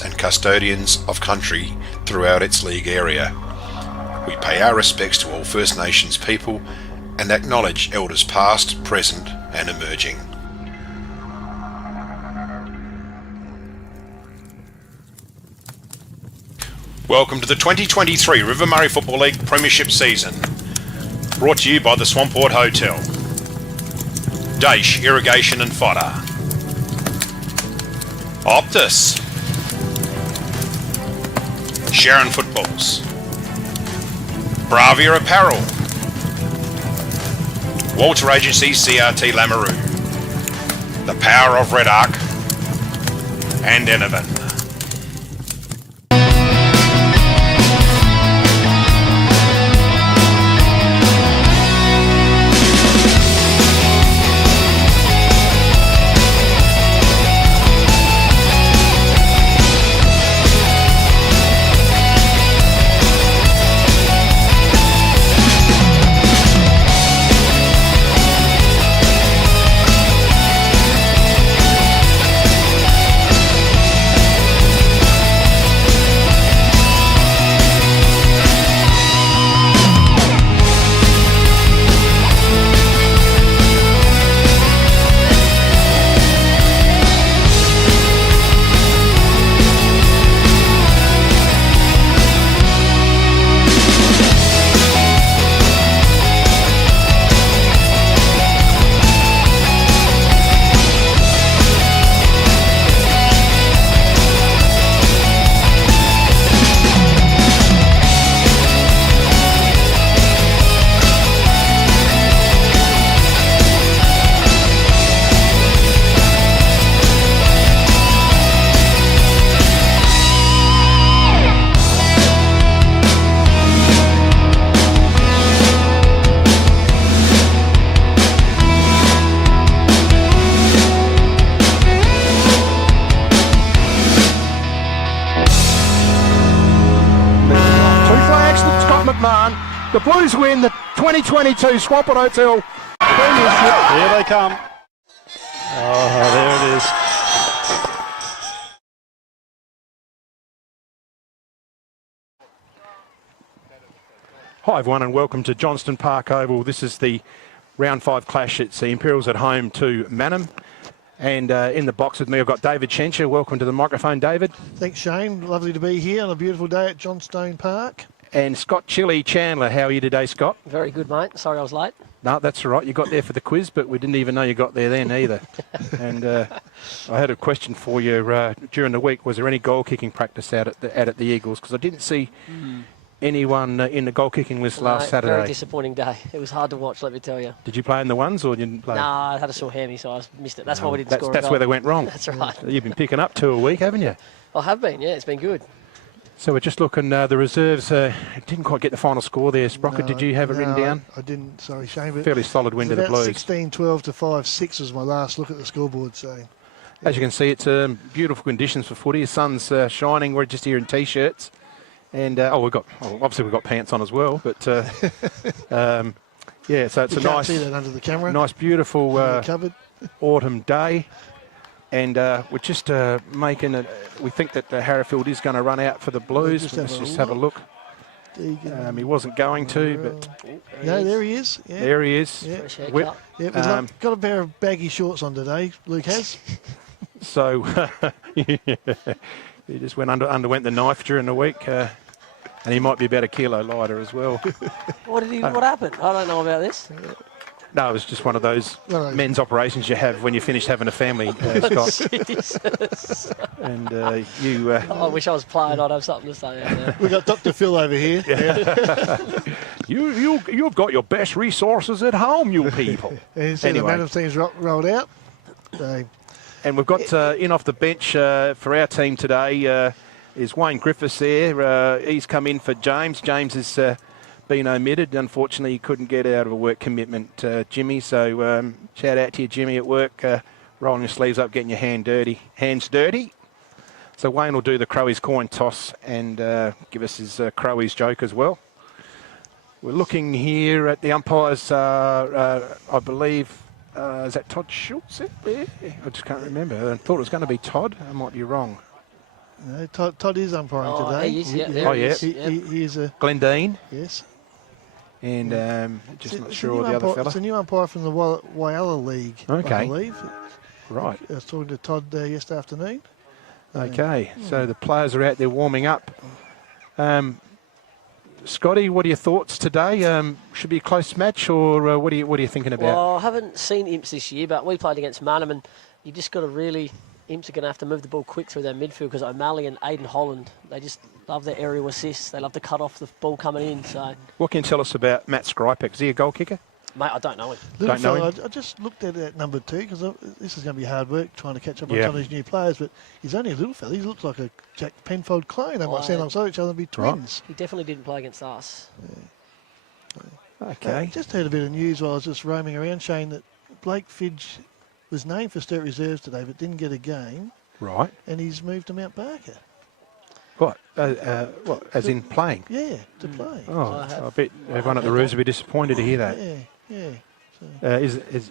and custodians of country throughout its league area. We pay our respects to all First Nations people and acknowledge elders past, present and emerging. Welcome to the 2023 River Murray Football League Premiership season. Brought to you by the Swamport Hotel, Daish Irrigation and Fodder, Optus, Sharon Footballs, Bravia Apparel, Walter Agency CRT Lamoureux, The Power of Red Arc, and Enovan. The Blues win the 2022 Swamport Hotel Premiership. Here they come. Oh, there it is. Hi everyone and welcome to Johnston Park Oval. This is the round 5 clash. It's the Imperials at home to Mannum. And in the box with me I've got David Chencher. Welcome to the microphone, David. Thanks, Shane. Lovely to be here on a beautiful day at Johnstone Park. And Scott Chili Chandler. How are you today, Scott? Very good, mate. Sorry I was late. No, that's all right. You got there for the quiz, but we didn't even know you got there then either. And I had a question for you during the week. Was there any goal kicking practice out at the Eagles? Because I didn't see anyone in the goal kicking list last Saturday. Very disappointing day. It was hard to watch, let me tell you. Did you play in the ones or didn't play? No, I had a sore hammy, so I missed it. That's why we didn't score a That's goal. where they went wrong. That's right. You've been picking up 2 a week, haven't you? I have been, yeah. It's been good. So we're just looking, the reserves didn't quite get the final score there. Sprocket, did you have it written down? I didn't, sorry, Shane. But fairly solid win to the Blues. 16-12 to 5-6 was my last look at the scoreboard. So, yeah. As you can see, it's beautiful conditions for footy. The sun's shining. We're just here in T-shirts. And, obviously we've got pants on as well. But, yeah, so it's you a can't nice, see that under the camera. Nice, beautiful autumn day. And we're just making it. We think that Harrifield is going to run out for the Blues. Let's just have a look. He wasn't going to, but no, there he is. Yeah. There he is. Yeah. Whip. Yeah, got a pair of baggy shorts on today. Luke has. So he just underwent the knife during the week, and he might be about a kilo lighter as well. What happened? I don't know about this. No, it was just one of those men's operations you have when you finish having a family, Scott. Jesus. And I wish I was playing. I'd have something to say out there. We've got Dr. Phil over here. Yeah. You've got your best resources at home, you people. Anyway. The Madam team's rolled out. So. And we've got in off the bench for our team today is Wayne Griffiths there. He's come in for James. James has been omitted. Unfortunately, he couldn't get out of a work commitment, Jimmy. So shout out to you, Jimmy, at work, rolling your sleeves up, getting your hands dirty. So Wayne will do the Crowies coin toss and give us his Crowies joke as well. We're looking here at the umpires. I believe is that Todd Schultz there? I just can't remember. I thought it was going to be Todd. I might be wrong. No, Todd is umpiring Oh, today. he is, yeah, Oh, there he yeah. is, He is a Glendine, yes. and just It's not a sure new of the other umpire- fella. It's a new umpire from the Whyalla League, I Okay. believe. Right. I was talking to Todd yesterday afternoon. Okay. So the players are out there warming up. Scotty, what are your thoughts today? Should be a close match, or what are you thinking about? Well, I haven't seen Imps this year, but we played against Manham, and you just got to really... Imps are going to have to move the ball quick through their midfield because O'Malley and Aidan Holland, they just love their aerial assists. They love to cut off the ball coming in. So, What can you tell us about Matt Skripek? Is he a goal kicker? mate, I don't know him. Little Don't know fella, I just looked at that number 2 because this is going to be hard work trying to catch up on Yeah. some of these new players. But he's only a little fella. He looks like a Jack Penfold clone. They might stand alongside each other and be twins. He definitely didn't play against us. Okay. Just heard a bit of news while I was just roaming around, Shane, that Blake Fidge was named for State Reserves today but didn't get a game, Right. and he's moved to Mount Barker. What? What? As in playing? Yeah, to play. Oh, I bet everyone at the Roos will be disappointed to hear that. Yeah.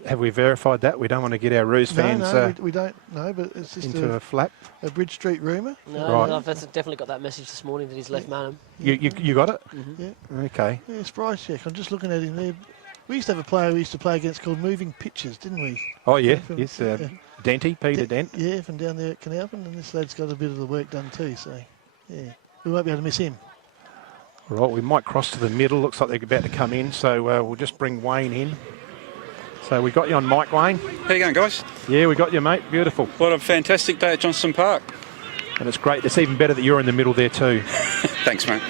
Have we verified that? We don't want to get our Roos fans No, we don't know, but it's just into a flap. a Bridge Street rumour. No, Right. I've definitely got that message this morning that he's left Manham. You got it? Yeah. Okay. Yeah, Spice check. I'm just looking at him there. We used to have a player we used to play against called Moving Pitches, didn't we? Oh yeah. From- Yes. yeah. Denty, Peter Dent. Yeah, from down there at Canalpin, and this lad's got a bit of the work done too, so yeah. We won't be able to miss him. Right. We might cross to the middle. Looks like they're about to come in, so we'll just bring Wayne in. So we got you on mic, Wayne. How you going, guys? Yeah, we got you, mate. Beautiful. What a fantastic day at Johnston Park. And it's great. It's even better that you're in the middle there too. Thanks, mate.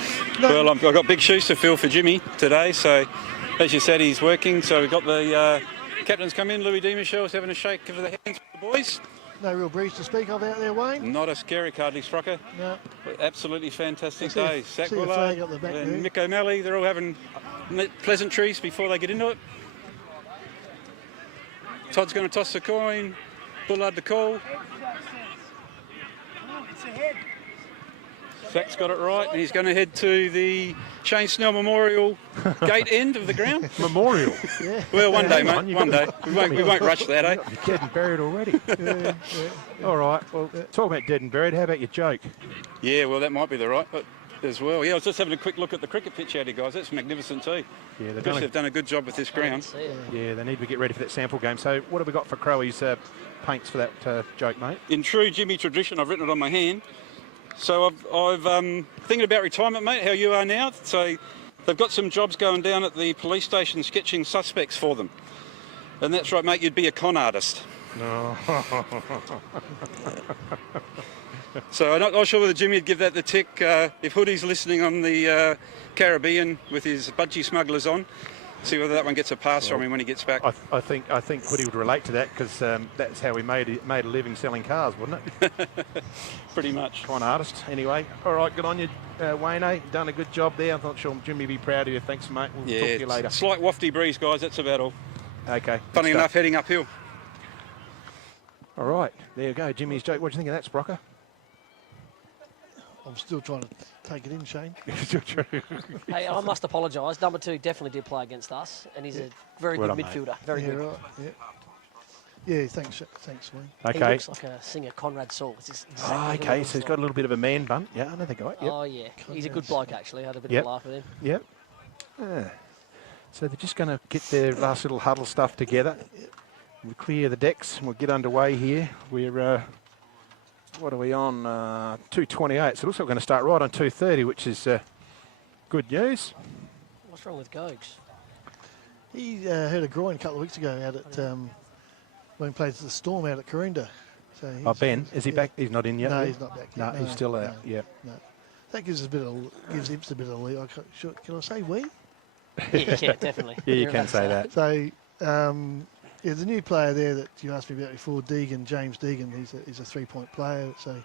Well, I've got big shoes to fill for Jimmy today, so as you said, he's working. So we've got the captains come in. Louis D. Michel's having a shake of the hands with the boys. No real breeze to speak of out there, Wayne. Not a scary cardly Sprocker. No. Absolutely fantastic I see a- day. see a Willard flag up the back and there. Mick O'Malley, they're all having pleasantries before they get into it. Todd's going to toss the coin. Bullard the call. Zach's got it right, and he's going to head to the Shane Snell Memorial gate end of the ground. Memorial. Well, one day, Hang on, mate. you've One day. got- We won't rush that, eh? You're dead and buried already. All right. Well, talk about dead and buried. How about your joke? Yeah, well, that might be the right as well. Yeah, I was just having a quick look at the cricket pitch out here, guys. That's magnificent too. Yeah, They've done a good job with this ground. See it. Yeah, they need to get ready for that sample game. So what have we got for Crowe's paints for that joke, mate? In true Jimmy tradition, I've written it on my hand. So I've thinking about retirement, mate, how you are now. So they've got some jobs going down at the police station sketching suspects for them. And that's right, mate, you'd be a con artist. No. So I'm not sure whether Jimmy would give that the tick. If Hoodie's listening on the Caribbean with his budgie smugglers on, see whether that one gets a pass from him when he gets back. I think Woody would relate to that because that's how we made a living selling cars, wasn't it? Pretty much. Con artist. Anyway, all right, good on you, Wayne. You've done a good job there. I'm not sure Jimmy will be proud of you. Thanks, mate. We'll talk to you later. Slight wafty breeze, guys. That's about all. Okay. Funny good enough, stuff. heading uphill. All right, there you go. Jimmy's joke. What do you think of that, Sprocker? I'm still trying to take it in, Shane. Hey, I must apologise. Number 2 definitely did play against us, and he's a very Well good done, midfielder. Very Yeah, good. right. Yeah, thanks, Wayne. He Okay. looks like a singer, Conrad Saul. It's just exactly Oh, who he okay, looks so he's like. got a little bit of a man bun. Yeah, I know the guy. Yep. Oh, yeah. He's a good bloke, actually. I had a bit Yep. of a laugh with him. Yep. So they're just going to get their last little huddle stuff together. We'll clear the decks and we'll get underway here. We're, what are we on? 2:28. So it looks like we're going to start right on 2:30, which is good news. What's wrong with Gogs? He hurt a groin a couple of weeks ago out at when he played the Storm out at Karoonda. So Oh, Ben, is he back? He's not in yet? No, he's not back No, yet. he's still out. Yep. No. That gives us a bit of Imps a bit of lead. Can I say we? Yeah, definitely. Yeah, you You're can allowed to say that. So yeah, the new player there that you asked me about before, Deegan, James Deegan, he's a 3-point player. So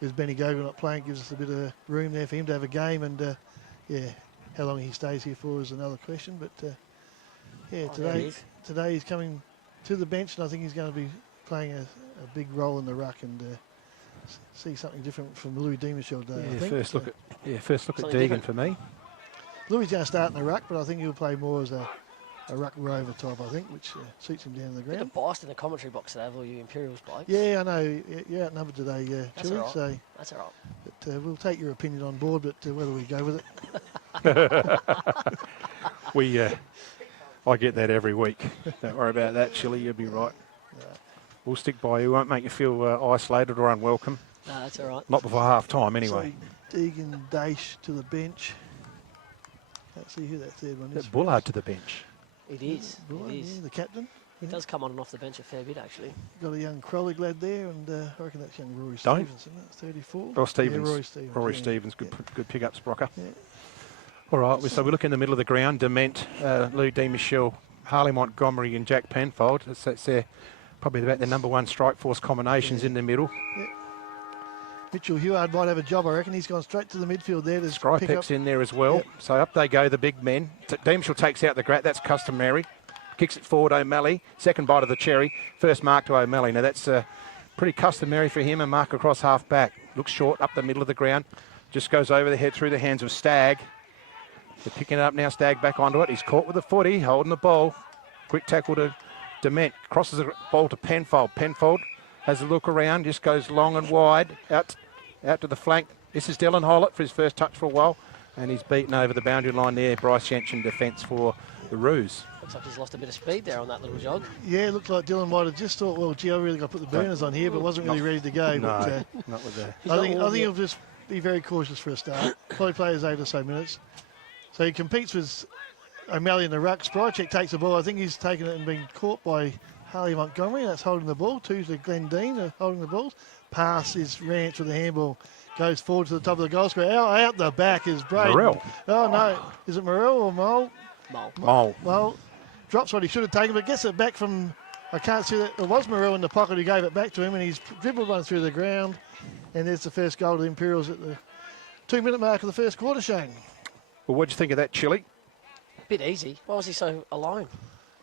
with Benny Gogo not playing, gives us a bit of room there for him to have a game. And yeah, how long he stays here for is another question. But yeah, there he is. today he's coming to the bench, and I think he's going to be playing a big role in the ruck and see something different from Louis D. Michel today. I Yeah, think. first look at Something Deegan different. for me. Louis is going to start in the ruck, but I think he'll play more as a a ruck rover type, I think, which suits him down the Bit ground. of bias in the commentary box today, all you Imperials blokes. Yeah, I know. You're outnumbered today, That's Chili. all right. So That's all right. but, we'll take your opinion on board, but whether we go with it. I get that every week. Don't worry about that, Chili. You'll be right. We'll stick by you. Won't make you feel isolated or unwelcome. No, that's all right. Not before half time, anyway. So Deegan Dash to the bench. Can't see who that third one is. That Bullard to the bench. It is. Bullard, It is. yeah, the captain. He does come on and off the bench a fair bit, actually. Got a young Crowley lad there, and I reckon that's young Rory Don't. Stevens, isn't it? 34. Roy Stevens. Yeah, Rory Stevens. Rory yeah. Stevens, good pick up, Sprocker. Yeah. All right, so we look in the middle of the ground. Dement, Lou D. Michelle, Harley Montgomery and Jack Penfold. That's their, probably about their number one strike force combinations in the middle. Yeah. Mitchell Heward might have a job, I reckon. He's gone straight to the midfield there to pick up. Scripex in there as well. Yep. So up they go, the big men. D. Michelle takes out the Grat. That's customary. Kicks it forward, O'Malley. Second bite of the cherry. First mark to O'Malley. Now that's pretty customary for him. A mark across half back. Looks short up the middle of the ground. Just goes over the head through the hands of Stagg. They're picking it up now. Stagg back onto it. He's caught with the footy, holding the ball. Quick tackle to Dement. Crosses the ball to Penfold. Penfold has a look around. Just goes long and wide. Out to the flank. This is Dylan Hollett for his first touch for a while. And he's beaten over the boundary line there. Bryce Jensen defence for the Roos. Looks like he's lost a bit of speed there on that little jog. Yeah, it looked like Dylan might have just thought, well, gee, I really got to put the burners on here, but wasn't really ready to go. No, But, not with the... I think he'll just be very cautious for a start. Probably play his 8 or so minutes. So he competes with O'Malley in the ruck. Sprycheck takes the ball. I think he's taken it and been caught by Harley Montgomery. That's holding the ball. Two to Glenn Dean holding the balls. Pass is Rance with the handball. Goes forward to the top of the goal square. Out the back is Braden. Morrell. Oh, no. Is it Morrell or Mole? Mole. Well, drops what he should have taken, but gets it back from... I can't see that. It was Morrell in the pocket who gave it back to him, and he's dribbled one through the ground. And there's the first goal of the Imperials at the 2-minute mark of the first quarter, Shane. Well, what'd you think of that, Chili? Bit easy. Why was he so alone?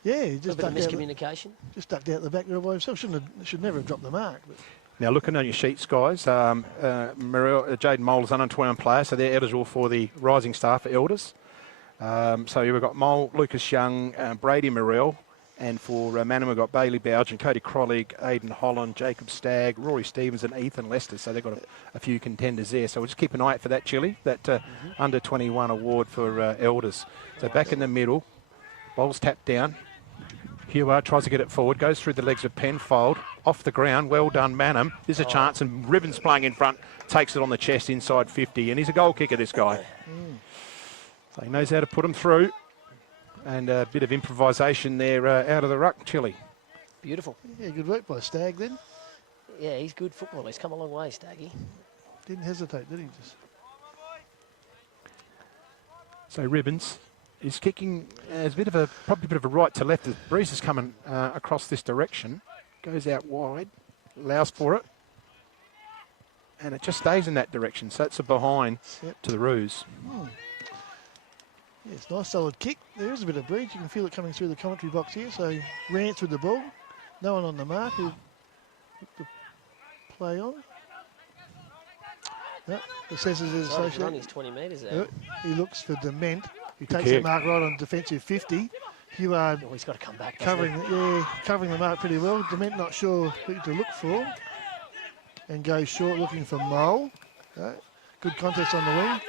Yeah, he A just bit of ducked out, miscommunication. the back there by himself. Should never have dropped the mark. But. Now, looking on your sheets, guys, Jaden Mole is an unemployed player, so they're eligible for the Rising Star for Elders. So we've got Mole, Lucas Young, Brady Morrell, and for Manning we've got Bailey Bouge, Cody Crollig, Aidan Holland, Jacob Stagg, Rory Stevens and Ethan Lester. So they've got a few contenders there. So we'll just keep an eye out for that, Chili, that under 21 award for Elders. So back in the middle, ball's tapped down. Heward tries to get it forward, goes through the legs of Penfold, off the ground. Well done, Manham. There's a chance, and Ribbons playing in front, takes it on the chest inside 50, and he's a goal kicker, this guy. So he knows how to put them through, and a bit of improvisation there out of the ruck, Chili. Beautiful. Yeah, good work by Stagg then. Yeah, he's good football. He's come a long way, Staggy. Didn't hesitate, did he? So Ribbons is kicking as probably a bit of a right to left. The breeze is coming across this direction, goes out wide, allows for it, and it just stays in that direction. So it's a behind to the Roos. Yeah, it's a nice solid kick. There is a bit of breeze. You can feel it coming through the commentary box here. So Rance with the ball. No one on the mark. Who the play on. No, assesses his associate. He's 20 metres there. He looks for Dement. He Good takes the kick. mark right on defensive 50. Heward Oh, he's got to come back. covering the mark pretty well. Dement not sure who to look for. And goes short looking for Mole. Good contest on the wing.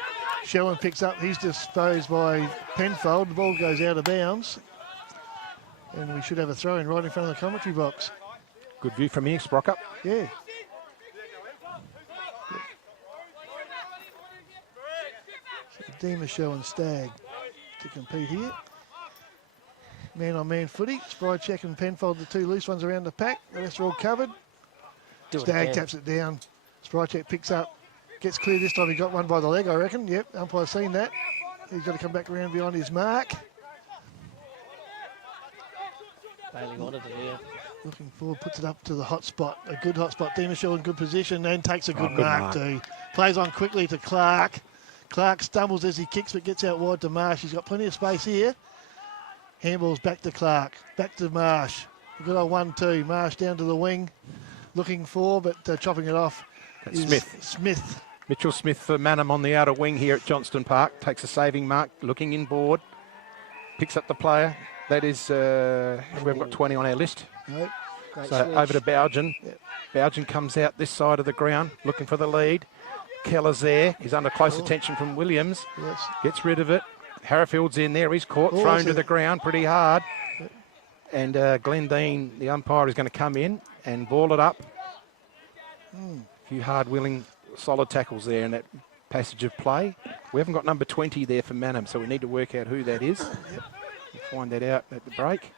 Shellen picks up. He's disposed by Penfold. The ball goes out of bounds. And we should have a throw in right in front of the commentary box. Good view from here, Sprocker. Yeah. So Michelle and Stagg to compete here. Man-on-man footy. Sprycheck and Penfold, the two loose ones around the pack. The rest are all covered. Stagg taps it down. Sprycheck picks up. Gets clear this time. He got one by the leg, I reckon. Yep, umpire's seen that. He's got to come back around behind his mark. Bailey wanted it, yeah. Looking forward, puts it up to the hot spot. A good hot spot. Michelle in good position and takes a good mark too. Plays on quickly to Clark. Clark stumbles as he kicks but gets out wide to Marsh. He's got plenty of space here. Handballs back to Clark. Back to Marsh. Good old 1-2. Marsh down to the wing. Looking for, but chopping it off. That's Smith. Smith. Mitchell Smith for Manham on the outer wing here at Johnston Park. Takes a saving mark, looking inboard. Picks up the player. That is, we've got 20 on our list. Nope. Great So switch. over to Bougen. Yep. Bougen comes out this side of the ground, looking for the lead. Keller's there. He's under close attention from Williams. Yes. Gets rid of it. Harrafield's in there. He's caught, thrown that's to it. the ground pretty hard. And Glenn Dean, the umpire, is going to come in and ball it up. A few hard, willing, solid tackles there in that passage of play. We haven't got number 20 there for Manham, so we need to work out who that is. We'll find that out at the break.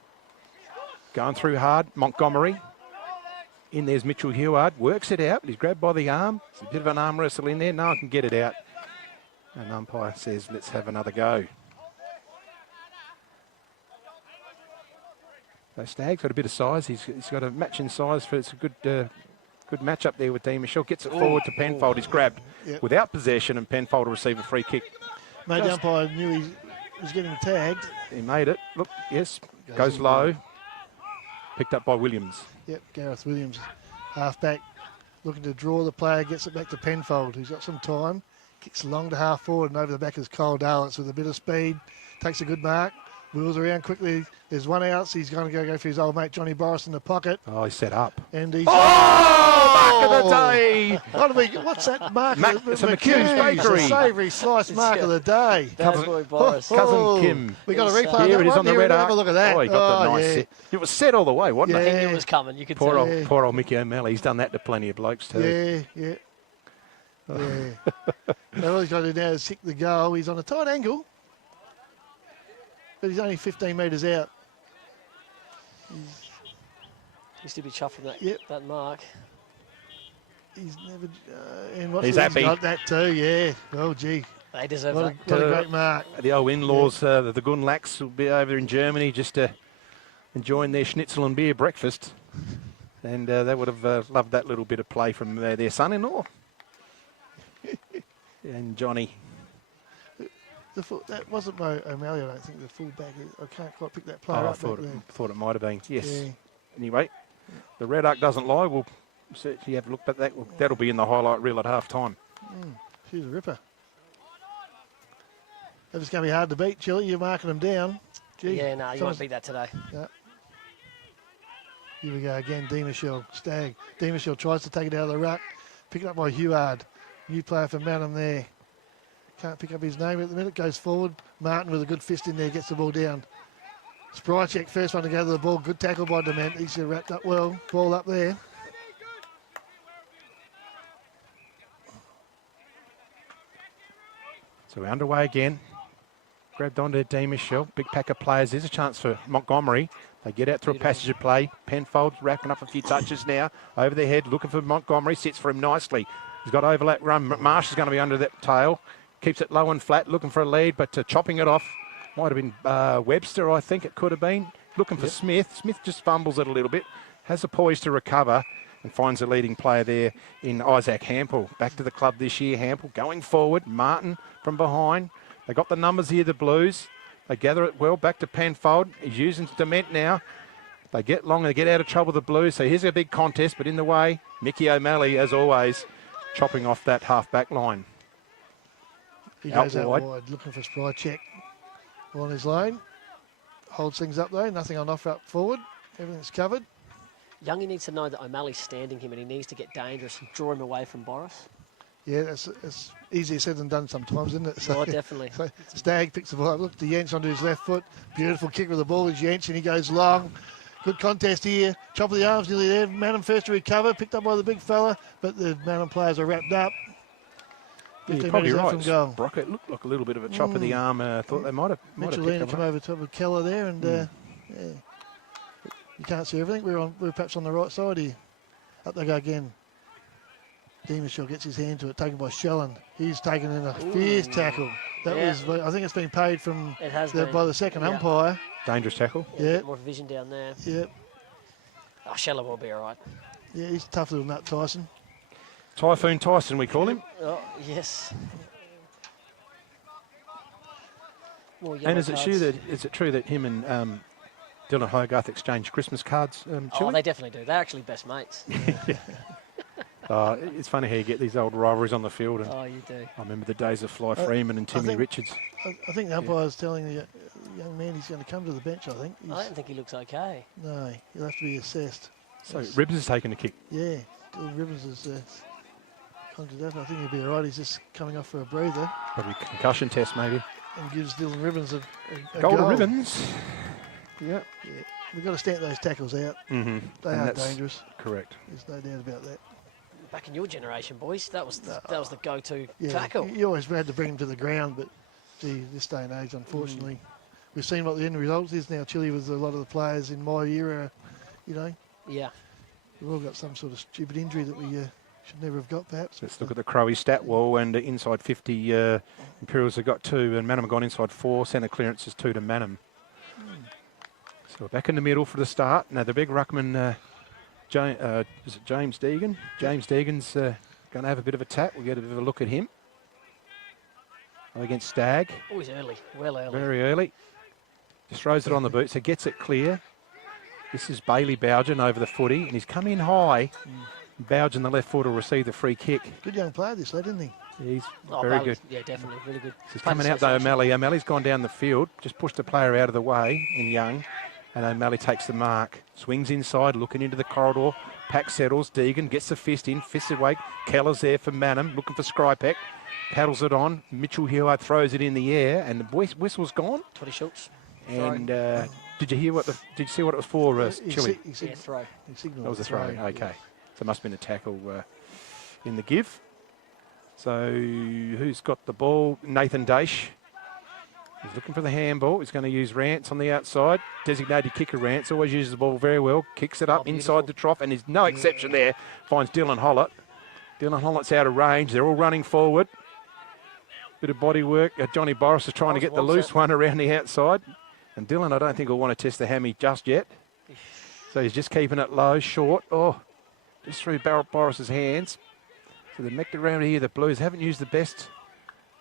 Going through hard, Montgomery. In there's Mitchell Heward, works it out, but he's grabbed by the arm. It's a bit of an arm wrestle in there. No one can get it out. And umpire says, let's have another go. So Stag's got a bit of size. He's got a matching size for it's a good match up there with Dean Michelle. Gets it forward to Penfold. He's grabbed without possession, and Penfold will receive a free kick. Mate, the umpire knew he was getting tagged. He made it. Look, yes, goes low. Picked up by Williams. Yep, Gareth Williams, halfback, looking to draw the player, gets it back to Penfold, who's got some time, kicks long to half forward and over the back is Cole Darlitz with a bit of speed, takes a good mark, wheels around quickly. There's one out, so he's going to go for his old mate Johnny Boris in the pocket. Oh, he's set up. And he's Mark of the day! What's that mark? It's a McHugh's Bakery. A savoury slice mark of the day. Bad boy Boris. Cousin Kim. We got a replay of Here that it is one. on the Here, red have arc. a look at that. Oh, he got the nice set. It was set all the way, wasn't I it? think it was coming. You could Poor tell. old Mickey O'Malley. He's done that to plenty of blokes too. Yeah. Now all he's got to do now is kick the goal. He's on a tight angle, but he's only 15 metres out. Used to be chuffed from that, that mark. He's never. And what's He's he's happy. got that too, yeah. Oh, gee. They deserve What that. a great mark. The old in-laws, the Gunlacks, will be over in Germany just enjoying their schnitzel and beer breakfast. And they would have loved that little bit of play from their son-in-law. And Johnny. That wasn't Mo O'Malley, I don't think, the full-back. I can't quite pick that player I up. thought it might have been. Yes. Yeah. Anyway, the red arc doesn't lie. We'll certainly have a look at that. That'll be in the highlight reel at half-time. She's a ripper. If it's going to be hard to beat, Chili, you're marking them down. Gee, Yeah, no, you won't beat that today. Here we go again, Dean Michelle, Stag. Dean Michelle tries to take it out of the ruck. Picked up by Heward. New player for Manham there. Can't pick up his name at the minute. Goes forward. Martin with a good fist in there. Gets the ball down. Sprycheck, first one to go to the ball. Good tackle by Dement. He's wrapped up well. Ball up there. So we're underway again. Grabbed onto Dean Michelle. Big pack of players. There's a chance for Montgomery. They get out through a passage of play. Penfold's racking up a few touches now. Over their head, looking for Montgomery. Sits for him nicely. He's got overlap run. Marsh is going to be under that tail. Keeps it low and flat, looking for a lead, but chopping it off. Might have been Webster, I think it could have been. Looking for Smith. Smith just fumbles it a little bit. Has the poise to recover and finds the leading player there in Isaac Hampel. Back to the club this year, Hampel going forward. Martin from behind. They got the numbers here, the Blues. They gather it well. Back to Penfold. He's using Dement now. They get long and they get out of trouble, the Blues. So here's a big contest, but in the way, Mickey O'Malley, as always, chopping off that half-back line. He goes out wide, looking for Sprycheck on his lane. Holds things up though, nothing on offer up forward. Everything's covered. Youngie needs to know that O'Malley's standing him and he needs to get dangerous and draw him away from Boris. Yeah, it's easier said than done sometimes, isn't it? Oh, definitely. So Stagg picks the ball up. Look, the Jens onto his left foot. Beautiful kick with the ball is Jens, and he goes long. Good contest here. Chop of the arms nearly there. Manham first to recover, picked up by the big fella, but the Manham players are wrapped up. You're probably right. From goal. Brockett looked like a little bit of a chop of the arm. Thought they might have Mitchell come over top of Keller there, and yeah, you can't see everything. We're perhaps on the right side here. Up they go again. Dean Michelle gets his hand to it, taken by Shellen. He's taken in a fierce tackle. That was, I think it's been paid from by the second umpire. Dangerous tackle. Yeah. More vision down there. Yep. Oh, Scheller will be all right. Yeah, he's a tough little nut, Tyson. Typhoon Tyson, we call him. Oh, yes. And is it true that him and Dylan Hogarth exchanged Christmas cards? Oh, they definitely do. They're actually best mates. It's funny how you get these old rivalries on the field. And Oh, you do. I remember the days of Fly Freeman and Timmy think- Richards. I think the umpire's telling the young man he's going to come to the bench, I think. I don't think he looks okay. No, he'll have to be assessed. So Ribbs has taken a kick. Yeah, Dylan Ribbons is conjured that. I think he'll be all right. He's just coming off for a breather Probably concussion test maybe. and gives Dylan Ribbons a Goal to goal. Ribbons. Yeah. Yeah, we've got to stamp those tackles out. Mm-hmm. They are dangerous. Correct. There's no doubt about that. Back in your generation, boys, that was the go-to Yeah, tackle. you always had to bring him to the ground, but gee, this day and age, unfortunately, we've seen what the end result is now. Chile with a lot of the players in my era, you know, Yeah. we've all got some sort of stupid injury that we should never have got, perhaps. Let's look at the Crowy stat wall, and inside 50, Imperials have got 2, and Manham have gone inside 4. Centre clearance is 2 to Manham. So we're back in the middle for the start. Now the big ruckman, is it James Deegan? James Deegan's going to have a bit of a tap. We'll get a bit of a look at him. Against Stagg. Oh, he's early. Well early. Very early. Just throws it on the boot, so gets it clear. This is Bailey Bougen over the footy, and he's come in high. Bougen, the left foot, will receive the free kick. Good young player, this lad, isn't he? He's Oh, very Bailey, good. Yeah, definitely. Really good. He's Played coming out though, association. O'Malley. O'Malley's gone down the field, just pushed the player out of the way in Young, and O'Malley takes the mark. Swings inside, looking into the corridor. Pack settles. Deegan gets the fist in, fists away. Keller's there for Manham, looking for Skrypek. Paddles it on. Mitchell Heward throws it in the air, and the whistle's gone. 20 Schultz. And did you hear what did you see what it was for, Chile? Yeah, throw. He signalled That was a throw. Okay, yeah. so it must have been a tackle in the give. So who's got the ball? Nathan Daish. He's looking for the handball. He's going to use Rance on the outside. Designated kicker Rance. Always uses the ball very well. Kicks it up beautiful. inside the trough, and there's no exception there. Finds Dylan Hollett. Dylan Hollett's out of range. They're all running forward. Bit of body work. Johnny Boris is trying to get the loose one around the outside. And Dylan, I don't think will want to test the hammy just yet. So he's just keeping it low, short. Oh, just through Boris's hands. So the necked around here, the Blues haven't used the best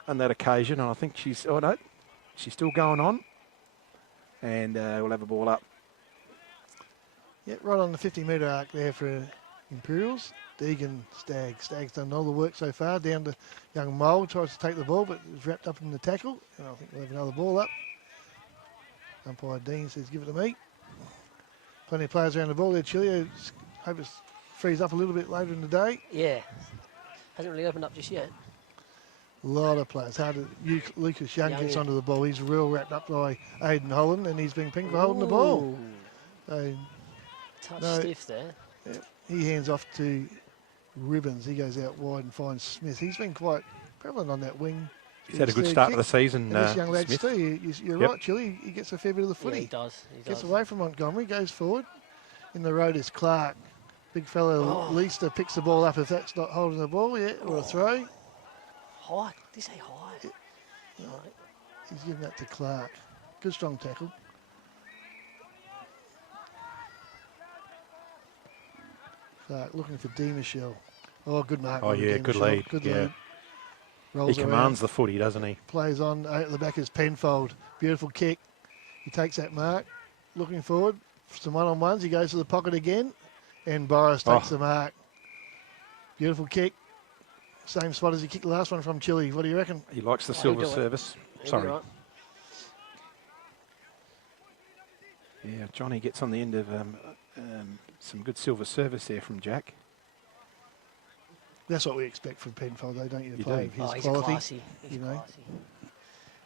on that occasion. And I think she's, oh no, she's still going on. And we'll have a ball up. Yeah, right on the 50-metre arc there for Imperials. Deegan, Stagg. Stagg's done all the work so far. Down to young Mole, tries to take the ball, but is wrapped up in the tackle. And I think we'll have another ball up. Umpire Dean says, give it to me. Plenty of players around the ball there, Chile. Hope it frees up a little bit later in the day. Yeah. Hasn't really opened up just yet. A lot of players. Lucas Young gets onto the ball. He's real wrapped up by Aidan Holland, and he's been pinged for holding the ball. So, Touch No. stiff there. yeah, he hands off to Ribbons. He goes out wide and finds Smith. He's been quite prevalent on that wing. He's had a good start to the season, And this young lad Smith. too. You're Yep. right, Chile. He gets a fair bit of the Yeah, footy. he does. He Gets does. away from Montgomery, goes forward. In the road is Clark. Big fellow, Oh. Leicester picks the ball up if that's not holding the ball, yeah, or a throw. High. Did you say high? Right. He's giving that to Clark. Good strong tackle. Clark looking for D. Michelle. Oh, good mark. Oh, by yeah, D. good Michelle. lead, Good yeah. lead. He Rolls commands around, the footy, doesn't he? plays on at the back is Penfold. Beautiful kick. He takes that mark. Looking forward. Some one-on-ones. He goes to the pocket again. And Boris takes the mark. Beautiful kick. Same spot as he kicked the last one from Chile. What do you reckon? He likes the he'll silver do it. service. He'll be Sorry. right. Yeah, Johnny gets on the end of some good silver service there from Jack. That's what we expect from Penfold, though, don't you? You Play do. of his He's quality. classy. He's you know. classy.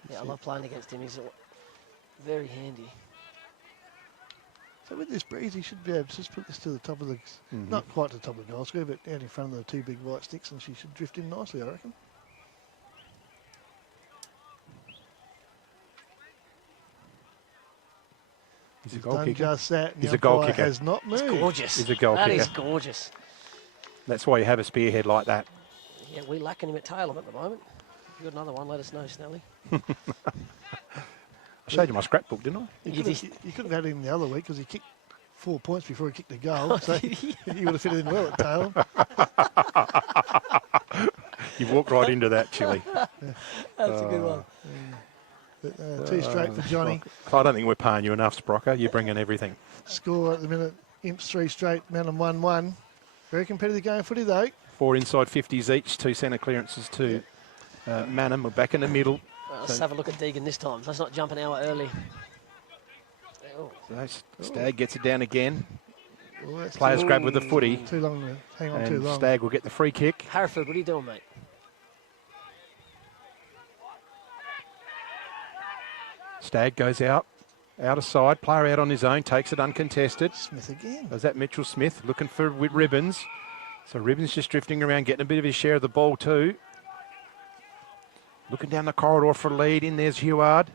Yeah, I love playing against him. He's very handy. So with this breeze, he should be able to just put this to the top of the, Mm-hmm. not quite to the top of the goal square, but out in front of the two big white sticks, and she should drift in nicely, I reckon. He's a goal Done kicker. just that. and He's the a goal umpire kicker. has not It's moved. gorgeous. He's a goal That kicker. is gorgeous. That's why you have a spearhead like that. Yeah, we're lacking him at Taylor at the moment. If you've got another one, let us know, Snelly. I showed you my scrapbook, didn't I? You could have had him the other week because he kicked 4 points before he kicked the goal, so he would have fitted in well at Taylor. You walked right into that, Chile. That's a good one. But, 2 straight for Johnny. I don't think we're paying you enough, Sprocker. You're bringing everything. Score at the minute, Imps 3 straight, Manham 1-1. Very competitive game of footy though. 4 inside 50s each, 2 centre clearances to Manham. We're back in the middle. Let's have a look at Deegan this time. Let's not jump an hour early. Oh. So Stagg gets it down again. Oh, that's Players grab with the footy. too long to hang on too And long. Stagg will get the free kick. Hereford, what are you doing, mate? Stagg goes out of side. Player out on his own, takes it uncontested. Smith again. Was that Mitchell Smith looking for Ribbons? So Ribbons just drifting around, getting a bit of his share of the ball too. Looking down the corridor for a lead. In there's Heward.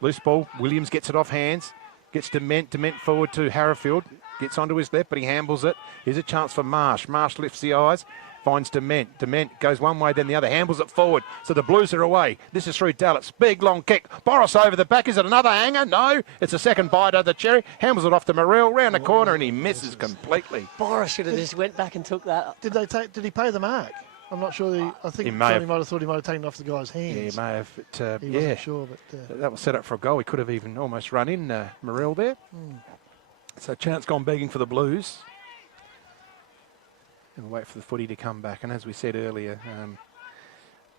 Loose ball. Williams gets it off hands. Gets Dement. Dement forward to Harrowfield. Gets onto his left, but he handles it. Here's a chance for Marsh. Marsh lifts the eyes. Finds Dement. Dement goes one way, then the other. Handles it forward. So the Blues are away. This is through Dallas. Big long kick. Boris over the back. Is it another hanger? No. It's a second bite of the cherry. Handles it off to Morrell. Round the corner, and he misses completely. Boris should have just went back and took that. Did he pay the mark? I'm not sure. I think He may Johnny might have thought he might have taken it off the guy's hands. Yeah, he may have. But, He wasn't sure, but That was set up for a goal. He could have even almost run in Morrell there. So chance gone begging for the Blues. And we'll wait for the footy to come back. And as we said earlier,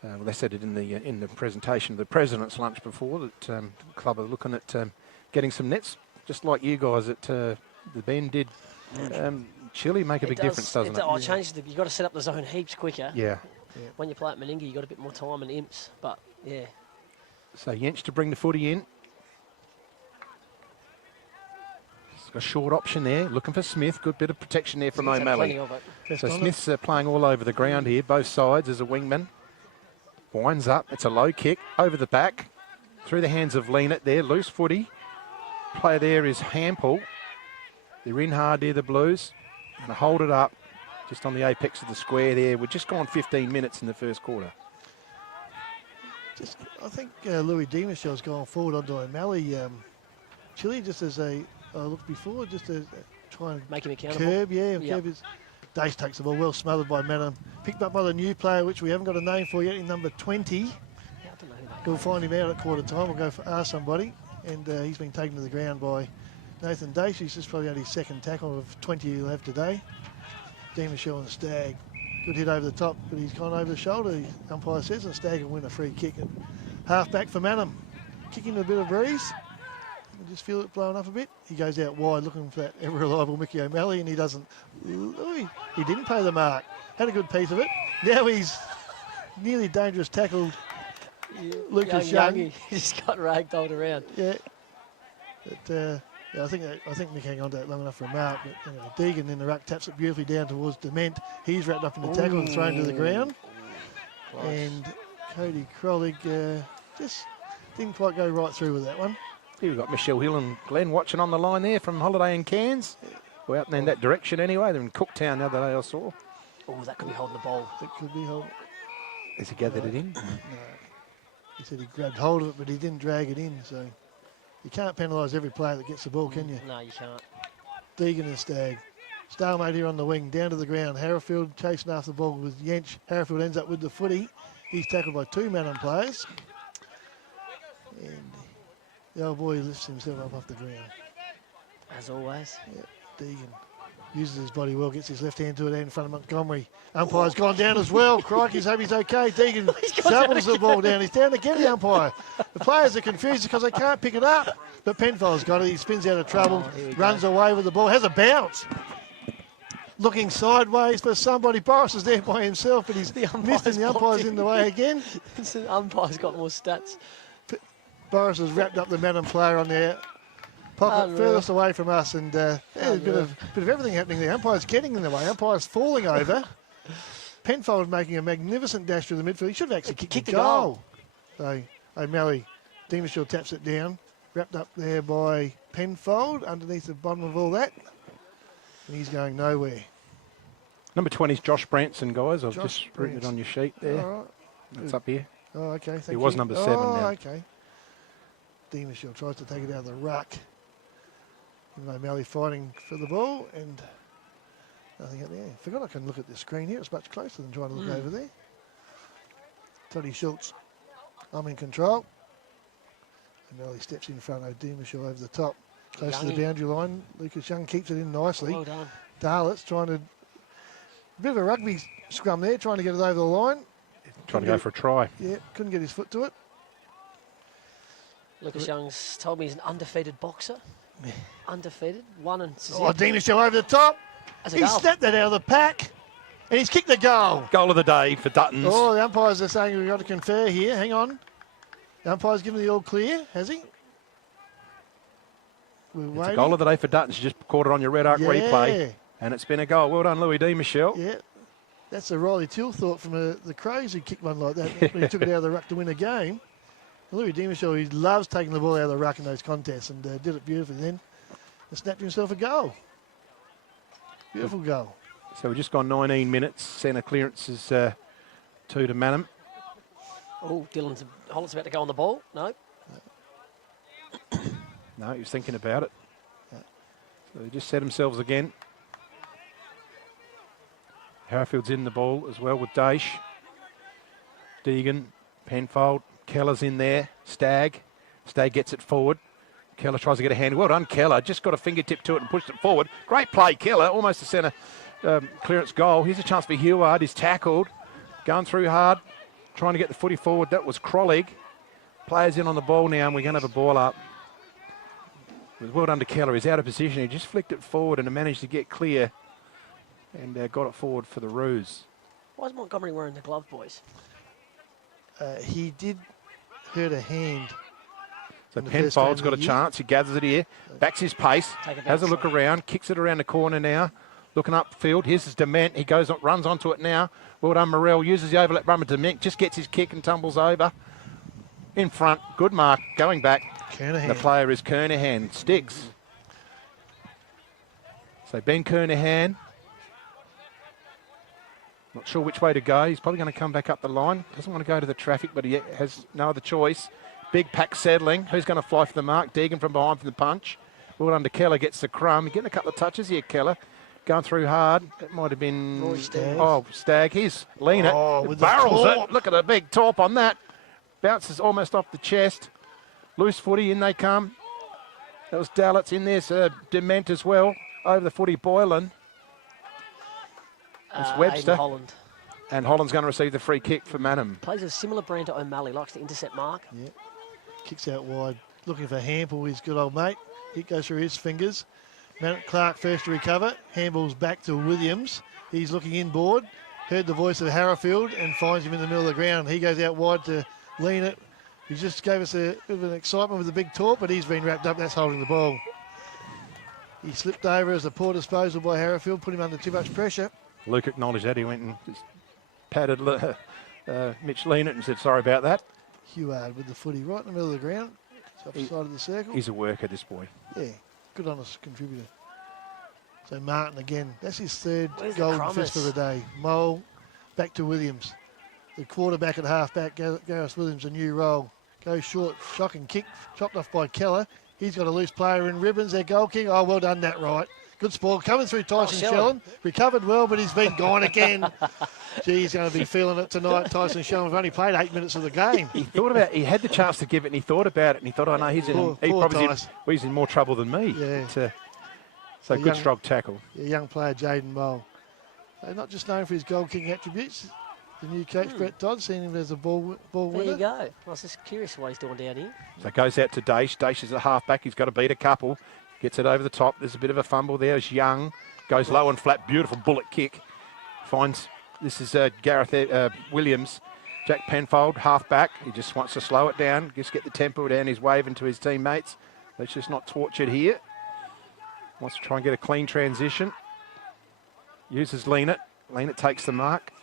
well, they said it in the presentation of the President's Lunch before, that the club are looking at getting some nets, just like you guys at the Bend did. Chile make a big difference, doesn't it? I changed you've got to set up the zone heaps quicker. Yeah. When you play at Meninga, you've got a bit more time and imps. But, yeah. So Jensch to bring the footy in. He's got a short option there, looking for Smith. Good bit of protection there from He's had plenty O'Malley. of it. So Smith's playing all over the ground here, both sides as a wingman. Winds up. It's a low kick over the back. Through the hands of Leanett there. Loose footy. Player there is Hampel. They're in hard there, the Blues. Going to hold it up just on the apex of the square there. We're just gone 15 minutes in the first quarter. I think Louis Demichel's gone forward onto O'Malley. Chile just as a look before, just to try and Make him accountable. curb, Yep. curb his. Dace takes the ball, well smothered by Manham. Picked up by the new player, which we haven't got a name for yet, in number 20. Yeah, I don't know who that We'll find him out at quarter time. We'll go for ask somebody. And he's been taken to the ground by Nathan Dace. He's just probably only his second tackle of 20 he'll have today. Demichel and Stagg. Good hit over the top, but he's gone over the shoulder. The umpire says, and Stagg will win a free kick. And half back for Manham. Kicking a bit of breeze. You just feel it blowing up a bit. He goes out wide looking for that ever reliable Mickey O'Malley, and he doesn't. He didn't pay the mark. Had a good piece of it. Now he's nearly dangerous tackled Lucas Young. He just got ragdolled around. Yeah. But, yeah, I think Mick hang on to that long enough for a mark. But Deegan in the ruck taps it beautifully down towards Dement. He's wrapped up in the tackle and thrown to the ground. Close. And Cody Krolig just didn't quite go right through with that one. Here we've got Michelle Hill and Glenn watching on the line there from Holiday in Cairns. We're out in that direction anyway. They're in Cooktown the other day I saw. Oh, that could be holding the ball. That could be hold. Has he gathered it in? No. He said he grabbed hold of it, but he didn't drag it in. So you can't penalise every player that gets the ball, can you? No, you can't. Deegan and Stagg. Stalemate here on the wing, down to the ground. Harrowfield chasing after the ball with Jensch. Harrowfield ends up with the footy. He's tackled by two Manham players. And the old boy lifts himself up off the ground. As always. Yep, Deegan uses his body well, gets his left hand to it in front of Montgomery. Umpire's gone down as well. Crikey's hope he's okay. Deegan shovels the ball down. He's down again, the umpire. The players are confused because they can't pick it up. But Penfold's got it. He spins out of trouble, runs away with the ball, has a bounce. Looking sideways for somebody. Boris is there by himself, but he's missed and the umpire's in the way again. The umpire's got more stats. Boris has wrapped up the Manham player on there. Pocket furthest away from us, and there's a bit of everything happening there. Umpire's getting in the way. Umpire's falling over. Penfold making a magnificent dash through the midfield. He should have actually kicked the goal. So O'Malley, Demishel taps it down. Wrapped up there by Penfold underneath the bottom of all that. And he's going nowhere. Number 20 is Josh Branson, guys. I've Josh just written it Branson. on your sheet there. All right. It's up here. Oh, okay. Thank He you. was number 7 Oh, now. okay. Demishel tries to take it out of the ruck. And O'Malley fighting for the ball, and nothing out there. Forgot I can look at the screen here. It's much closer than trying to look over there. Toddy Schultz, I'm in control. O'Malley steps in front of Demishel over the top. Close to the boundary line. Lucas Young keeps it in nicely. Well done. Darlett's trying to Bit of a rugby scrum there, trying to get it over the line. Trying to go for a try. Yeah, couldn't get his foot to it. Lucas Young's told me he's an undefeated boxer. Undefeated, won and Oh, Demishow over the top. He snapped that out of the pack. And he's kicked the goal. Goal of the day for Duttons. Oh, the umpires are saying we've got to confer here. Hang on. The umpire's given the all clear, has he? We're It's waiting. a goal of the day for Duttons. You just caught it on your red arc replay. And it's been a goal. Well done, Louis D. Michel. Yeah. That's a Riley Till thought from the Crows who kicked one like that when he took it out of the ruck to win a game. Louis D. Michel, he loves taking the ball out of the ruck in those contests and did it beautifully then. And snapped himself a goal. Beautiful goal. So we've just gone 19 minutes. Centre clearance is 2 to Manham. Oh, Holland's about to go on the ball. No. No, he was thinking about it. So they just set themselves again. Harrowfield's in the ball as well with Daish. Deegan, Penfold, Keller's in there. Stagg gets it forward. Keller tries to get a hand. Well done, Keller. Just got a fingertip to it and pushed it forward. Great play, Keller. Almost a centre clearance goal. Here's a chance for Heward. He's tackled. Going through hard. Trying to get the footy forward. That was Krollig. Players in on the ball now, and we're going to have a ball up. It was well done to Keller. He's out of position. He just flicked it forward and managed to get clear and got it forward for the Roos. Why is Montgomery wearing the glove, boys? He did hurt a hand. So Penfold's got a chance. He gathers it here. Backs his pace. Has a look around. Kicks it around the corner now. Looking upfield. Here's his Dement. He runs onto it now. Well done, Morrell. Uses the overlap run with Dement. Just gets his kick and tumbles over. In front. Good mark. Going back. Kernahan. The player is Kernahan. Sticks. So Ben Kernahan. Not sure which way to go. He's probably going to come back up the line. Doesn't want to go to the traffic, but he has no other choice. Big pack settling. Who's going to fly for the mark? Deegan from behind for the punch. Well done to Keller. Gets the crumb. Getting a couple of touches here, Keller. Going through hard. It might have been... Roy Stagg. Oh, Stagg. Here's Lena. Oh, with the barrels torp. it. Look at the big torp on that. Bounces almost off the chest. Loose footy. In they come. That was Dallets in there. So Dement as well. Over the footy, Boylan. It's Webster. Aidan Holland. And Holland's going to receive the free kick for Manham. Plays a similar brand to O'Malley. Likes to intercept mark. Yeah. Kicks out wide. Looking for Hample, his good old mate. It goes through his fingers. Clark first to recover. Handballs back to Williams. He's looking inboard. Heard the voice of Harrowfield and finds him in the middle of the ground. He goes out wide to lean it. He just gave us a bit of an excitement with the big torp, but he's been wrapped up. That's holding the ball. He slipped over as a poor disposal by Harrowfield, put him under too much pressure. Luke acknowledged that. He went and just patted Mitch Leanett and said, sorry about that. Heward with the footy right in the middle of the ground. It's off the side of the circle. He's a worker, this boy. Yeah, good honest contributor. So Martin again. That's his third Where's the golden Crummers? fist for the day. Mole back to Williams. The quarterback at half-back, Gareth Williams, a new role. Goes short, shocking kick, chopped off by Keller. He's got a loose player in ribbons. Their goal kick. Oh, well done, that right. Good sport. Coming through Tyson Shellen. Recovered well, but he's been gone again. Gee, he's going to be feeling it tonight. Tyson Shellen have only played 8 minutes of the game. He had the chance to give it and he thought about it and he thought, oh no, he's in more trouble than me. Yeah. So good strong tackle. Yeah, young player Jaden Mole. They're not just known for his goal kicking attributes. The new coach, Brett Todd, seen him as a ball winner. There you go. I was just curious what he's doing down here. So it goes out to Daish. Daish is a half-back. He's got to beat a couple. Gets it over the top. There's a bit of a fumble there. It's Young. Goes low and flat. Beautiful bullet kick. Finds, this is Gareth Williams. Jack Penfold, half-back. He just wants to slow it down. Just get the tempo down. He's waving to his teammates. Let's just not torture it here. Wants to try and get a clean transition. Uses Leanett. Leanett takes the mark.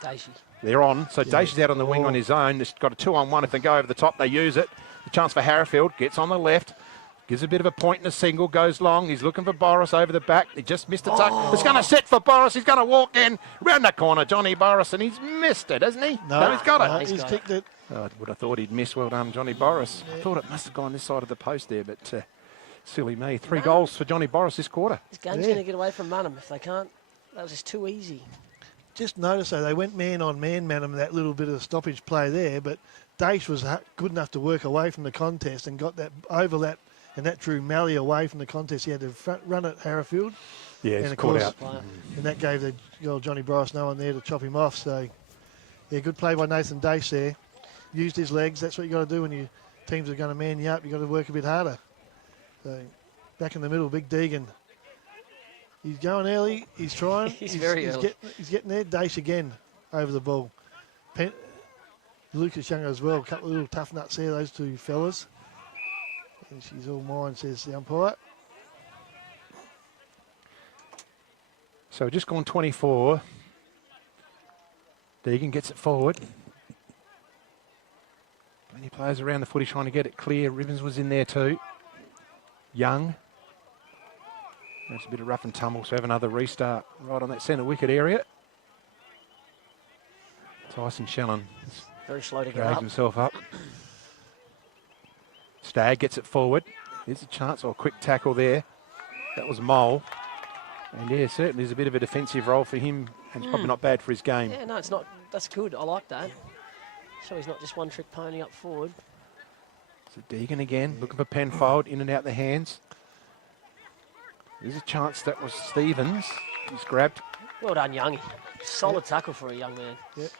Daishi. They're on. So Daish is out on the wing on his own. Just got a 2-on-1. If they go over the top, they use it. The chance for Harrowfield. Gets on the left. Gives a bit of a point in a single. Goes long. He's looking for Boris over the back. He just missed a tuck. It's going to set for Boris. He's going to walk in. Round the corner, Johnny Boris. And he's missed it, hasn't he? No, he's got it. He's kicked it. Oh, I would have thought he'd miss. Well done, Johnny Boris. I thought it must have gone this side of the post there, but silly me. 3 goals for Johnny Boris this quarter. This game's going to get away from Manham if they can't. That was just too easy. Just notice, though, they went man-on-man, Manham, that little bit of stoppage play there, but Daish was good enough to work away from the contest and got that overlap, and that drew Malley away from the contest. He had to run at Harrowfield, Yeah, and he's of caught course, out. and that gave the old Johnny Bryce no one there to chop him off. So, yeah, good play by Nathan Dace there. Used his legs. That's what you got to do when your teams are going to man you up. You got to work a bit harder. So, back in the middle, Big Deegan. He's going early. He's trying. He's very early. He's getting there. Dace again over the ball. Lucas Younger as well. A couple of little tough nuts there, those two fellas. And she's all mine, says the umpire. So just gone 24. Deegan gets it forward. Plenty of players around the footy trying to get it clear. Ribbons was in there too. Young. There's a bit of rough and tumble, so have another restart right on that centre wicket area. Tyson Shellen Very slow to get drags up. himself up. Stagg gets it forward. There's a chance, or a quick tackle there. That was Mole. And yeah, certainly there's a bit of a defensive role for him, and it's probably not bad for his game. Yeah, no, it's not. That's good. I like that. So he's not just one trick pony up forward. So Deegan again, looking for Penfold, in and out the hands. There's a chance that was Stevens. He's grabbed. Well done, Youngie. Solid tackle for a young man. Yep.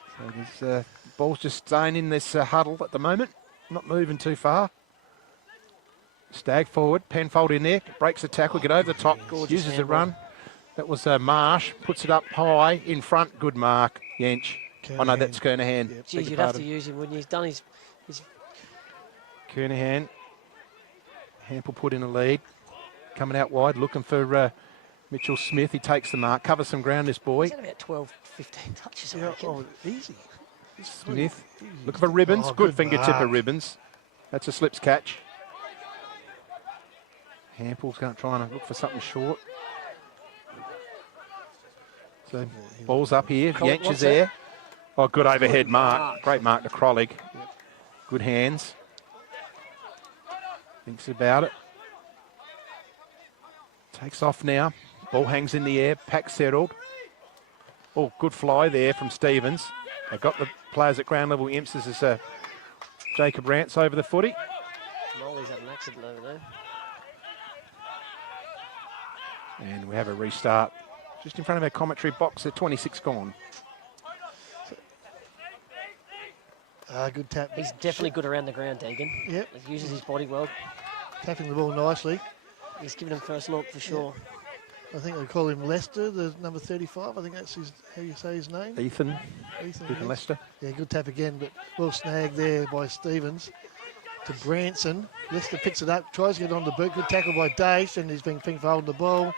So there's ball's just staying in this huddle at the moment, not moving too far. Stagg forward, Penfold in there, breaks the tackle, get over the top, uses the run. That was Marsh, puts it up high, in front, good mark, Yench. I know that's Kernahan. Yep. Geez, you'd have to use him, wouldn't you? He's done his Kernahan. Hampel put in a lead. Coming out wide, looking for Mitchell Smith. He takes the mark, covers some ground, this boy. he's had about 12, 15 touches, I Yeah, reckon. easy. Smith, looking for Ribbons. Oh, good good fingertip of mark. Ribbons. That's a slips catch. Hampel's going to try and look for something short. So, ball's up here. Yanch is what's there. Oh, good overhead mark. mark. Great mark to Krolig. Good hands. Thinks about it. Takes off now. Ball hangs in the air. Pack settled. Oh, good fly there from Stevens. They've got the players at ground level. Imps is Jacob Rance over the footy. Molly's had an accident over there. And we have a restart just in front of our commentary box at 26 gone. Good tap. He's definitely good around the ground, Deegan. Yep. He uses his body well. Tapping the ball nicely. He's giving him first look for sure. I think they call him Lester, the number 35. I think that's how you say his name. Ethan Ethan yes. Lester. Yeah, good tap again, but well snagged there by Stevens to Branson. Lester picks it up, tries to get on the boot. Good tackle by Dace, and he's been holding the ball.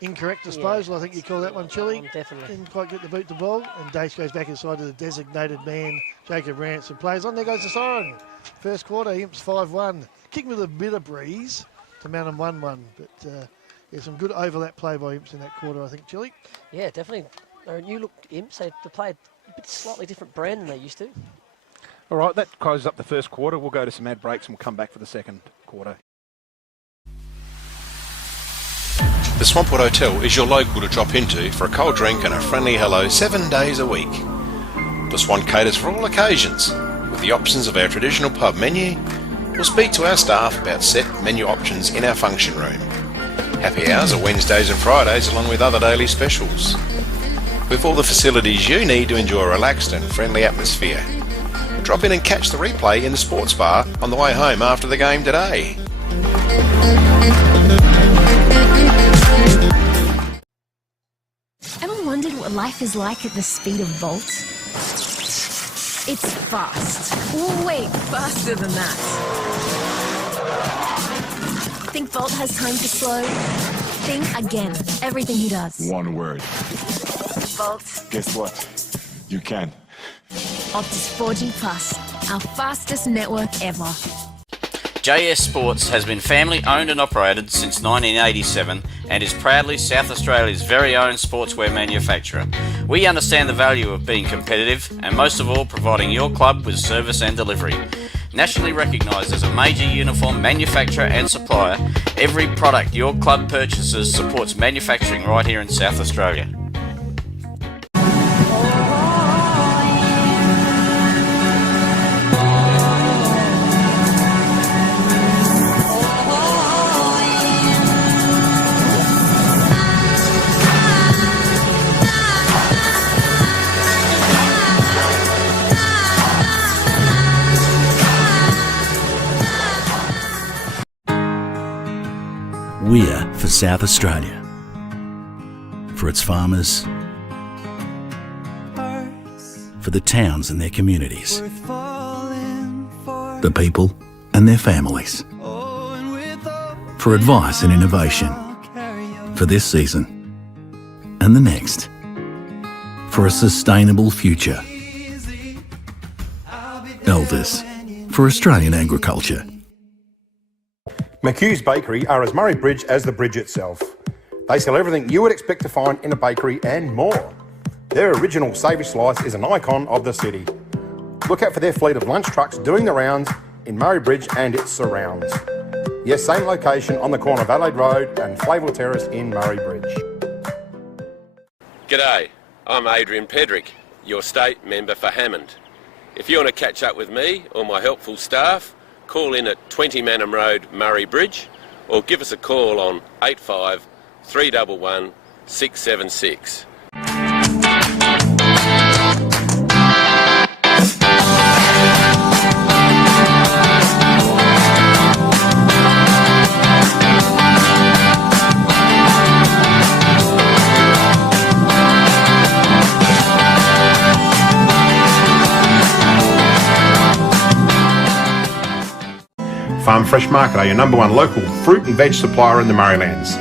Incorrect disposal, I think you call that one, Chili. Definitely. Didn't quite get the boot the ball, and Dace goes back inside to the designated man, Jacob Ransom. Plays on, there goes the siren. First quarter, Imps 5-1. Kick with a bit of breeze to mount him 1-1, but yeah, some good overlap play by Imps in that quarter, I think, Chili. Yeah, definitely. You look, Imps, they play a bit slightly different brand than they used to. All right, that closes up the first quarter. We'll go to some ad breaks and we'll come back for the second quarter. The Swampwood Hotel is your local to drop into for a cold drink and a friendly hello 7 days a week. The Swan caters for all occasions, with the options of our traditional pub menu. We'll speak to our staff about set menu options in our function room. Happy hours are Wednesdays and Fridays along with other daily specials. With all the facilities you need to enjoy a relaxed and friendly atmosphere. Drop in and catch the replay in the sports bar on the way home after the game today. Ever wondered what life is like at the speed of Volt? It's fast. Wait, faster than that. Think Volt has time to slow? Think again. Everything he does. One word. Volt. Guess what? You can. Optus 4G Plus, our fastest network ever. JS Sports has been family owned and operated since 1987 and is proudly South Australia's very own sportswear manufacturer. We understand the value of being competitive and most of all providing your club with service and delivery. Nationally recognised as a major uniform manufacturer and supplier, every product your club purchases supports manufacturing right here in South Australia. we're for South Australia. For its farmers, for the towns and their communities, the people and their families, for advice and innovation, for this season and the next, for a sustainable future. Elders, for Australian agriculture. McHugh's Bakery are as Murray Bridge as the bridge itself. They sell everything you would expect to find in a bakery and more. Their original savoury slice is an icon of the city. Look out for their fleet of lunch trucks doing the rounds in Murray Bridge and its surrounds. Yes, same location on the corner of Adelaide Road and Flayville Terrace in Murray Bridge. G'day, I'm Adrian Pedrick, your state member for Hammond. If you want to catch up with me or my helpful staff, call in at 20 Manham Road, Murray Bridge, or give us a call on 85 311 676. Farm Fresh Market are your #1 local fruit and veg supplier in the Murraylands.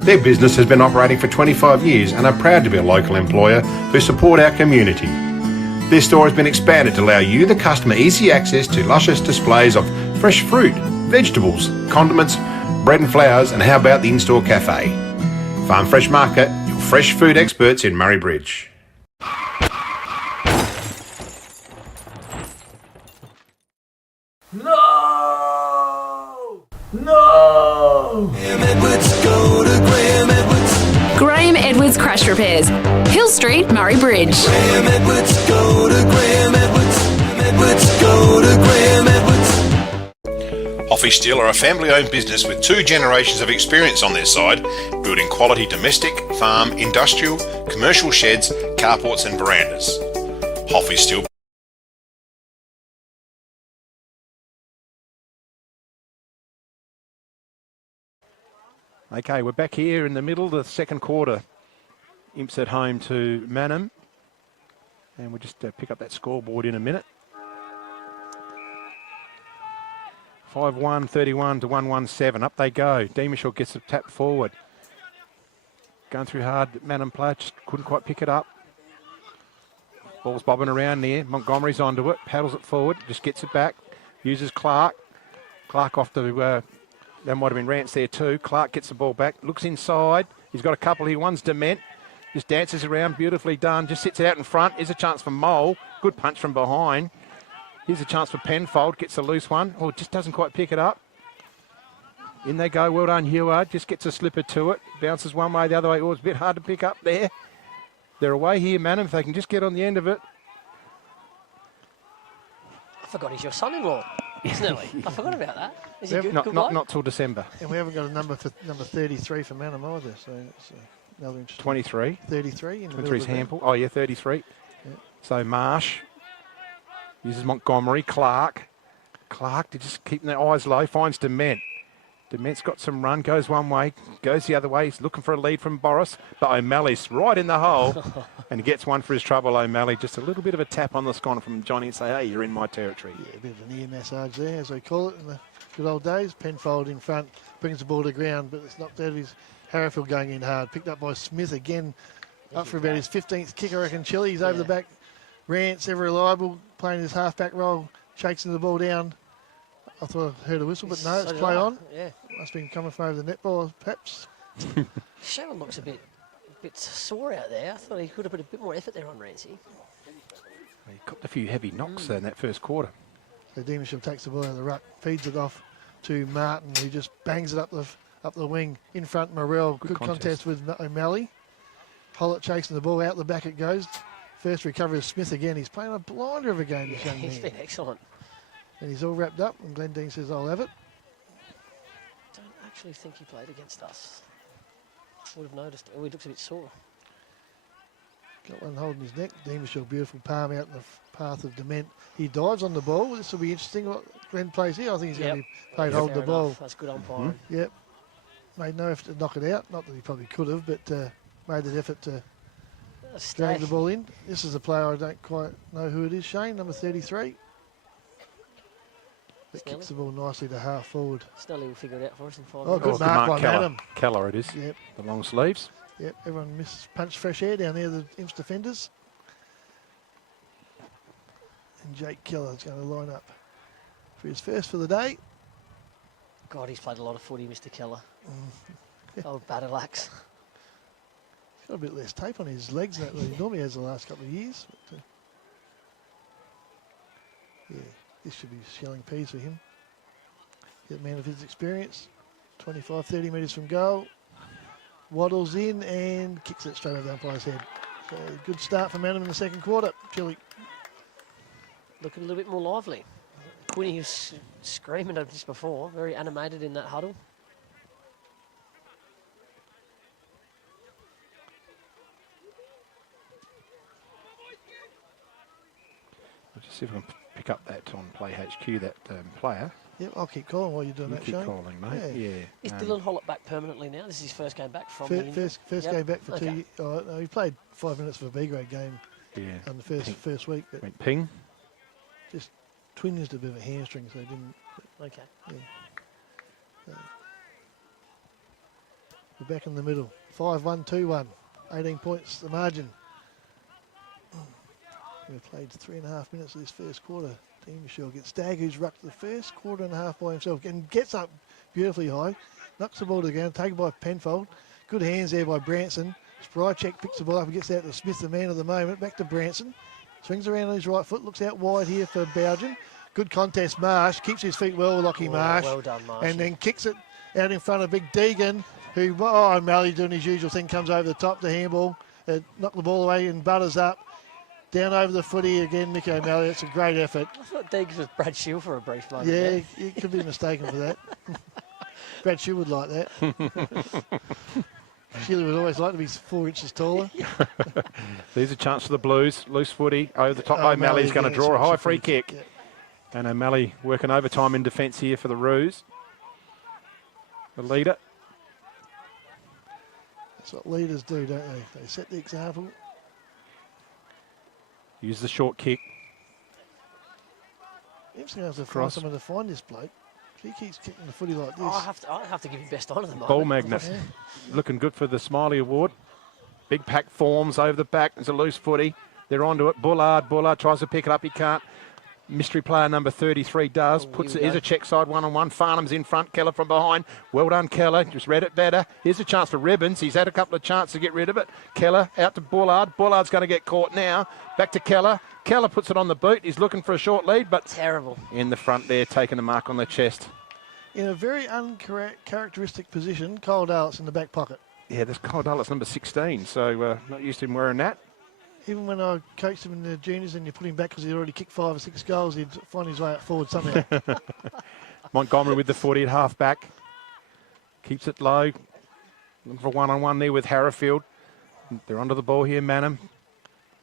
Their business has been operating for 25 years and are proud to be a local employer who support our community. Their store has been expanded to allow you, the customer, easy access to luscious displays of fresh fruit, vegetables, condiments, bread and flowers, and how about the in-store cafe? Farm Fresh Market, your fresh food experts in Murray Bridge. Graham Edwards Crash Repairs, Hill Street, Murray Bridge. Graham Edwards, go to Graham Edwards. Edwards, go to Graham Edwards. Hoffy Steel are a family-owned business with 2 generations of experience on their side, building quality domestic, farm, industrial, commercial sheds, carports and verandas. Hoffy Steel. Okay, we're back here in the middle of the second quarter. Imps at home to Manham. And we'll just pick up that scoreboard in a minute. 5-1, 31 to 1-1-7. Up they go. Demishaw gets a tap forward. Going through hard. Manham player just couldn't quite pick it up. Ball's bobbing around there. Montgomery's onto it. Paddles it forward. Just gets it back. Uses Clark. Clark off to... There might have been Rance there too. Clark gets the ball back, looks inside. He's got a couple here. One's Dement. Just dances around, beautifully done. Just sits it out in front. Here's a chance for Mole. Good punch from behind. Here's a chance for Penfold. Gets a loose one. Oh, just doesn't quite pick it up. In they go. Well done, Heward. Just gets a slipper to it. Bounces one way, the other way. Oh, it's a bit hard to pick up there. They're away here, Manham. If they can just get on the end of it. I forgot he's your son-in-law, isn't he? I forgot about that. Is he good? Not till December. And we haven't got a number for number 33 for Manham either, so it's another interesting. 23. 33 in the 23 is Hample. Oh, yeah, 33. Yeah. So Marsh uses Montgomery. Clark to just keeping their eyes low. Finds Dement. Dement's got some run. Goes one way. Goes the other way. He's looking for a lead from Boris. But O'Malley's right in the hole. And he gets one for his trouble, O'Malley. Just a little bit of a tap on the scone from Johnny and say, hey, you're in my territory. Yeah, a bit of an ear massage there, as they call it in the good old days. Penfold in front, brings the ball to ground, but it's knocked out of his Harrifield going in hard. Picked up by Smith again, up for about his 15th kick, I reckon. Chilly's over the back. Rance, ever reliable, playing his half-back role, chasing the ball down. I thought I heard a whistle, but no, it's play on. Yeah. Must have been coming from over the netball, perhaps. Shannon looks a bit sore out there. I thought he could have put a bit more effort there on Rancy. He copped a few heavy knocks in that first quarter. So Demishaw takes the ball out of the ruck, feeds it off to Martin, who just bangs it up the wing. In front, Morrell, good contest with O'Malley. Hollett chasing the ball, out the back it goes. First recovery of Smith again. He's playing a blinder of a game, this young man. He's been excellent. And he's all wrapped up, and Glenn Dean says, I'll have it. Don't actually think he played against us. Would have noticed. Oh, he looks a bit sore. Got one holding his neck. Demishaw, beautiful palm out in the path of Dement. He dives on the ball. This will be interesting what Glenn plays here. I think he's going to be played holding the ball. That's good umpiring. Yep. made no effort to knock it out. Not that he probably could have, but made the effort to drag the ball in. This is a player I don't quite know who it is, Shane, number 33. That kicks the ball nicely to half forward. Snelly will figure it out for us in 5 minutes. Good mark by Madam. Keller it is. Yep. The long sleeves. Yep, everyone misses punch fresh air down there, the Imps defenders. And Jake Keller is going to line up for his first for the day. God, he's played a lot of footy, Mr. Keller. Old Badalax. He's got a bit less tape on his legs than he normally has the last couple of years. But, yeah, this should be shelling peas for him. Get a man of his experience. 25, 30 metres from goal. Waddles in and kicks it straight over the umpire's head. So good start for Madam in the second quarter. Chile. Looking a little bit more lively. Quinny was screaming at this before, very animated in that huddle. I'll just see if I can pick up that on Play HQ, that player. Yep, I'll keep calling while you're doing that, Shane. Keep calling, mate. Yeah. Is Dylan Hollett back permanently now? This is his first game back from first game back for 2 years. Oh, no, he played 5 minutes for a B grade game. Yeah. On the first week. But went ping. Just twinged a bit of a hamstring, so he didn't. Okay. Yeah. We're back in the middle. 5-1, 2-1. 18 points the margin. We've played 3.5 minutes of this first quarter. Dean Michelle gets Stagg, who's rucked the first quarter and a half by himself, and gets up beautifully high, knocks the ball to the ground, taken by Penfold. Good hands there by Branson. Sprycheck picks the ball up and gets out to Smith, the man of the moment. Back to Branson. Swings around on his right foot, looks out wide here for Bowden. Good contest, Marsh. Keeps his feet well, Lockie Marsh. Well done, Marsh. And then kicks it out in front of Big Deegan, who, O'Malley doing his usual thing, comes over the top, the handball, knock the ball away and butters up. Down over the footy again, Nick O'Malley. It's a great effort. I thought Deegan was Brad Shield for a brief moment. Yeah, you could be mistaken for that. Brad Shield would like that. Sheila would always like to be 4 inches taller. There's a chance for the Blues. Loose footy over the top. O'Malley's going to draw a high free kick. Yeah. And O'Malley working overtime in defence here for the Roos. The leader. That's what leaders do, don't they? They set the example. Use the short kick. Imps going to have to find someone to find this bloke. If he keeps kicking the footy like this. I have to give him best honour at the moment. Ball magnet. Looking good for the Smiley Award. Big pack forms over the back. There's a loose footy. They're onto it. Bullard tries to pick it up. He can't. Mystery player number 33 does. Puts it. Here's a check side one-on-one. Farnham's in front. Keller from behind. Well done, Keller. Just read it better. Here's a chance for Ribbons. He's had a couple of chances to get rid of it. Keller out to Bullard. Bullard's going to get caught now. Back to Keller. Keller puts it on the boot. He's looking for a short lead, but terrible. In the front there, taking a mark on the chest. In a very uncharacteristic position, Kyle Dallas in the back pocket. Yeah, there's Kyle Dallas number 16, so not used to him wearing that. Even when I coached him in the juniors and you put him back because he'd already kicked 5 or 6 goals, he'd find his way out forward somehow. Montgomery with the 40 at half back. Keeps it low. Looking for one-on-one there with Harrifield. They're onto the ball here, Manham.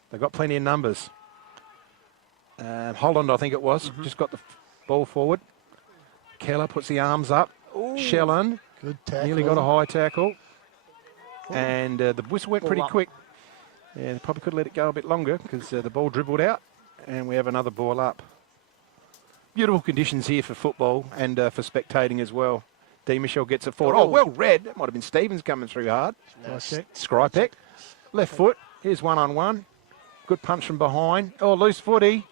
They've got plenty of numbers. Holland, I think it was, just got the ball forward. Keller puts the arms up. Shellen. Good tackle. Nearly got a high tackle. And the whistle went pretty quick. Yeah, they probably could let it go a bit longer because the ball dribbled out. And we have another ball up. Beautiful conditions here for football and for spectating as well. D. Michelle gets it forward. Oh, well read. That might have been Stevens coming through hard. Nice check. Skrypek. Left foot. Here's one-on-one. Good punch from behind. Oh, loose footy.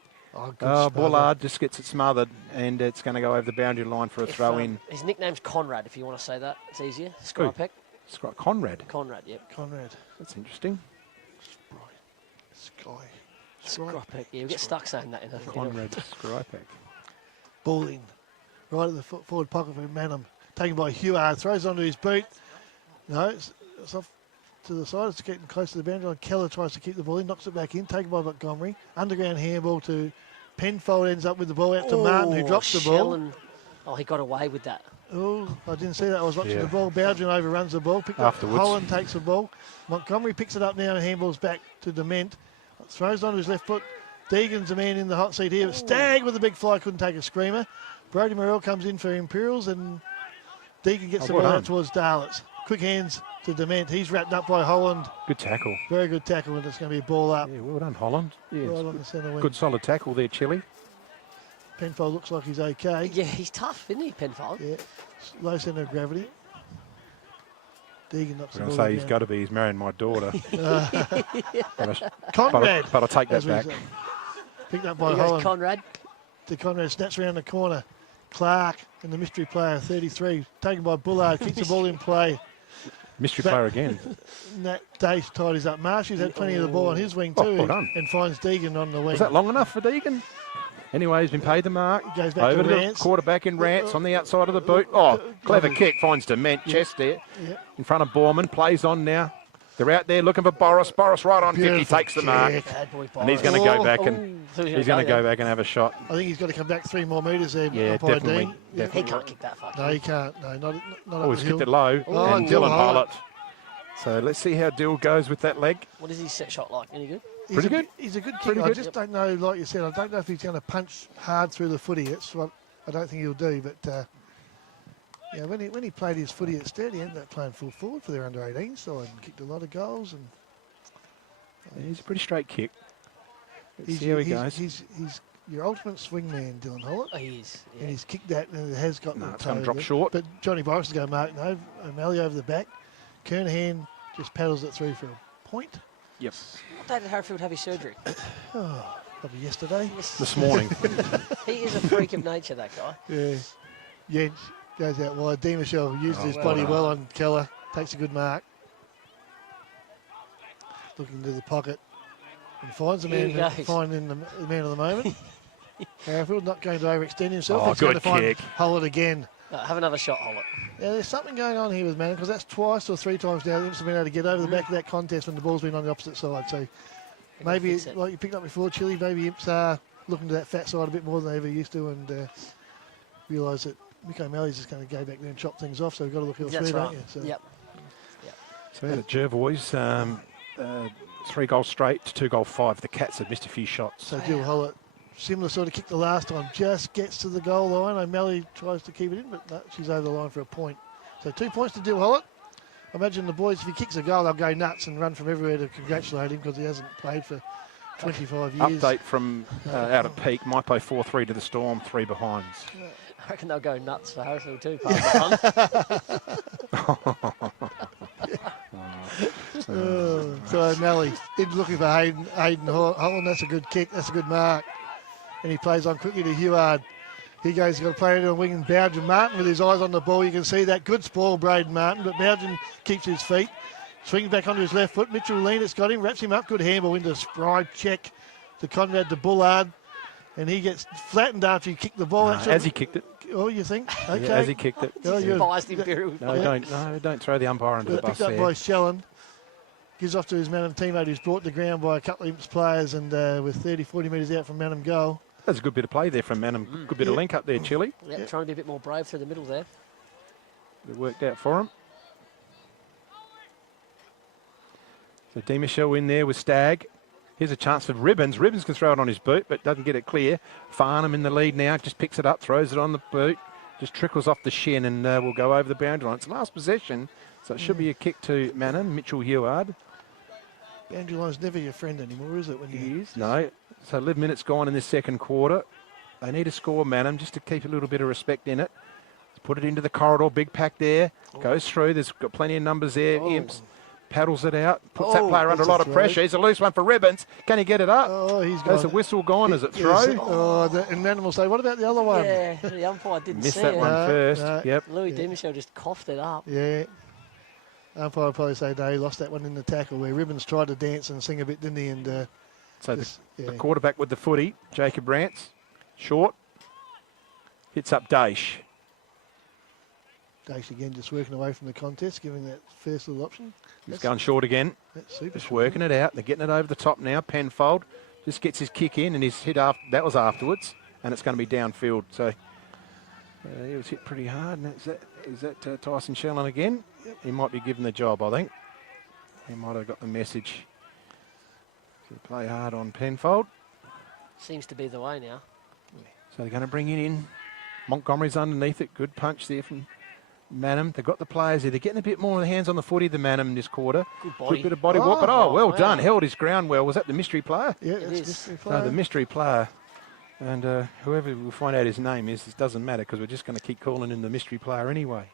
Bullard just gets it smothered, and it's going to go over the boundary line for a throw-in. His nickname's Conrad, if you want to say that. It's easier. Skrypek. Conrad. Conrad, yep. Conrad. That's interesting. Skrypek. Yeah, we get stuck saying that in a Conrad Skrypek. Ball in. Right at the forward pocket for Manham. Taken by Huard. Throws onto his boot. No, it's off to the side. It's getting close to the boundary line. Keller tries to keep the ball in. Knocks it back in. Taken by Montgomery. Underground handball to Penfold. Ends up with the ball out to Martin, who drops the ball. Oh, he got away with that. Oh, I didn't see that. I was watching the ball. Bowden overruns the ball. Holland takes the ball. Montgomery picks it up now and handballs back to Dement. Throws onto his left foot. Deegan's the man in the hot seat here. Stagg with a big fly, couldn't take a screamer. Brody Morrell comes in for Imperials, and Deegan gets the well ball done. out towards Darlitz. Quick hands to Dement. He's wrapped up by Holland. Good tackle. Very good tackle, and it's going to be a ball up. Yeah, well done, Holland. Yeah, Right it's on the centre wing. good solid tackle there, Chili. Penfold looks like he's okay. Yeah, he's tough, isn't he, Penfold? Yeah, low centre of gravity. Deegan knocks the I'm ball going to say he's down. got to be. He's marrying my daughter. Conrad. But I'll take that as we back. say. Picked up by Here goes Holland. Conrad. To Conrad, snaps around the corner. Clark and the mystery player, 33, taken by Bullard, keeps the ball in play. Mystery player again. Nat Dace tidies up. Marshy's had plenty of the ball on his wing too, well done. and finds Deegan on the wing. Was that long enough for Deegan? Anyway, he's been paid the mark. Goes back Over to to the Rance. quarterback in Rance on the outside of the boot. Oh, clever kick. Finds Dement. Chest there. Yep. In front of Borman. Plays on now. They're out there looking for Boris. Boris right on 50. Beautiful Takes the mark. kick. Bad boy And he's going to go back Oh, and so he's going to go back and have a shot. I think he's got to come back 3 more metres there. Yeah, umpire definitely. Dean. He definitely. can't kick that far. No, he can't. No, not Oh, up he's the kicked hill. it low. Oh, and Dill Dylan Hollett. Hollett. So let's see how Dill goes with that leg. What is his set shot like? Any good? Pretty good. He's a good kicker. Pretty I good. just don't know, like you said, I don't know if he's going to punch hard through the footy. That's what I don't think he'll do. But yeah, when he played his footy at Stead, he ended up playing full forward for their under-18 side and kicked a lot of goals. And He's a pretty straight kick. Let's he's, see how he he's, goes. he's your ultimate swingman, Dylan Hollett. Oh, he is. Yeah. And he's kicked that and it has got No, the it's gonna toe drop of it. short. But Johnny Boris is going to mark no, O'Malley over the back. Kernahan just paddles it through for a point. Yep. What day did Harrowfield have his surgery? Oh, probably yesterday. This morning. He is a freak of nature, that guy. Yeah. Jens goes out wide. D. Michelle uses his body well on Keller. Takes a good mark. Looking to the pocket. And finds the Here he man, goes. finding the man of the moment. Harrowfield not going to overextend himself. Oh, He's going to good find kick. Hollett again. Have another shot, Hollett. Yeah, there's something going on here with Manning because that's twice or 3 times now Imps have been able to get over the back of that contest when the ball's been on the opposite side. So maybe, fix it. like you picked up before, Chile, maybe Imps are looking to that fat side a bit more than they ever used to and realise that Mick O'Malley's just going to go back there and chop things off. So we've got to look elsewhere, That's right. don't you? So, Yep. So out at Jervois, 3 goals straight to 2 goal 5. The Cats have missed a few shots. So Jill Hollett, similar sort of kick the last time, just gets to the goal line. O'Malley tries to keep it in, but no, she's over the line for a point. So 2 points to Dill Hollett. I imagine the boys, if he kicks a goal, they'll go nuts and run from everywhere to congratulate him because he hasn't played for 25 years. Update from out at Peak. Maipo 4-3 to the Storm, 3 behinds. I reckon they'll go nuts for Harrowfield too, part of the fun. So O'Malley is looking for Hayden Holland. That's a good kick. That's a good mark. And he plays on quickly to Huard. He goes, he's got to play it on wing and Bowden Martin with his eyes on the ball. You can see that. Good spoil, Braden Martin, but Bowden keeps his feet. Swings back onto his left foot. Mitchell Lean, got him, wraps him up. Good handball into stride check to Conrad to Bullard. And he gets flattened after he kicked the ball. As he kicked it. Oh, you think? Okay. Yeah, as he kicked it. Oh, you're- Biased Imperial. No, don't throw the umpire under the bus picked up there. by Shellen. Gives off to his Manham teammate who's brought to ground by a couple of Imps players and with 30, 40 metres out from Manham goal. That's a good bit of play there from Manham. Good bit of link up there, Chile. Yep, trying to be a bit more brave through the middle there. It worked out for him. So D. Michelle in there with Stagg. Here's a chance for Ribbons. Ribbons can throw it on his boot, but doesn't get it clear. Farnham in the lead now. Just picks it up, throws it on the boot. Just trickles off the shin and will go over the boundary line. It's last possession, so it should be a kick to Manham. Mitchell Huard. Boundary line's never your friend anymore, is it? When you No. So 11 minutes gone in this second quarter. They need to score, Manham, just to keep a little bit of respect in it. Let's put it into the corridor. Big pack there. Goes through. There's got plenty of numbers there. Imps paddles it out. Puts that player under a lot of pressure. He's a loose one for Ribbons. Can he get it up? Oh, he's There's gone. a whistle gone. Is it Yes. throw? Oh, and Manham will say, what about the other one? Yeah, the umpire didn't Missed see that it. one first. no. Yep. Louis Demichel just coughed it up. Yeah. Umpire will probably say, no, he lost that one in the tackle where Ribbons tried to dance and sing a bit, didn't he? And So just, the quarterback with the footy, Jacob Rance, short, hits up Daish. Dace again just working away from the contest, giving that first little option. He's going short again. That's super. Just working it out. They're getting it over the top now. Penfold just gets his kick in and his hit after. That was afterwards, and it's going to be downfield. So he was hit pretty hard. And is that Tyson Shellen again? Yep. He might be given the job, I think. He might have got the message. So play hard on Penfold. Seems to be the way now. So they're going to bring it in. Montgomery's underneath it. Good punch there from Manham, they've got the players here. They're getting a bit more hands on the footy than Manham this quarter. Good body. Good bit of body work, but well wow. done. Held his ground well. Was that the mystery player? Yeah, It that's is. mystery player. No, the mystery player. And whoever we'll find out his name is, it doesn't matter because we're just going to keep calling him the mystery player anyway.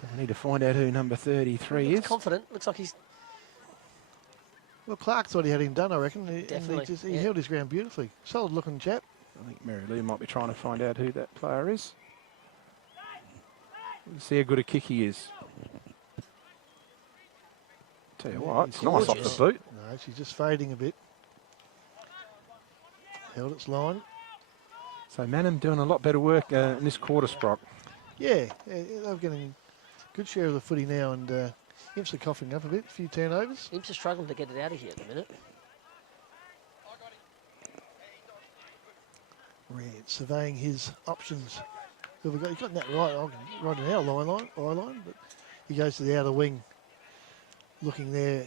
So we need to find out who number 33 Looks is. confident. Looks like he's Well, Clark thought he had him done, I reckon. Definitely, He held his ground beautifully. Solid looking chap. I think Mary Lou might be trying to find out who that player is. Let's see how good a kick he is. Tell you what, it's nice off the boot. No, she's just fading a bit. Held its line. So Manham doing a lot better work in this quarter, Sprock. Yeah, they're getting a good share of the footy now, and Imps are coughing up a bit. A few turnovers. Imps are struggling to get it out of here at the minute. Rand surveying his options. Who have we got? He's got that right in our line, but he goes to the outer wing, looking there.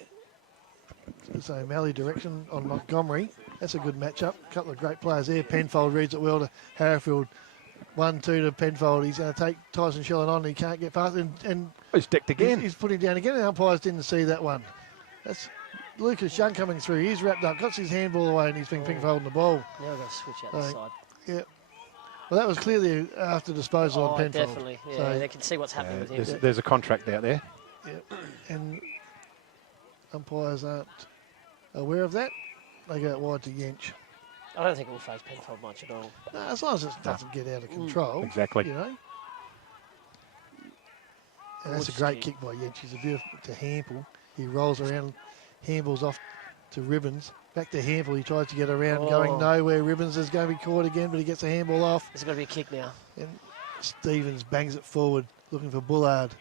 So O'Malley direction on Montgomery. That's a good matchup. A couple of great players there. Penfold reads it well to Harrifield. 1-2 to Penfold. He's going to take Tyson Shellen on. He can't get past it. And he's decked again. He's put him down again. The umpires didn't see that one. That's Lucas Young coming through. He's wrapped up. Got his handball away and he's been Penfold the ball. Now we're going to switch out the side. Yeah. Well, that was clearly after disposal on Penfold. Definitely. Yeah, So, they can see what's happening with him. There's a contract out there. yeah. And umpires aren't aware of that. They go out wide to Yench. I don't think it will face Penfold much at all. No, as long as it doesn't get out of control. Exactly. You know. And that's a great kick by Yench. He's a beautiful to Hample. He rolls around, handballs off to Ribbons. Back to Hample. He tries to get around, going nowhere. Ribbons is going to be caught again, but he gets the handball off. There's going to be a kick now. And Stevens bangs it forward, looking for Bullard.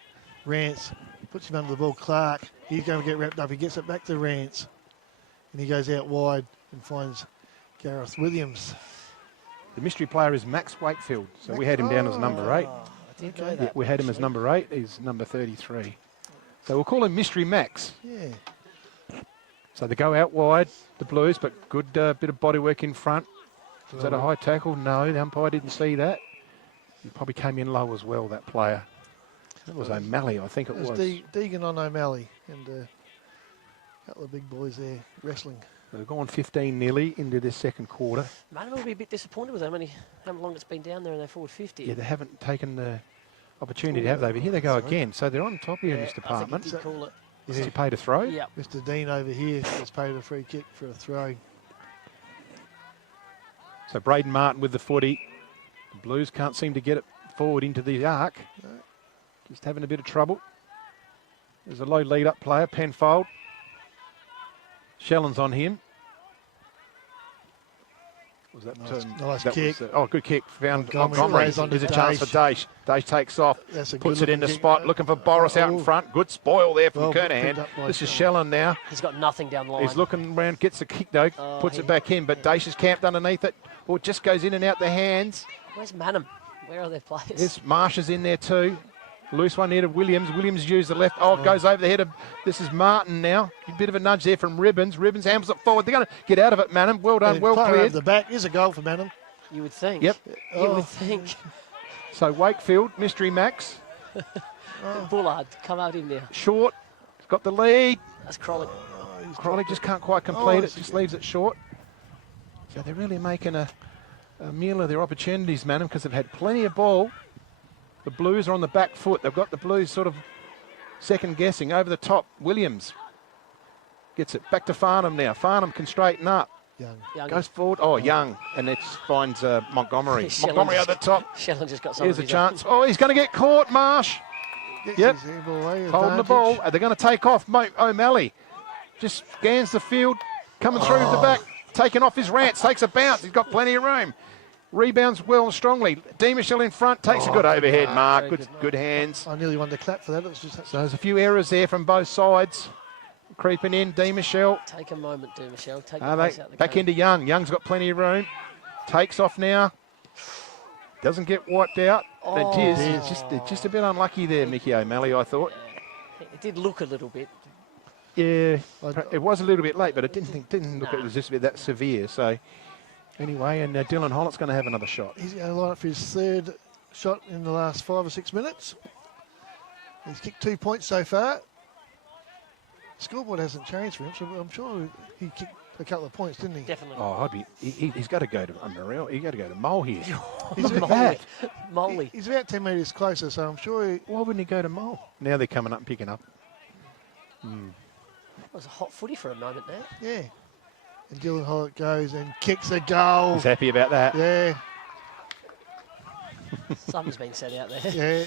Rance puts him under the ball. Clark, he's going to get wrapped up. He gets it back to Rance. And he goes out wide and finds Gareth Williams. The mystery player is Max Wakefield. So we had him down as number 8. I did know that. Yeah, we had him as number 8. He's number 33. So we'll call him Mystery Max. Yeah. So they go out wide, the Blues, but good bit of body work in front. Was that a high tackle? No, the umpire didn't see that. He probably came in low as well, that player. That was O'Malley, I think it was. Deegan on O'Malley, and a couple of big boys there wrestling. They've gone 15 nearly into this second quarter. Man, will be a bit disappointed with how long it's been down there and they're forward 50. Yeah, they haven't taken the opportunity, have they? But here they go again. So they're on top here in this department. I think he did call it. Is he paid a throw? Yeah. Mr. Dean over here has paid a free kick for a throw. So Braden Martin with the footy. The Blues can't seem to get it forward into the arc. No. Just having a bit of trouble. There's a low lead-up player, Penfold. Shellen's on him. Was that nice that kick. Was, good kick. Found Montgomery. Montgomery. There's a chance for Daesh. Daesh takes off, That's a puts it in the good-looking spot, kick. looking for Boris out in front. Good spoil there from Well Kernahan. picked up by This is Shellen. Shellen now. He's got nothing down the line. He's looking around, gets the kick though, puts it back in, but Daesh is camped underneath it. Or it just goes in and out the hands. Where's Manham? Where are their players? This Marsh is in there too. Loose one here to Williams. Williams used the left. Oh, it goes over the head of, this is Martin now. A bit of a nudge there from Ribbons. Ribbons handles it forward. They're going to get out of it, Manham. Well done, well Player cleared. over the back. Here's a goal for Manham. You would think. Yep. You would think. So Wakefield, Mystery Max. Bullard, come out in there. Short, he's got the lead. That's Crowley. Crowley just can't quite complete it, just leaves it short. So they're really making a meal of their opportunities, Manham, because they've had plenty of ball. The Blues are on the back foot. They've got the Blues sort of second guessing over the top. Williams gets it back to Farnham now. Farnham can straighten up. Young. Goes forward. Oh, Young. And it finds Montgomery. Montgomery over the top. Shellen just got some. Here's a chance. Oh, he's going to get caught, Marsh. Yep. Holding the ball. Are they going to take off? O'Malley just scans the field, coming through the back, taking off his Rance, takes a bounce. He's got plenty of room. Rebounds well and strongly. D. Michelle in front, takes a good overhead mark. Good hands. I nearly wanted to clap for that. It was just So there's a few errors there from both sides. Creeping in, D. Michelle. Take a moment, D. Michelle. Take the pace out the back game. into Young. Young's got plenty of room. Takes off now. Doesn't get wiped out. It's just a bit unlucky there, Mickey O'Malley, I thought. It did look a little bit. Yeah, it was a little bit late, but it didn't look like it was just a bit that severe. So anyway, and Dylan Hollett's going to have another shot. He's going to line up for his third shot in the last 5 or 6 minutes. He's kicked 2 points so far. Scoreboard hasn't changed for him, so I'm sure he kicked a couple of points, didn't he? Definitely. Oh, he's got to go to Unreal. He's got to go to Mole here. He's Look at that. Molly. He's about 10 metres closer, so I'm sure Why wouldn't he go to Mole? Now they're coming up and picking up. It was a hot footy for a moment there. yeah. And Dylan Hollett goes and kicks a goal. He's happy about that. Yeah, Something's been said out there. yeah.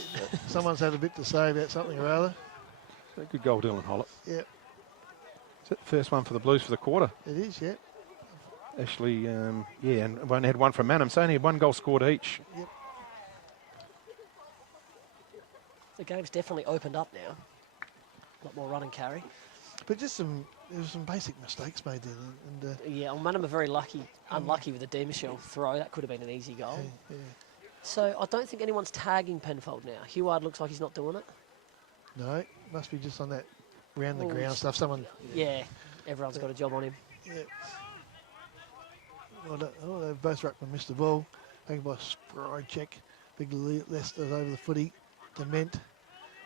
Someone's had a bit to say about something or other. Good goal, Dylan Hollett. Yep, Is that the first one for the Blues for the quarter? it is, yeah. Actually, yeah, and one had one from Manham, so only had 1 goal scored each. Yep. The game's definitely opened up now. A lot more run and carry. But just there was some basic mistakes made there. And Yeah, well, Manham are very unlucky with the Michelle throw. That could have been an easy goal. yeah. So I don't think anyone's tagging Penfold now. Heward looks like he's not doing it. No, must be just on that round the Well, ground stuff. Someone. Yeah, everyone's got a job on him. Yeah. Oh, they've both ruckman missed the ball. Taken by Sprycheck. Big Lester over the footy. Dement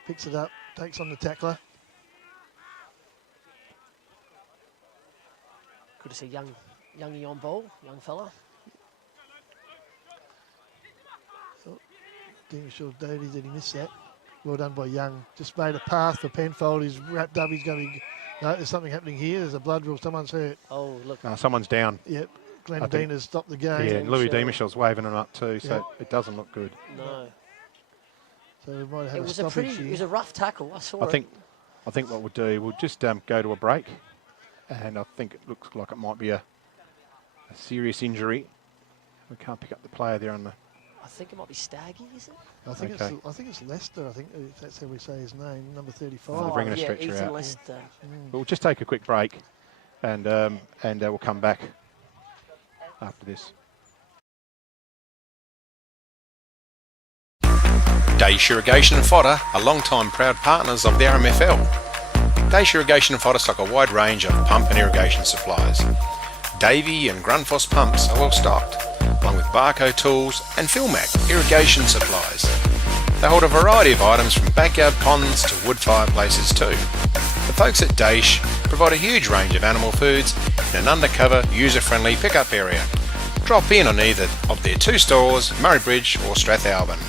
picks it up, takes on the tackler. Good to see Youngie on ball, young fella. Dean Doty, did he miss that? Well done by Young. Just made a path for Penfold. He's wrapped up. He's going to be... No, there's something happening here. There's a blood rule. Someone's hurt. Oh, look. Someone's down. Yep. Glenn Dean has stopped the game. Yeah, Louis Demichel's waving him up too, so it doesn't look good. No. So we might have had It was a stoppage it was a rough tackle. I saw I think what we'll do, we'll just go to a break, and I think it looks like it might be a serious injury. We can't pick up the player there on the... I think it might be Staggy, is it? I think it's Lester. I think if that's how we say his name, number 35. They're bringing a stretcher Ethan out. Lester. But we'll just take a quick break, and we'll come back after this. Daish Irrigation and Fodder are long-time proud partners of the RMFL. Daish Irrigation and Fodder stock a wide range of pump and irrigation supplies. Davey and Grundfos pumps are well stocked, along with Barco tools and Philmac irrigation supplies. They hold a variety of items from backyard ponds to wood fireplaces too. The folks at Daish provide a huge range of animal foods in an undercover, user-friendly pickup area. Drop in on either of their 2 stores, Murray Bridge or Strathalbyn.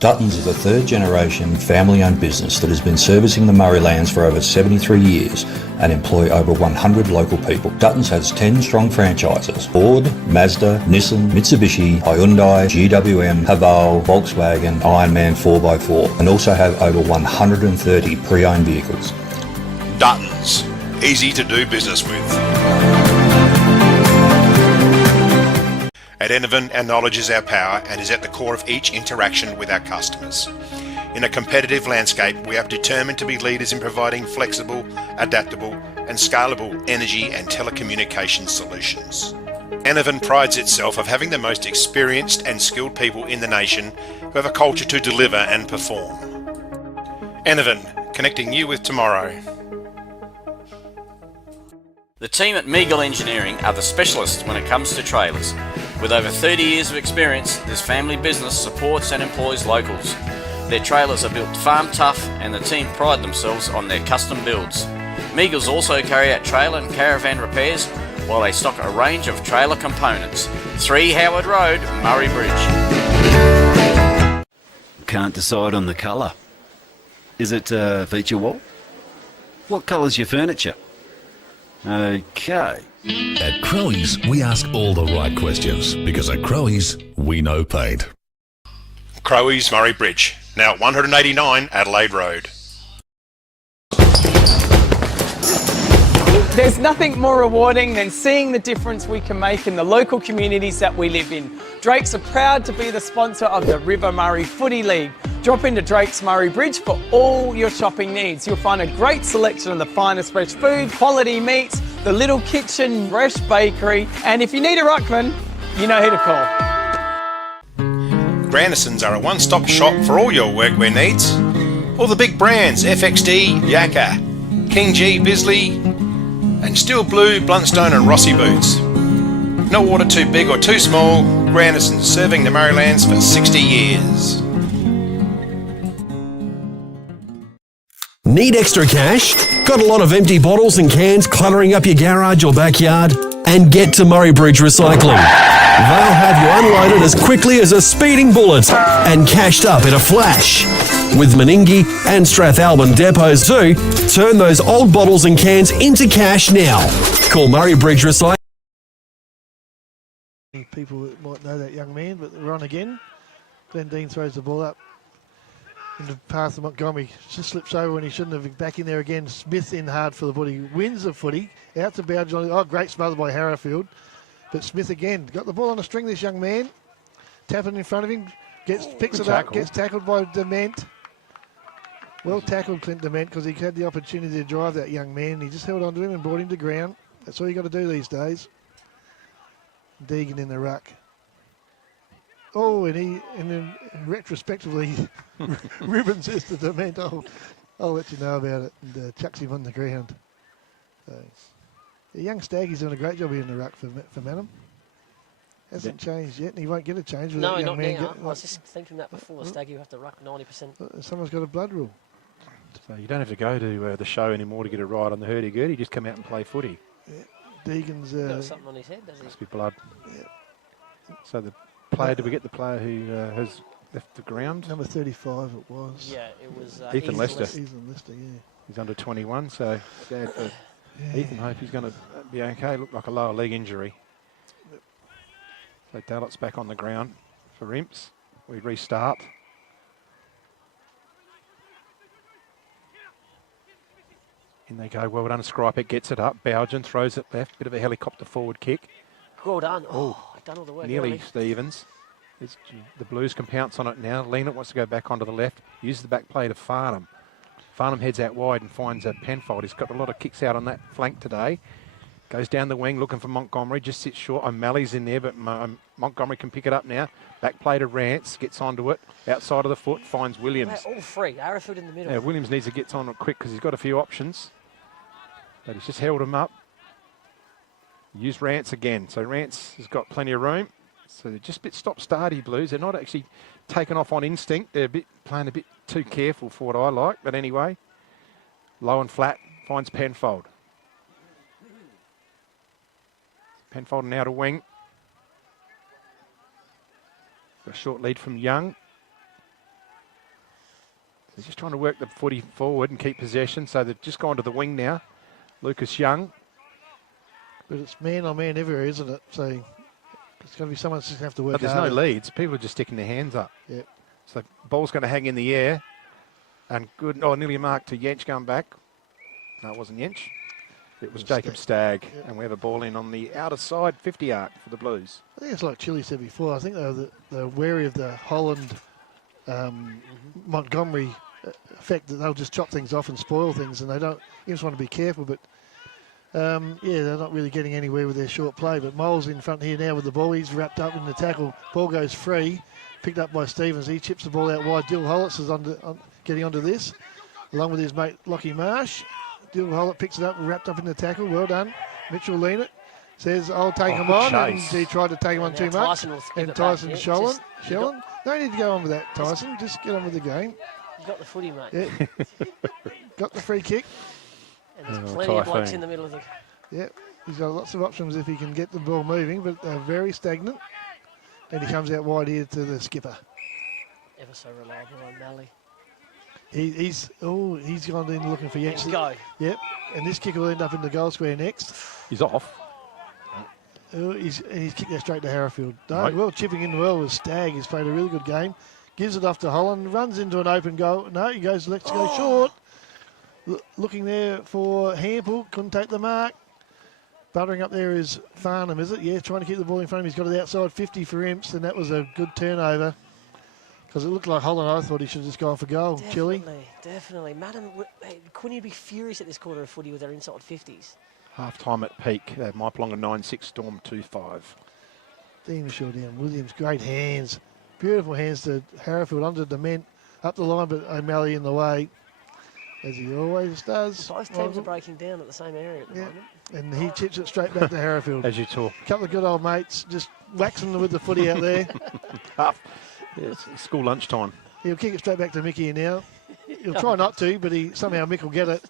Duttons is a third-generation, family-owned business that has been servicing the Murraylands for over 73 years and employ over 100 local people. Duttons has 10 strong franchises: Ford, Mazda, Nissan, Mitsubishi, Hyundai, GWM, Haval, Volkswagen, Ironman 4x4, and also have over 130 pre-owned vehicles. Duttons, easy to do business with. At Enervin, our knowledge is our power and is at the core of each interaction with our customers. In a competitive landscape, we are determined to be leaders in providing flexible, adaptable and scalable energy and telecommunications solutions. Enervin prides itself of having the most experienced and skilled people in the nation who have a culture to deliver and perform. Enervin, connecting you with tomorrow. The team at Meagle Engineering are the specialists when it comes to trailers. With over 30 years of experience, this family business supports and employs locals. Their trailers are built farm tough and the team pride themselves on their custom builds. Meagles also carry out trailer and caravan repairs while they stock a range of trailer components. 3 Howard Road, Murray Bridge. Can't decide on the colour. Is it feature wall? What colour's your furniture? Okay. At Crowe's, we ask all the right questions because at Crowe's, we know paint. Crowe's, Murray Bridge, now at 189 Adelaide Road. There's nothing more rewarding than seeing the difference we can make in the local communities that we live in. Drake's are proud to be the sponsor of the River Murray Footy League. Drop into Drake's Murray Bridge for all your shopping needs. You'll find a great selection of the finest fresh food, quality meats, the Little Kitchen Fresh Bakery, and if you need a ruckman, you know who to call. Grandisons are a one-stop shop for all your workwear needs. All the big brands, FXD, Yakka, King G, Bisley, and Steel Blue, Bluntstone and Rossi boots. No order too big or too small, Grandisons serving the Murraylands for 60 years. Need extra cash? Got a lot of empty bottles and cans cluttering up your garage or backyard? And get to Murray Bridge Recycling. They'll have you unloaded as quickly as a speeding bullet and cashed up in a flash. With Meningie and Strathalbyn depots too, turn those old bottles and cans into cash now. Call Murray Bridge Recycling. People that might know that young man, but they're on again. Glenn Dean throws the ball up in the path of Montgomery. Just slips over when he shouldn't have. Back in there again. Smith in hard for the footy. Wins the footy. Out to Bowden. Oh, great smother by Harrowfield. But Smith again. Got the ball on the string, this young man. Tapping in front of him. Picks it up. Gets tackled by Dement. Well tackled, Clint Dement, because he had the opportunity to drive that young man. He just held on to him and brought him to ground. That's all you got to do these days. Deegan in the ruck. Oh, and then retrospectively, Ribbon says to Dement, I'll let you know about it, and chucks him on the ground. So, the young Staggy's doing a great job here in the ruck for Manham. Hasn't changed yet, and he won't get a change with that young man. I was just thinking that before. Staggy, you have to ruck 90%. Someone's got a blood rule. So you don't have to go to the show anymore to get a ride on the hurdy-gurdy. Just come out and play footy. Yeah. Deegan's... got something on his head, does he? Must be blood. Yeah. So the player, did we get the player who has left the ground? Number 35 it was. Yeah, it was Ethan Lester. Ethan Lester, yeah. He's under 21, so sad for Ethan. Hope he's going to be okay. Looked like a lower leg injury. So Dallett's back on the ground for Imps. We restart. In they go. Well done. Skrypek gets it up. Bowden throws it left. Bit of a helicopter forward kick. Well done. Done all the work. Nearly Stevens. The Blues can pounce on it now. Leonard wants to go back onto the left. Uses the back play to Farnham. Farnham heads out wide and finds Penfold. He's got a lot of kicks out on that flank today. Goes down the wing looking for Montgomery. Just sits short. O'Malley's in there, but Montgomery can pick it up now. Back play to Rance. Gets onto it. Outside of the foot. Finds Williams. All three. Arrowfield in the middle. Yeah, Williams needs to get on it quick because he's got a few options. But he's just held him up. Use Rance again. So Rance has got plenty of room. So they're just a bit stop-starty Blues. They're not actually taken off on instinct. They're playing a bit too careful for what I like. But anyway, low and flat finds Penfold. Penfold now to wing. Got a short lead from Young. They're just trying to work the footy forward and keep possession. So they've just gone to the wing now. Lucas Young. But it's man on man everywhere, isn't it? So it's going to be someone that's just going to have to work harder. But there's no leads. People are just sticking their hands up. Yeah. So ball's going to hang in the air. And good. Oh, nearly a mark to Yench going back. No, it wasn't Yench. It was Jacob Stagg. Yep. And we have a ball in on the outer side 50 arc for the Blues. I think it's like Chili said before. I think they're wary of the Holland Montgomery effect, that they'll just chop things off and spoil things, and they don't. You just want to be careful, but they're not really getting anywhere with their short play. But Mole's in front here now with the ball. He's wrapped up in the tackle. Ball goes free, picked up by Stevens. He chips the ball out wide. Dill Hollitz is getting onto this, along with his mate Lockie Marsh. Dill Hollitz picks it up and wrapped up in the tackle. Well done. Mitchell Leonard says, I'll take him on. And he tried to take him on too much. And Tyson Shellan. No need to go on with that, Tyson. Just get on with the game. You got the footy, mate. Yeah. Got the free kick. And there's plenty of blokes in the middle of the... Yep, he's got lots of options if he can get the ball moving, but they're very stagnant. And he comes out wide here to the skipper. Ever so reliable on Malley. He's gone in looking for Yates. Go. Yep, and this kick will end up in the goal square next. He's off. He's kicked that straight to Harrowfield. No, well, chipping in well with Stagg. He's played a really good game. Gives it off to Holland, runs into an open goal. No, he goes, let's go short. Looking there for Hampel, couldn't take the mark. Buttering up there is Farnham, is it? Yeah, trying to keep the ball in front of him. He's got it outside 50 for Imps, and that was a good turnover. Because it looked like Holland, I thought he should have just gone for goal. Chili. Definitely. Madam, couldn't you be furious at this quarter of footy with their inside 50s? Half-time at peak. Maipalonga 9-6, Storm 2-5. Dean short down. Williams, great hands. Beautiful hands to Harrowfield under dement. Up the line, but O'Malley in the way, as he always does. Both teams are breaking down at the same area at the moment. And he chips it straight back to Harrowfield. As you talk. A couple of good old mates just waxing them with the footy out there. Tough. Yeah, it's school lunchtime. He'll kick it straight back to Mickey now. He'll try not to, but somehow Mick will get it.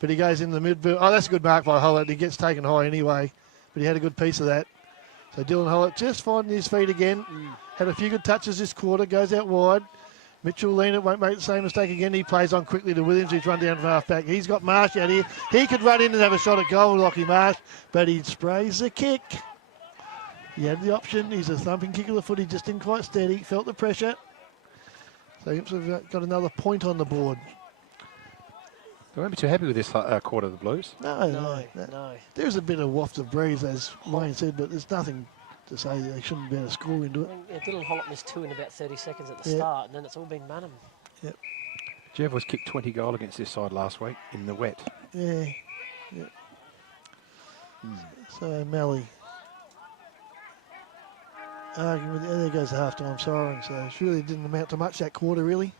But he goes in the midfield. Oh, that's a good mark by Hollett. He gets taken high anyway, but he had a good piece of that. So Dylan Hollett just finding his feet again. Had a few good touches this quarter, goes out wide. Mitchell Leaner won't make the same mistake again. He plays on quickly to Williams, who's run down for half back. He's got Marsh out here. He could run in and have a shot at goal, Lockie Marsh, but he sprays the kick. He had the option. He's a thumping kick of the foot. He just didn't quite steady. Felt the pressure. So Imps have got another point on the board. They won't be too happy with this quarter of the Blues. No. There's a bit of waft of breeze, as Wayne said, but there's nothing to say they shouldn't be able to score into it. Yeah, Dylan Hollett missed 2 in about 30 seconds at the start, and then it's all been Manham. Yep. Jeff was kicked 20 goal against this side last week in the wet. Yeah. So O'Malley. There goes the half-time siren. So it really didn't amount to much that quarter, really.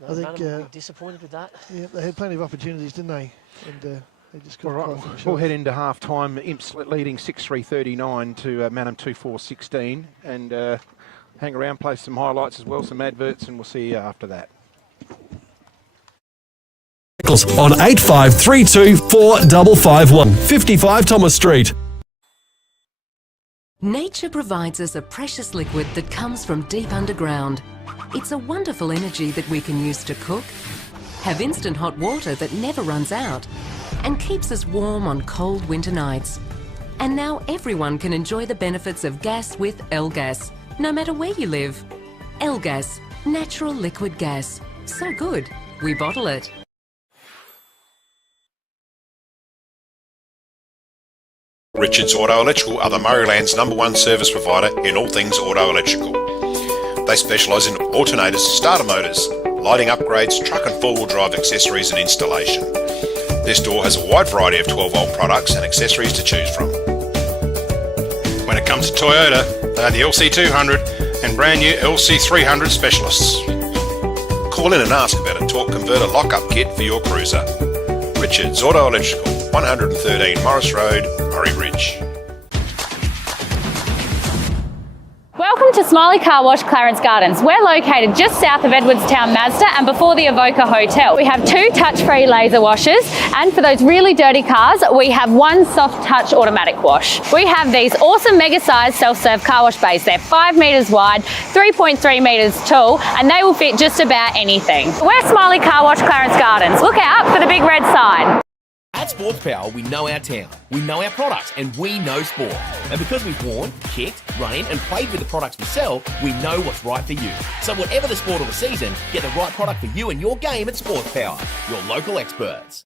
No, I think Manham will be disappointed with that. Yeah, they had plenty of opportunities, didn't they? And they just couldn't quite finish We'll off. head into half-time. Imps leading 6-3-39 to Manham 2-4-16. And hang around, play some highlights as well, some adverts, and we'll see you after that. On 8532 4551 55 Thomas Street. Nature provides us a precious liquid that comes from deep underground. It's a wonderful energy that we can use to cook, have instant hot water that never runs out, and keeps us warm on cold winter nights. And now everyone can enjoy the benefits of gas with L-Gas, no matter where you live. L-Gas, natural liquid gas. So good, we bottle it. Richards Auto Electrical are the Murrayland's #1 service provider in all things auto electrical. They specialise in alternators, starter motors, lighting upgrades, truck and four-wheel drive accessories and installation. Their store has a wide variety of 12-volt products and accessories to choose from. When it comes to Toyota, they are the LC200 and brand new LC300 specialists. Call in and ask about a torque converter lock-up kit for your cruiser. Richards Auto Electrical, 113 Morris Road, Murray Bridge. Welcome to Smiley Car Wash, Clarence Gardens. We're located just south of Edwardstown Mazda and before the Evoca Hotel. We have 2 touch-free laser washers, and for those really dirty cars, we have 1 soft touch automatic wash. We have these awesome mega-sized self-serve car wash bays. They're 5 metres wide, 3.3 metres tall, and they will fit just about anything. We're Smiley Car Wash, Clarence Gardens. Look out for the big red sign. At Sports Power, we know our town, we know our products, and we know sport. And because we've worn, kicked, run in, and played with the products we sell, we know what's right for you. So whatever the sport or the season, get the right product for you and your game at Sports Power, your local experts.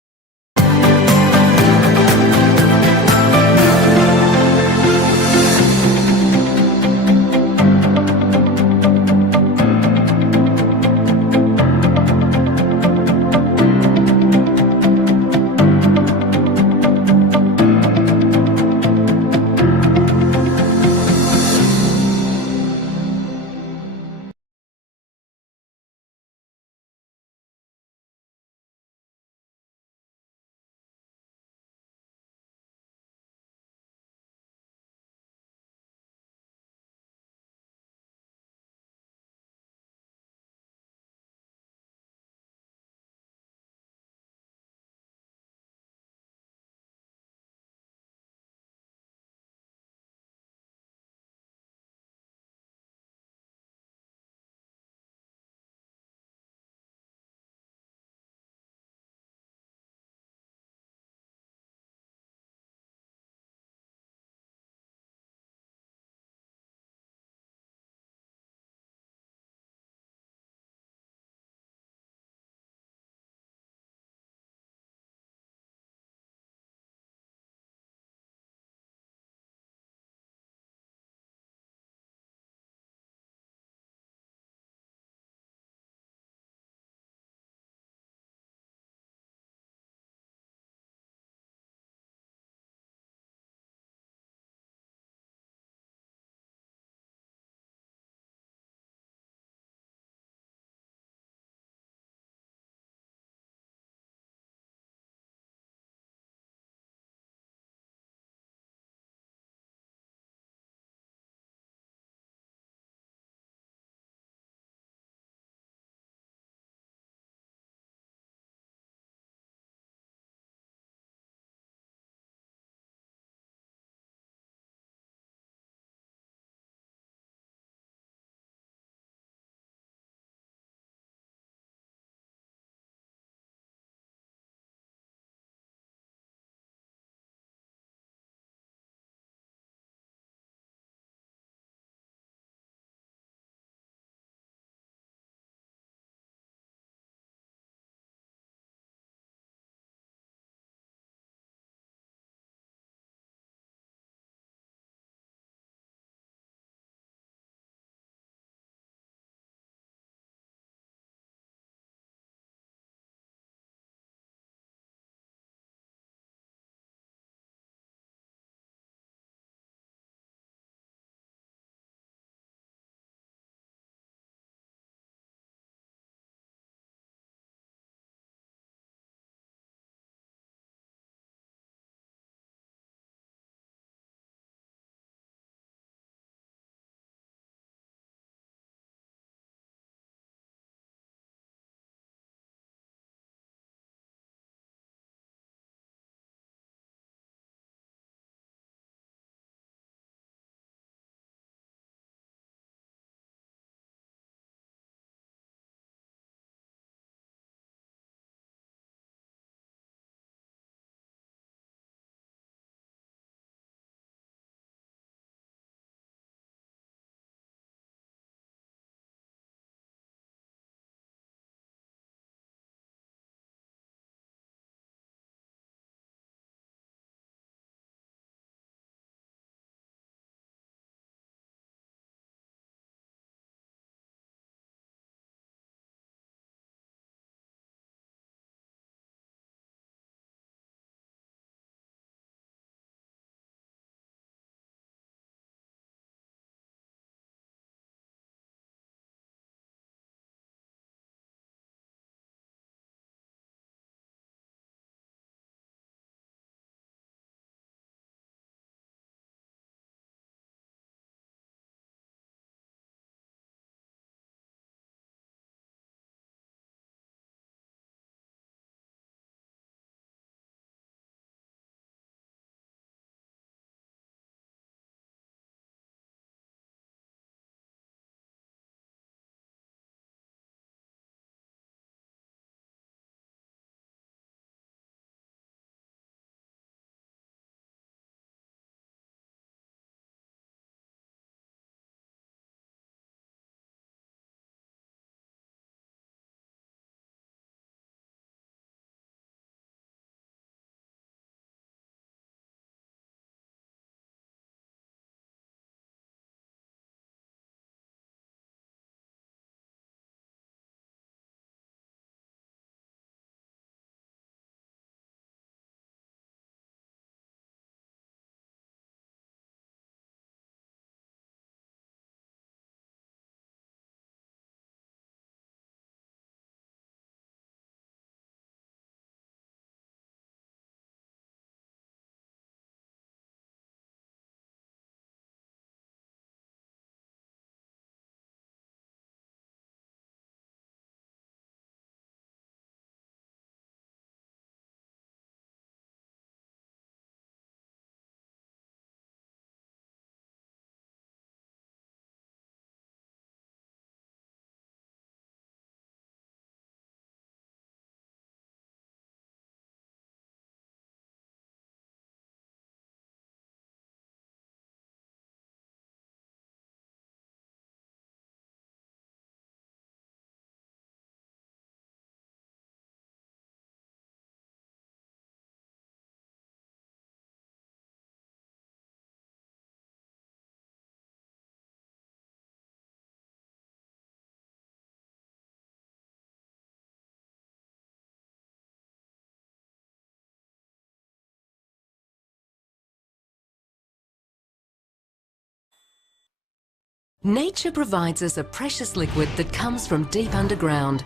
Nature provides us a precious liquid that comes from deep underground.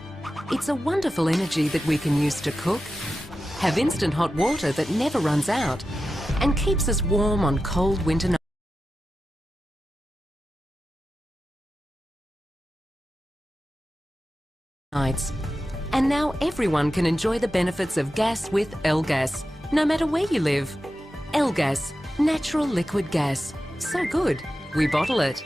It's a wonderful energy that we can use to cook, have instant hot water that never runs out, and keeps us warm on cold winter nights. And now everyone can enjoy the benefits of gas with L-Gas, no matter where you live. L-Gas, natural liquid gas. So good, we bottle it.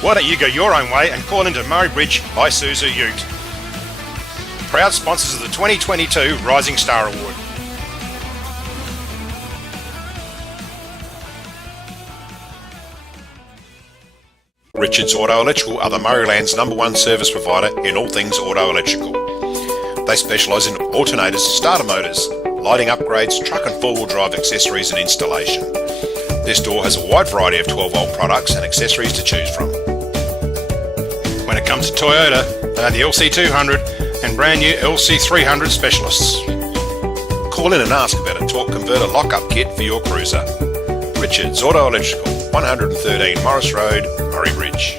Why don't you go your own way and call into Murray Bridge Isuzu Ute? Proud sponsors of the 2022 Rising Star Award. Richards Auto Electrical are the Murrayland's #1 service provider in all things auto electrical. They specialise in alternators, starter motors, lighting upgrades, truck and four-wheel drive accessories and installation. This store has a wide variety of 12-volt products and accessories to choose from. When it comes to Toyota, they are the LC200 and brand new LC300 specialists. Call in and ask about a torque converter lock-up kit for your cruiser. Richards Auto Electrical, 113 Morris Road, Murray Bridge.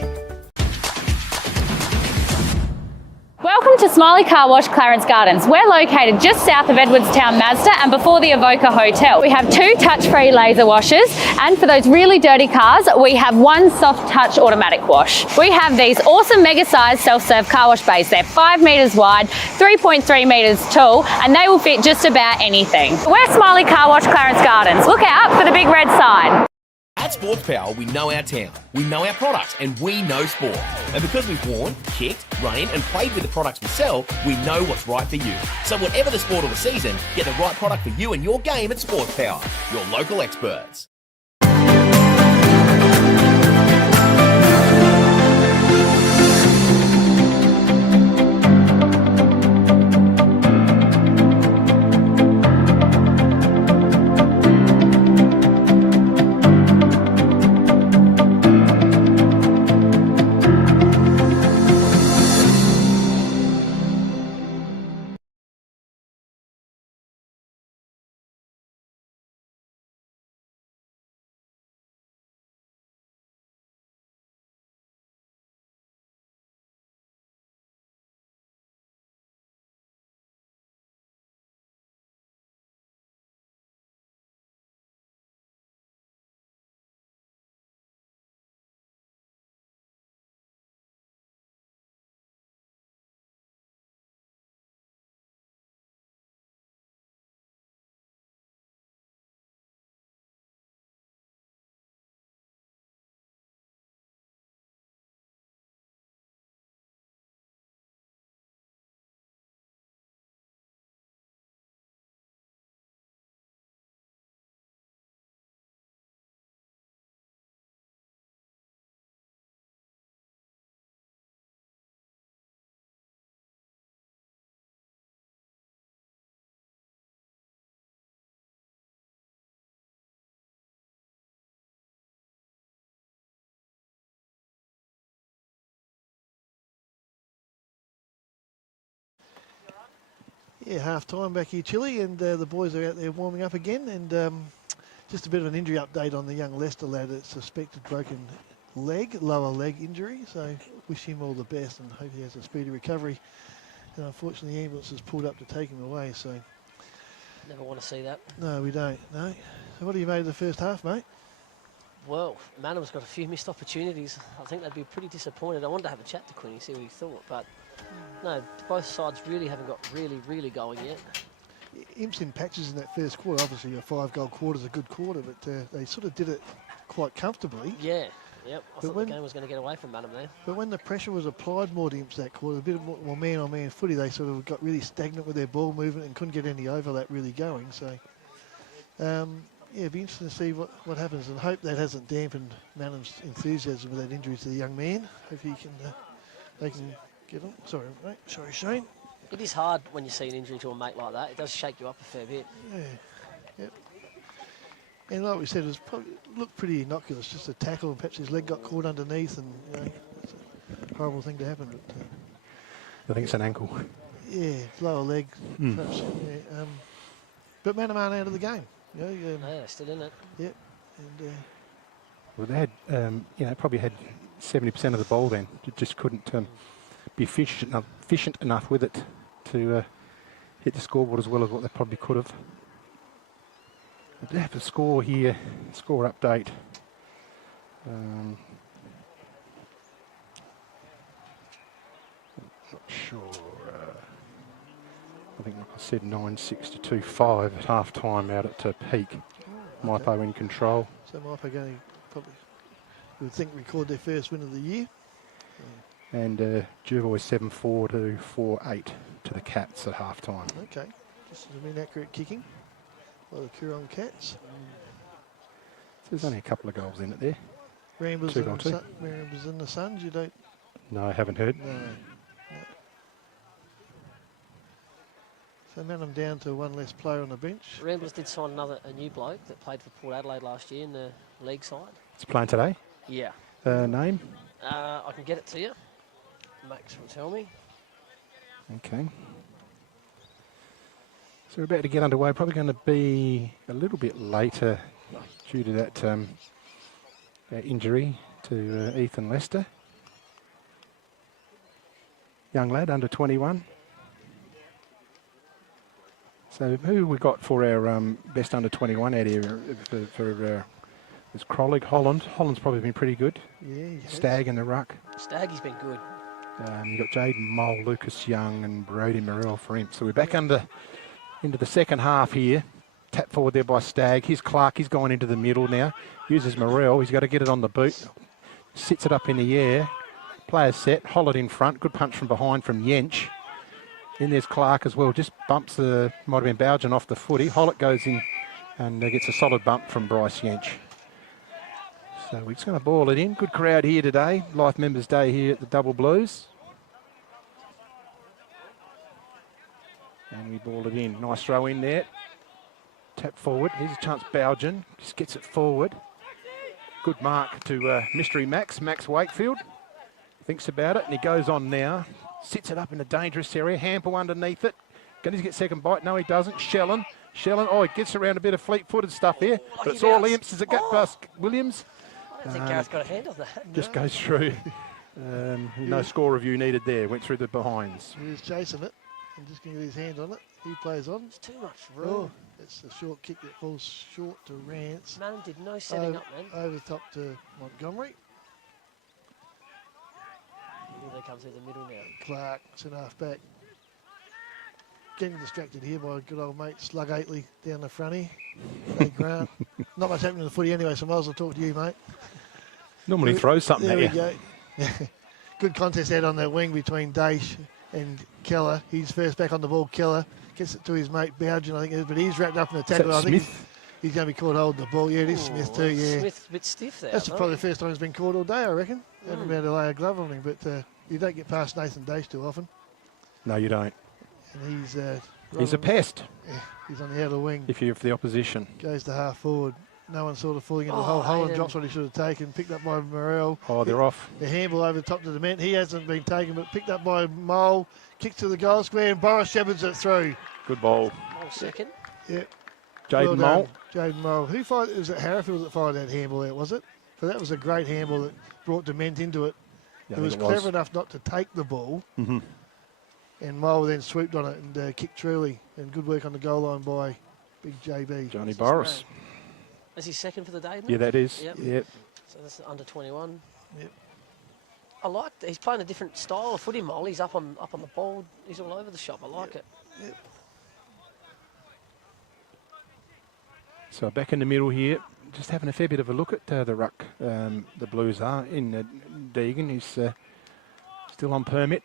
Welcome to Smiley Car Wash, Clarence Gardens. We're located just south of Edwardstown Mazda and before the Avoca Hotel. We have 2 touch-free laser washers, and for those really dirty cars, we have 1 soft touch automatic wash. We have these awesome mega-sized self-serve car wash bays. They're 5 metres wide, 3.3 metres tall, and they will fit just about anything. We're Smiley Car Wash, Clarence Gardens. Look out for the big red sign. At Sports Power, we know our town, we know our products, and we know sport. And because we've worn, kicked, run in, and played with the products we sell, we know what's right for you. So whatever the sport or the season, get the right product for you and your game at Sports Power, your local experts. Yeah, half time back here, Chile, and the boys are out there warming up again. And just a bit of an injury update on the young Leicester lad. It's suspected broken leg, lower leg injury. So wish him all the best and hope he has a speedy recovery. And unfortunately, the ambulance has pulled up to take him away. So Never want to see that. no, we don't. No. So what do you made of the first half, mate? Well, Manham's got a few missed opportunities. I think they'd be pretty disappointed. I wanted to have a chat to Quinny, see what he thought, but no, both sides really haven't got really going yet. Imps in patches in that first quarter. Obviously, a 5-goal quarter is a good quarter, but they sort of did it quite comfortably. Yeah, yep. I thought the game was going to get away from Manham there. But when the pressure was applied more to Imps that quarter, a bit more man-on-man footy, they sort of got really stagnant with their ball movement and couldn't get any overlap really going. So, yeah, it'd be interesting to see what happens, and hope that hasn't dampened Manham's enthusiasm with that injury to the young man. Hope he can, they can get on. Sorry, mate. Sorry, Shane. It is hard when you see an injury to a mate like that. It does shake you up a fair bit. Yeah. Yep. And like we said, it was probably looked pretty innocuous, just a tackle, and perhaps his leg got caught underneath, and it's a horrible thing to happen. But, I think it's an ankle. yeah, lower leg, perhaps. Yeah, but Manham aren't out of the game. No, they're still in it. Yep. And, well, they had, probably had 70% of the ball then. Just couldn't be efficient enough with it to hit the scoreboard as well as what they probably could have. They have a score here, score update. Not sure. I think, like I said, 9-6 to 2-5 at half time out at peak. Maipo in control. So Maipo going to probably, you would think, record their first win of the year. And Jervois 7-4 to 4-8 to the Cats at half time. Okay, just some inaccurate kicking by the Coorong Cats. So there's only a couple of goals in it there. Ramblers 2 goal 2. Ramblers and the Suns, you don't? No, I haven't heard. No. So Manham down to one less player on the bench. Ramblers did sign a new bloke that played for Port Adelaide last year in the league side. It's playing today? Yeah. Name? I can get it to you. Max will tell me. Okay. So we're about to get underway. Probably going to be a little bit later due to that injury to Ethan Lester. Young lad, under 21. So who we got for our best under 21 out here for it's Crollig, Holland. Holland's probably been pretty good. Yeah, Stagg in the ruck. Staggy's been good. You've got Jaden Mole, Lucas Young and Brody Morrell for him. So we're back into the second half here. Tap forward there by Stagg. Here's Clark, he's going into the middle now. Uses Morrell, he's got to get it on the boot. Sits it up in the air. Players set, Hollett in front. Good punch from behind from Yench. Then there's Clark as well, just bumps might have been Bougen off the footy. Hollett goes in and gets a solid bump from Bryce Yench. So we're just going to ball it in. Good crowd here today. Life Members Day here at the Double Blues. And we ball it in. Nice throw in there. Tap forward. Here's a chance Bougen. Just gets it forward. Good mark to Mystery Max Wakefield. Thinks about it and he goes on now. Sits it up in a dangerous area. Hampel underneath it. Going to get second bite. No, he doesn't. Shellen. Oh, he gets around a bit of fleet-footed stuff here. But it's all imps. Is it gut bust Williams? I don't think Gareth got a hand on that. Just goes through. No score review needed there. Went through the behinds. He was chasing it and just going to get his hand on it. He plays on. It's too much room. It's a short kick that falls short to Rance. Man did no setting up, man. Over the top to Montgomery. Here they come through the middle now. Clark, centre half back. Getting distracted here by good old mate Slug Aitley down the front here. Hey Grant. Not much happening in the footy anyway, so I might as well talk to you, mate. Normally throws something at you. There we go. Good contest out on the wing between Daish and Keller. He's first back on the ball. Keller gets it to his mate Bougen, I think it is, but he's wrapped up in the tackle. I think he's going to be caught holding the ball. Yeah, it is Smith too, yeah. Smith's a bit stiff there. That's probably the first time he's been caught all day, I reckon. Haven't been able to lay a glove on him, but you don't get past Nathan Daish too often. No, you don't. And he's a pest. Yeah, he's on the outer wing. If you're for the opposition. Goes to half forward. No one's sort of falling into the hole. Holland drops what he should have taken. Picked up by Morrell. Oh, they're off. The handball over the top to the man. He hasn't been taken, but picked up by Mole. Kicks to the goal square, and Boris shepherds it through. Good ball. Mole second. Yep. Jaden Mole. Jaden Mole. Who fired? Was it Harrifield that fired that handball out, was it? So that was a great handball that brought Dement into it. Yeah, it was clever enough not to take the ball. Mm-hmm. And Mole then swooped on it and kicked truly. And good work on the goal line by Big JB. Johnny Boris. Is he second for the day? Yeah, that is. Yep. So that's under 21. Yep. I like that. He's playing a different style of footy, Mole. He's up on the ball. He's all over the shop. I like it. Yep. So back in the middle here, just having a fair bit of a look at the ruck. The Blues are in Deegan. He's still on permit.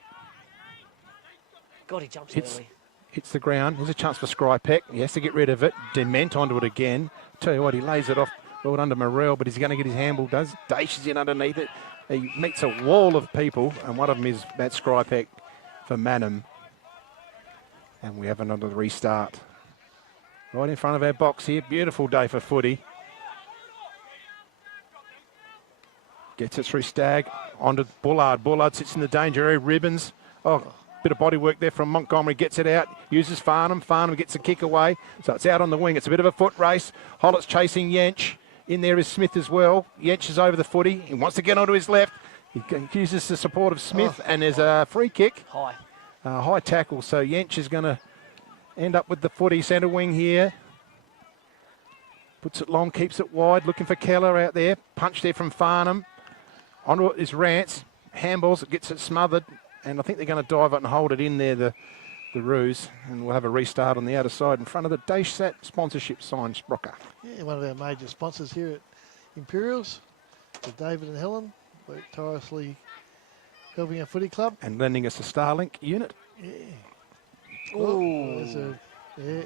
God, he jumps early. Hits the ground. There's a chance for Skrypek. He has to get rid of it. Dement onto it again. Tell you what, he lays it off well under Morrell, but he's going to get his handball. Does Daish is in underneath it. He meets a wall of people, and one of them is Matt Skrypek for Manham. And we have another restart. Right in front of our box here. Beautiful day for footy. Gets it through Stagg, onto Bullard. Bullard sits in the danger area. Ribbons. Oh, bit of body work there from Montgomery. Gets it out. Uses Farnham. Farnham gets a kick away. So it's out on the wing. It's a bit of a foot race. Hollett's chasing Yench. In there is Smith as well. Yench is over the footy. He wants to get onto his left. He uses the support of Smith, and there's a free kick. High tackle. So Yench is going to end up with the footy. Centre wing here. Puts it long, keeps it wide. Looking for Keller out there. Punch there from Farnham. Onto it is Rance. Handballs, it gets it smothered. And I think they're going to dive it and hold it in there, the Roos. And we'll have a restart on the outer side in front of the Dashsat sponsorship sign, Sprocker. Yeah, one of our major sponsors here at Imperials, so David and Helen, work tirelessly helping our footy club. And lending us a Starlink unit. Yeah. Ooh. Yeah.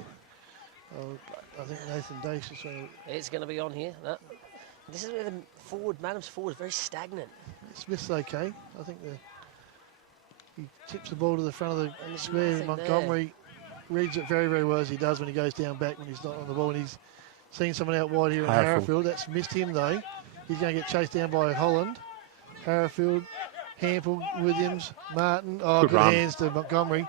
Oh, I think Nathan Dace is trying to... It's going to be on here. No. This is where the forward, Madam's forward is very stagnant. Smith's okay. I think he tips the ball to the front of the square. nothing Montgomery reads it very, very well as he does when he goes down back when he's not on the ball. And he's seen someone out wide here in Harrowfield. That's missed him though. He's going to get chased down by Holland. Harrowfield, Hampel, Williams, Martin. Oh, good hands to Montgomery.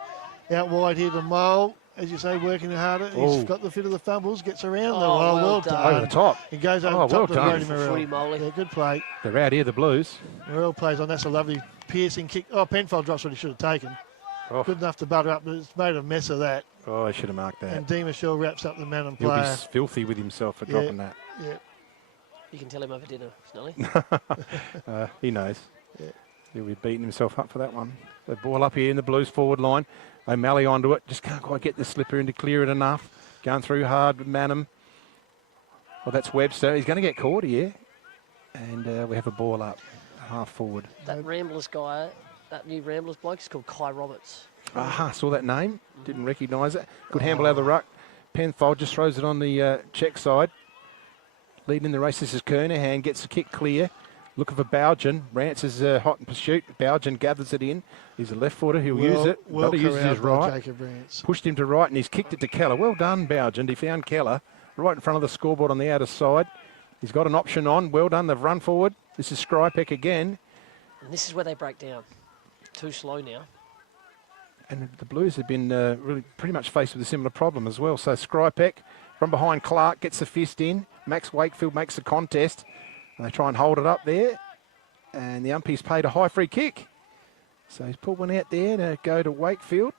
Out wide here to Mole. As you say, working harder. He's got the fit of the fumbles, gets around the well done. Over the top. He goes over the top of Brody Morrell. Yeah, good play. They're out here, the Blues. Morrell plays on. That's a lovely piercing kick. Oh, Penfold drops what he should have taken. Oh. Good enough to butter up, but it's made a mess of that. Oh, I should have marked that. And Di Michelle wraps up the man and He'll player. be filthy with himself for dropping that. Yeah. You can tell him over dinner, Snelly. He knows. Yeah. He'll be beating himself up for that one. The ball up here in the Blues forward line. O'Malley onto it. Just can't quite get the slipper in to clear it enough. Going through hard with Manham. Well, that's Webster. He's going to get caught here. And we have a ball up, half forward. That Ramblers guy, that new Ramblers bloke, is called Kai Roberts. Aha, saw that name. Didn't recognise it. Good handball out of the ruck. Penfold just throws it on the check side. Leading in the race, this is Kernahan. Gets the kick clear. Looking for Bowgen. Rance is hot in pursuit. Bowgen gathers it in. He's a left footer. He'll use it. Well uses his right. Jacob Rance. Pushed him to right and he's kicked it to Keller. Well done, Bowgen. He found Keller right in front of the scoreboard on the outer side. He's got an option on. Well done. They've run forward. This is Skrypek again. And this is where they break down. Too slow now. And the Blues have been really pretty much faced with a similar problem as well. So Skrypek from behind Clark gets the fist in. Max Wakefield makes the contest. And they try and hold it up there. And the umpire's paid a high free kick. So he's pulled one out there to go to Wakefield.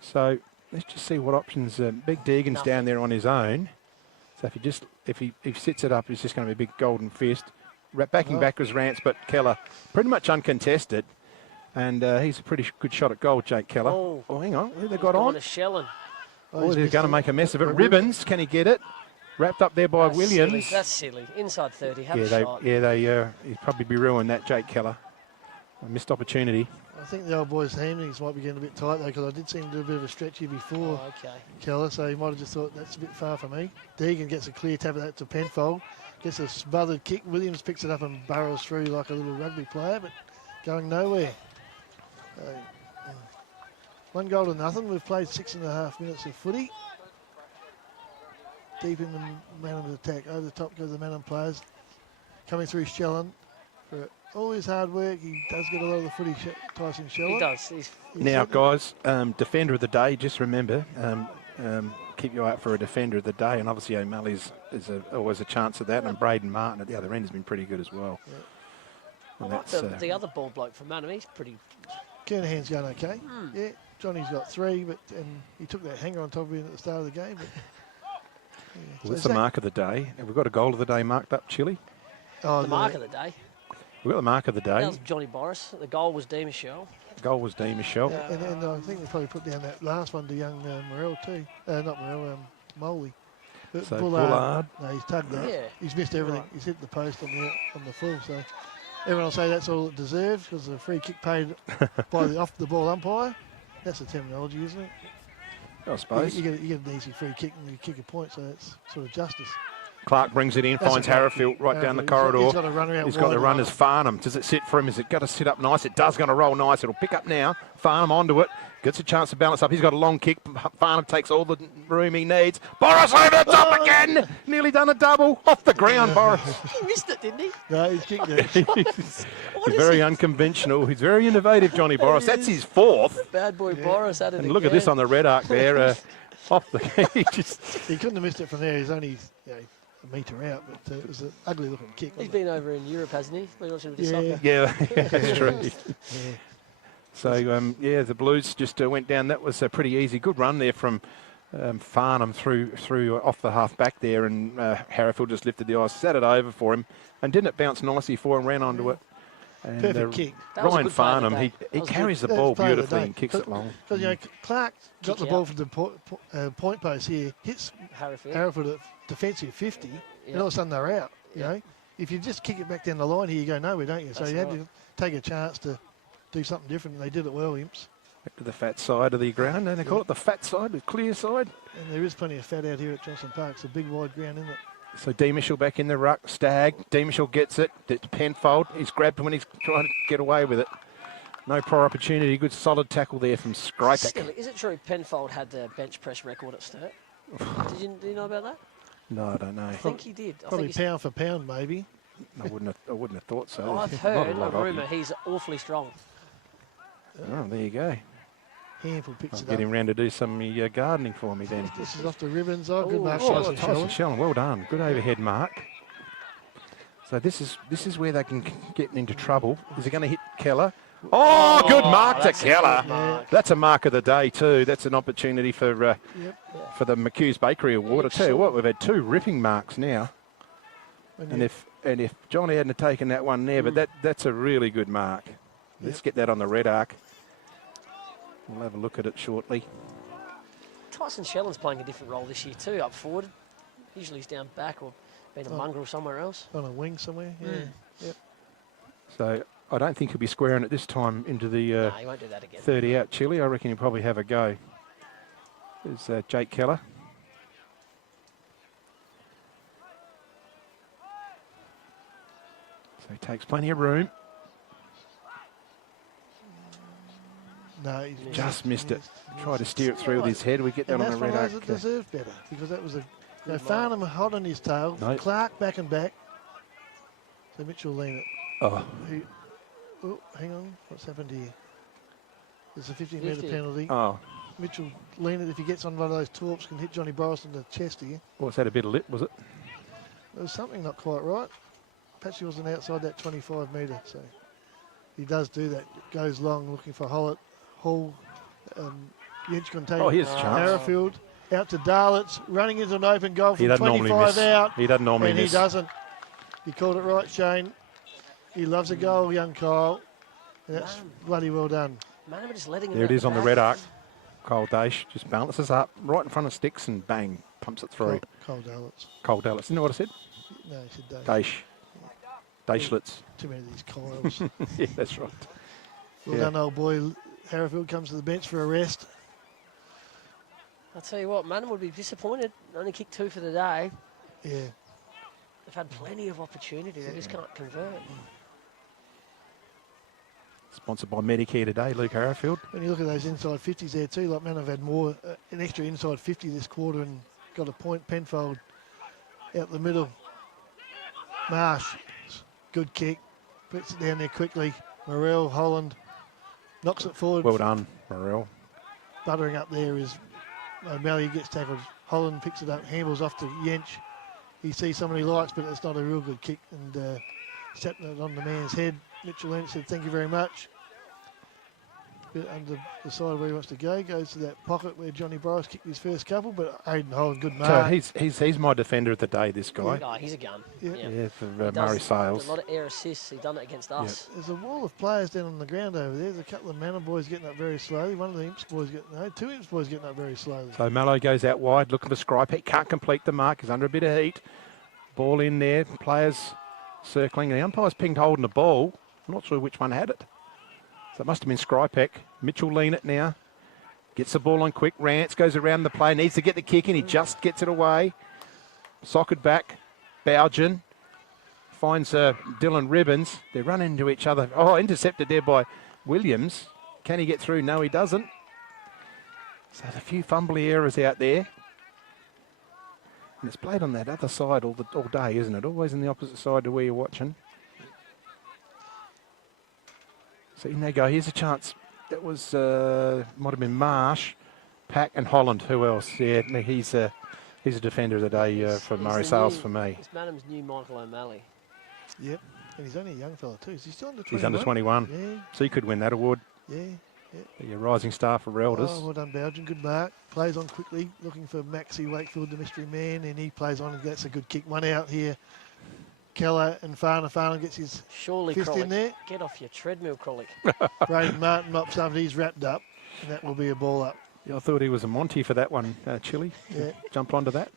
So let's just see what options. Big Deegan's down there on his own. So if he sits it up, it's just going to be a big golden fist. Backing back was Rance, but Keller pretty much uncontested. And he's a pretty good shot at goal, Jake Keller. Oh, hang on. Who they got on? Shelling. Oh, they're going to make a mess of it. Ribbons, can he get it? Wrapped up there by Williams. Silly. That's silly. Inside 30, have a shot. He'd probably be ruined that, Jake Keller. A missed opportunity. I think the old boy's hamstrings might be getting a bit tight though, because I did see him do a bit of a stretch here before. Keller, so he might have just thought that's a bit far for me. Deegan gets a clear tap of that to Penfold. Gets a smothered kick. Williams picks it up and barrels through like a little rugby player, but going nowhere. 1 goal to nothing. We've played 6.5 minutes of footy. Deep in the man of attack. Over the top goes the man and players. Coming through Shellen. For all his hard work, he does get a lot of the footy, Tyson Shellen. He does. Now, guys, defender of the day, just remember, keep your eye out for a defender of the day. And obviously O'Malley's is always a chance of that. And Braden Martin at the other end has been pretty good as well. Yeah. I like the other ball bloke from Manham. He's pretty... Kernahan's going okay. Yeah, Johnny's got 3, and he took that hanger on top of him at the start of the game. But, yeah. Well, that's the mark of the day. Have we got a goal of the day marked up, Chili? Oh, the mark of the day. We've got the mark of the day. That was Johnny Boris. The goal was Di Michelle. Goal was Di Michelle. Yeah, and I think they probably put down that last one to young Morrell too. Not Morrell, Moley. But so Bullard. No, he's tugged that. Yeah. He's missed everything. Right. He's hit the post on the full. So everyone will say that's all it deserves because the free kick paid by the off the ball umpire. That's the terminology, isn't it? I suppose. You get an easy free kick and you kick a point, so that's sort of justice. Clark brings it in, That's finds a great Harrowfield kick. right down the Harrowfield. corridor. He's got to run out He's got the wide runners line. Farnham. Does it sit for him? Is it got to sit up nice? It does, going to roll nice. It'll pick up now. Farnham onto it. Gets a chance to balance up. He's got a long kick. Farnham takes all the room he needs. Boris over the top again. Nearly done a double. Off the ground, Boris. He missed it, didn't he? No, he's kicked it. He's very unconventional. He's very innovative, Johnny Boris. That's his fourth. Bad boy Boris at it And look at this on the red arc there. Off the He couldn't have missed it from there. He's only a metre out, but it was an ugly looking kick. He's been over in Europe, hasn't he? Been watching with soccer. Yeah, that's true. So, the Blues just went down. That was a pretty easy, good run there from Farnham through off the half back there, and Harrowfield just lifted the ice, set it over for him, and didn't it bounce nicely for him, ran onto it. And, Perfect kick. Ryan Farnham, he carries the ball beautifully and kicks it long. Because Clark got the ball from the point post here, hits Harrowfield at defensive 50, and all of a sudden they're out. You know, if you just kick it back down the line here, you go nowhere, don't you? So you had to take a chance to do something different, and they did it well, Imps. Back to the fat side of the ground, and they call it the fat side, the clear side. And there is plenty of fat out here at Johnson Park. It's a big wide ground, isn't it? So D. Mitchell back in the ruck. Stagg. D. Mitchell gets it. Penfold. He's grabbed when he's trying to get away with it. No prior opportunity. Good solid tackle there from Skripek. Is it true Penfold had the bench press record at Sturt? Do you know about that? No, I don't know. I think he did. Probably pound for pound, maybe. I wouldn't have thought so. I've heard a rumour he's awfully strong. Oh, there you go. Handful picks I'll it get up. him round to do some gardening for me then. This is off the ribbons. Oh, good mark. Tyson Shellen, well done. Good overhead mark. So this is where they can get into trouble. Is he going to hit Keller? Oh, good mark to Keller. That's a mark of the day too. That's an opportunity for the McHugh's Bakery Award. I tell you what, we've had two ripping marks now. And if Johnny hadn't taken that one there, but that's a really good mark. Let's get that on the red arc. We'll have a look at it shortly. Tyson Shellen's playing a different role this year too, up forward. Usually he's down back or been a mongrel somewhere else. On a wing somewhere, Yep. So I don't think he'll be squaring it this time into the he won't do that again. 30 out Chile. I reckon he'll probably have a go. There's Jake Keller. So he takes plenty of room. No, he just missed it. Tried to steer it through with his head. We get that on the red arc. It deserved better because that was a Farnham hot on his tail. No. Clark back and back. So Mitchell lean it. Oh. Hang on. What's happened here? There's a 50-metre penalty. Oh. Mitchell lean it. If he gets on one of those torps, can hit Johnny Boris in the chest here. Was that a bit of lip, was it? There was something not quite right. Perhaps he wasn't outside that 25 metre. So he does do that. Goes long looking for Hall. Yench can take here's a chance. Harrowfield out to Darlitz, running into an open goal He from doesn't normally 25 miss. out. He doesn't normally and miss. he doesn't. You called it right, Shane. He loves a goal, young Kyle. And that's bloody well done. Man, we're just letting him There it out is the on the back. red arc. Kyle Daish just balances up right in front of sticks and bang, pumps it through. Kyle Darlitz. Kyle Dallas. Isn't that what I said? No, he said Daish. Daishlitz. Too many of these Kyles. Yeah, that's right. Well done, old boy. Harrowfield comes to the bench for a rest. I'll tell you what, man would be disappointed. Only kicked 2 for the day. Yeah. They've had plenty of opportunity. They just can't convert. Sponsored by Medicare today, Luke Harrowfield. When you look at those inside 50s there too, like man have had more, an extra inside 50 this quarter and got a point. Penfold out the middle. Marsh, good kick, puts it down there quickly. Morrell, Holland, knocks it forward. Well done, Morrell. Buttering up there is O'Malley gets tackled. Holland picks it up, handles off to Yench. He sees someone he likes, but it's not a real good kick, and setting it on the man's head. Mitchell Lynch said, "Thank you very much." Bit under the side where he wants to go, goes to that pocket where Johnny Boris kicked his first couple, but Aidan Holland, good mark. So he's my defender of the day, this guy. Oh, he's a gun. Yeah, for He Murray does Sales. a lot of air assists. He done it against us. There's a wall of players down on the ground over there. There's a couple of Manor boys getting up very slowly. One of the Imps boys two Imps boys getting up very slowly. So Mallow goes out wide, looking for Skripe. He can't complete the mark. He's under a bit of heat. Ball in there. Players circling. The umpire's pinged holding the ball. I'm not sure which one had it. So it must have been Skripek. Mitchell lean it now. Gets the ball on quick. Rance goes around the play. Needs to get the kick in. He just gets it away. Socket back. Bowden finds Dylan Ribbons. They run into each other. Oh, intercepted there by Williams. Can he get through? No, he doesn't. So there's a few fumbly errors out there. And it's played on that other side all day, isn't it? Always on the opposite side to where you're watching. So in they go. Here's a chance. That was, might have been Marsh, Pack and Holland. Who else? Yeah, he's a defender of the day for Murray Sales for me. It's Madam's new Michael O'Malley. Yep, and he's only a young fella too. Is he still under 21? He's under 21. Yeah. So he could win that award. Yeah. Your rising star for Relders. Oh, well done, Bowden. Good mark. Plays on quickly, looking for Maxi Wakefield, the mystery man, and he plays on and gets a good kick. One out here. Keller and Farner gets his fist Crollick, in there. Get off your treadmill, Crollick. Braden Martin mops up, he's wrapped up, and that will be a ball up. Yeah, I thought he was a Monty for that one, Chili. Yeah. Jump onto that.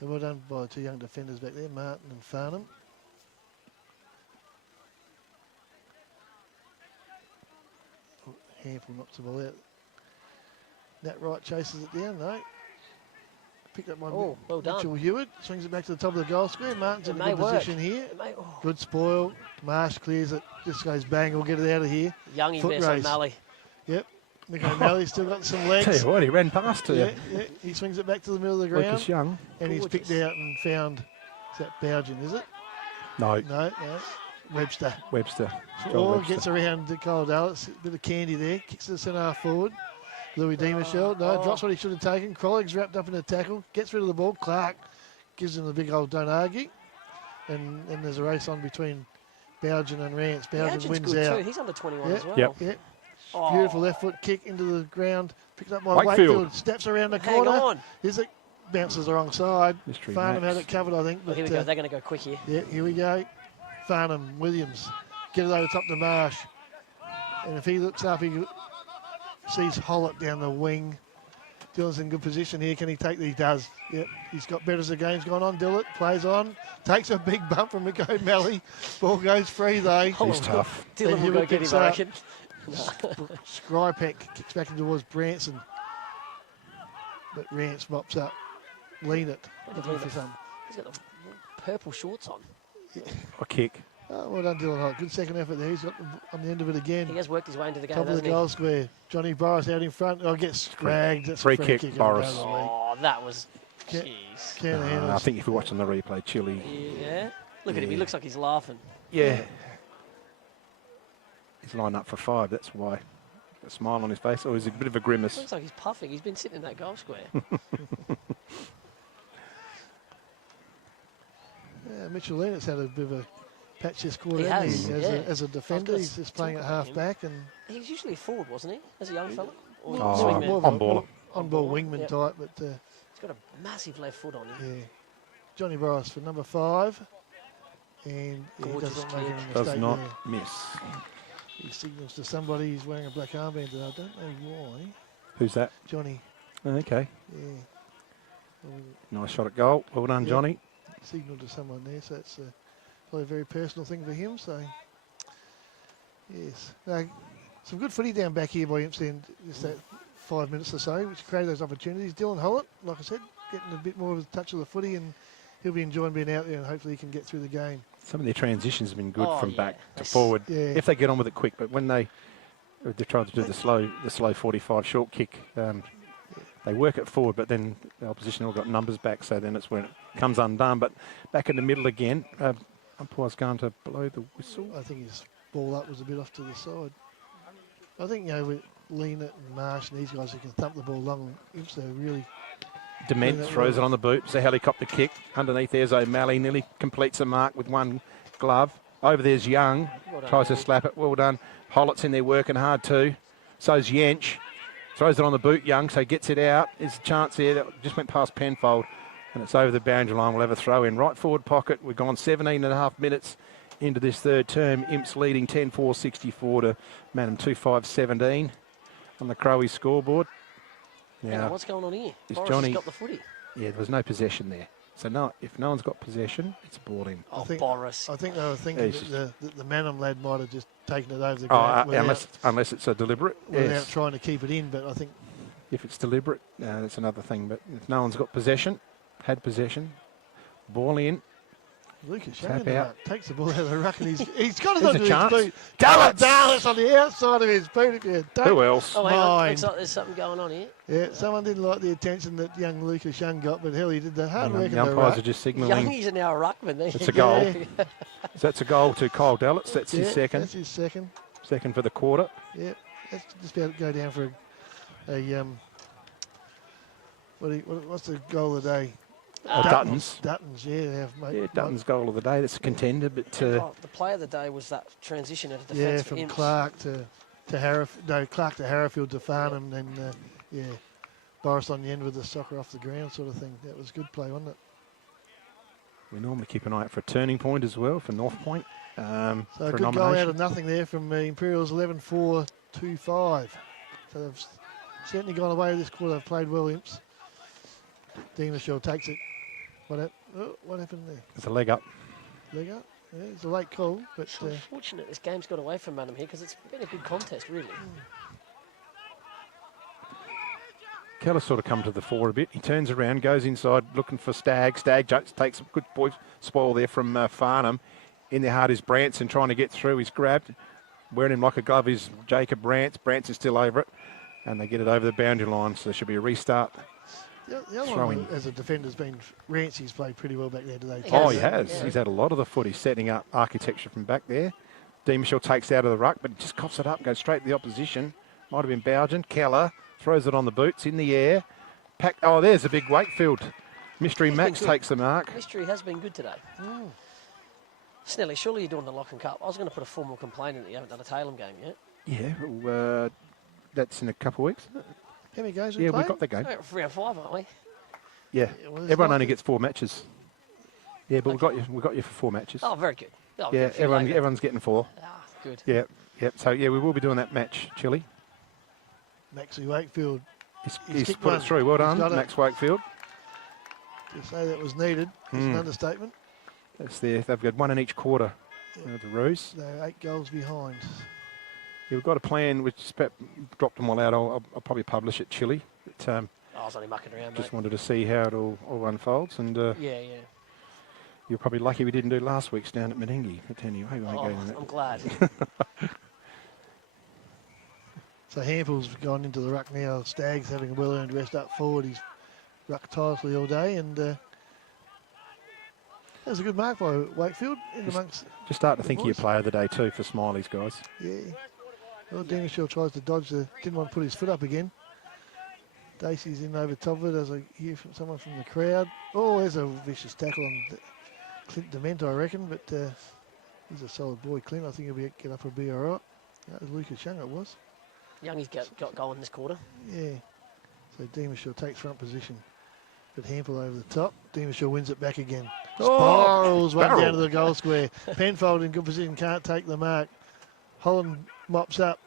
So well done by the two young defenders back there, Martin and Farnham. Handful knocks the ball out. Nat Wright chases it down, though. Picked up by well done. Mitchell Hewitt. Swings it back to the top of the goal square. Martin's in a good work. position here. Good spoil. Marsh clears it. Just goes bang. We'll get it out of here. Young Foot invest race. O'Malley. Yep. Mick O'Malley's still got some legs. Tell you what, he ran past her. Yeah. He swings it back to the middle of the ground. Lucas Young. And he's picked out and found, is that Bowden, is it? No. No. Webster. Joel Or gets around to Cole Dallas. A bit of candy there. Kicks to the centre half forward. Louis Demichel. No, drops what he should have taken. Crollick's wrapped up in a tackle. Gets rid of the ball. Clark gives him the big old don't argue. And there's a race on between Bowden and Rance. Bowden wins good out. Too. He's under 21 as well. Yep. Beautiful left foot kick into the ground. Picked up by Wakefield. Wakefield. Steps around the Hang corner. on. Is it? Bounces the wrong side. Mystery Farnham Max. had it covered, I think. Well, here we go. They're going to go quick here. Yeah, here we go. Farnham, Williams. Get it over top to Marsh. And if he looks up, he sees Hollett down the wing. Dylan's in good position here. Can he take it? He does. Yep. He's got better as the game's gone on. Dillett plays on. Takes a big bump from Mick O'Malley. Ball goes free though. He's tough. Dylan will go get him, I reckon. Skrypack kicks back towards Branson. But Rance mops up. Lean it. Looking for some. He's got the purple shorts on. A kick. Oh, well done, Dylan Holt. Good second effort there. He's got on the end of it again. He has worked his way into the game, Top of the hasn't he? goal square. Johnny Boris out in front. Oh, gets dragged. That's Free a free kick, kick Boris. Oh, that was... Can't Jeez. handle I it. think if you watch on the replay, Chili. Yeah. Look at him. He looks like he's laughing. Yeah. He's lined up for 5. That's why. A smile on his face. Or is it a bit of a grimace? Looks like he's puffing. He's been sitting in that goal square. Mitchell Lennox had a bit of a patch this quarter. He hasn't has, he? yeah. As a defender, he's just playing at half back. And He was usually a forward, wasn't he? As a young fella? Or Oh, swingman? more of on a- ball. On-ball wingman Yep. type. But He's got a massive left foot on him. yeah, Johnny Boris for number 5. And he Gorgeous doesn't make kick. any Does mistake not there. miss. He signals to somebody he's wearing a black armband. And I don't know why. Who's that? Johnny. Okay. Yeah. Nice shot at goal. Well done, Yeah. Johnny. Signal to someone there, so it's probably a very personal thing for him. So, yes. Now, some good footy down back here by Impstead, just that 5 minutes or so, which created those opportunities. Dylan Hollett, like I said, getting a bit more of a touch of the footy, and he'll be enjoying being out there, and hopefully he can get through the game. Some of their transitions have been good Oh, from yeah. back to That's- forward. Yeah. If they get on with it quick, but when they try to do the slow 45 short kick, they work it forward, but then the opposition all got numbers back, so then it's when it comes undone. But back in the middle again, umpire's going to blow the whistle. I think his ball up was a bit off to the side. I think, with Lena and Marsh and these guys who can thump the ball long, Impstead really... Dement Yeah, that throws was- it on the boot. It's a helicopter kick. Underneath there's O'Malley. Nearly completes the mark with one glove. Over there's Young. Well done, Tries to Young. slap it. Well done. Hollett's in there working hard too. So's Yench. Throws it on the boot, Young, so gets it out. There's a chance there. That just went past Penfold. And it's over the boundary line. We'll have a throw in. Right forward pocket. We've gone 17 and a half minutes into this third term. Imps leading 10-4-64 to Madam 2-5-17 on the Crowie scoreboard. Hang on, what's going on here? It's Boris Johnny. has got the footy. Yeah, there was no possession there. So no, if no one's got possession, it's ball in. Oh, I think, Boris. I think they were thinking He's that the Manham lad might have just taken it over the ground unless it's a deliberate. without Yes. trying to keep it in, but I think... If it's deliberate, that's another thing. But if no one's got possession, had possession. Ball in. Lucas Tap Young out. takes the ball out of the ruck and he's got it There's onto a chance. his boot. Dallas. Dallas on the outside of his boot. If you don't Who else? Oh, hang on. mind. Looks like there's something going on here. Yeah, someone didn't like the attention that young Lucas Young got, but hell, he did the hard work in The the umpires ruck. are just signalling. Youngies are now a ruckman. It's a goal. So that's a goal to Kyle Dallas. That's his Yeah, second. That's his second. Second for the quarter. Yeah, that's just about to go down for what's the goal of the day? Dutton's. Dutton's, yeah. Yeah, Dutton's goal of the day. That's a contender, but The play of the day was that transition out of defence. yeah, for from Imps. Clark to Clark to Harrowfield to Farnham, and yeah, Boris on the end with the soccer off the ground sort of thing. That was good play, wasn't it? we normally keep an eye out for a turning point as well for North Point. So for a a good goal out nomination. of nothing there from Imperials 11-4-2-5. So they've certainly gone away this quarter. They've played well, Imps. Dean Michelle takes it. What happened there? It's a leg up. Leg up? Yeah, it's a late call, but It's unfortunate this game's got away from Madam here because it's been a good contest, really. Keller's sort of come to the fore a bit. He turns around, goes inside, looking for Stagg. Stagg takes a good spoil there from Farnham. In their heart is Branson trying to get through. He's grabbed. Wearing him like a glove is Jacob Brantz. Brantz is still over it. And they get it over the boundary line, so there should be a restart. The other one as a defender has been Rancy's played pretty well back there today. Oh, he has. Yeah. He's had a lot of the footy setting up architecture from back there. D. Michelle takes out of the ruck, but just coughs it up, goes straight to the opposition. Might have been Bougen. Keller throws it on the boots in the air. Oh, there's a big Wakefield. Mystery Max takes the mark. Mystery has been good today. Snelly, surely you're doing the Lock and Cup. I was going to put a formal complaint in that you haven't done a Tailem game yet. Yeah, well, that's in a couple of weeks. How many games Yeah, we've got the game. Round 5, aren't we? Yeah, well, everyone only gets 4 matches. Yeah, but we got you for 4 matches. Oh, very good. Oh, Yeah, good for you later. everyone's getting 4. Ah, good. Yeah, yeah. So yeah, we will be doing that match, Chile. Maxie Wakefield. He's kicked put one. it through. Well He's done, got it. Max Wakefield. To say that was needed is an understatement. That's there. They've got 1 in each quarter. The Roos. They're 8 goals behind. Yeah, we've got a plan. Which dropped them all out. I'll probably publish it, Chile. But, I was only mucking around, just mate. wanted to see how it all unfolds. And Yeah. you're probably lucky we didn't do last week's down at Meningie. But anyway, we won't go into that. I'm glad. So Hampel's gone into the ruck now. Staggs having a well-earned rest up forward. He's rucked tirelessly all day, and that was a good mark by Wakefield in amongst. Just start to the think of your boys. player of the day too for Smiley's guys. Yeah. Well, Denishaw tries to dodge didn't want to put his foot up again. Dacey's in over top of it as I hear from someone from the crowd. Oh, there's a vicious tackle on Clint Dement, I reckon, but he's a solid boy, Clint. I think he'll get up and be all right. That was Lucas Young, it was. Youngie's got going this quarter. Yeah. So Demishaw takes front position. But Hampel over the top. Demishaw wins it back again. Spirals one down to the goal square. Penfold in good position, can't take the mark. Holland mops up,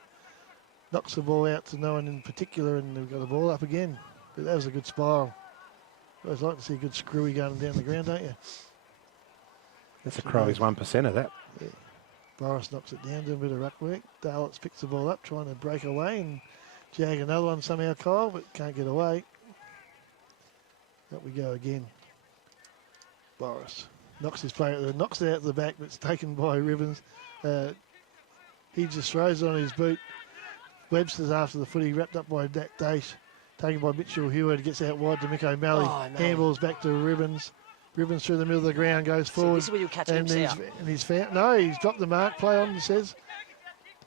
knocks the ball out to no one in particular, and they've got the ball up again. But that was a good spiral. I always like to see a good screwy going down the ground, don't you? That's a Crowy's 1% of that. Yeah. Boris knocks it down, doing a bit of ruck work. Dallas picks the ball up, trying to break away and jag another one somehow, Kyle, but can't get away. Up we go again. Boris knocks his player, knocks it out the back, but it's taken by Ribbons. He just throws it on his boot. Webster's after the footy, wrapped up by Dak Dace, taken by Mitchell Heward, gets out wide to Mick O'Malley. Handballs back to Ribbons. Ribbons through the middle of the ground, goes forward. this is where you catch him out. And he's found. No, he's dropped the mark. Play on, he says.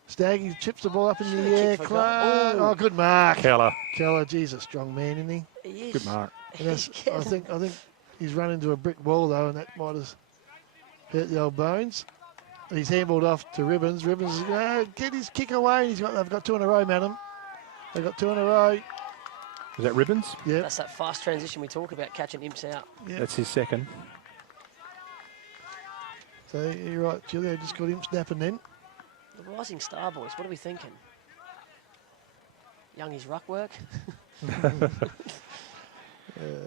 Staggy chips the ball up in the air. Clark. Oh, good mark. Keller. Keller, geez, a strong man, isn't he? He is. Good mark. And I think he's run into a brick wall though, and that might have hurt the old bones. He's handballed off to Ribbons. Ribbons get his kick away. They've got 2 in a row, madam. They've got 2 in a row. Is that Ribbons? Yeah. That's that fast transition we talk about, catching imps out. Yep. That's his second. So you're right, Julia. Just got him snapping then. The Rising Star boys, what are we thinking? Youngie's ruck work?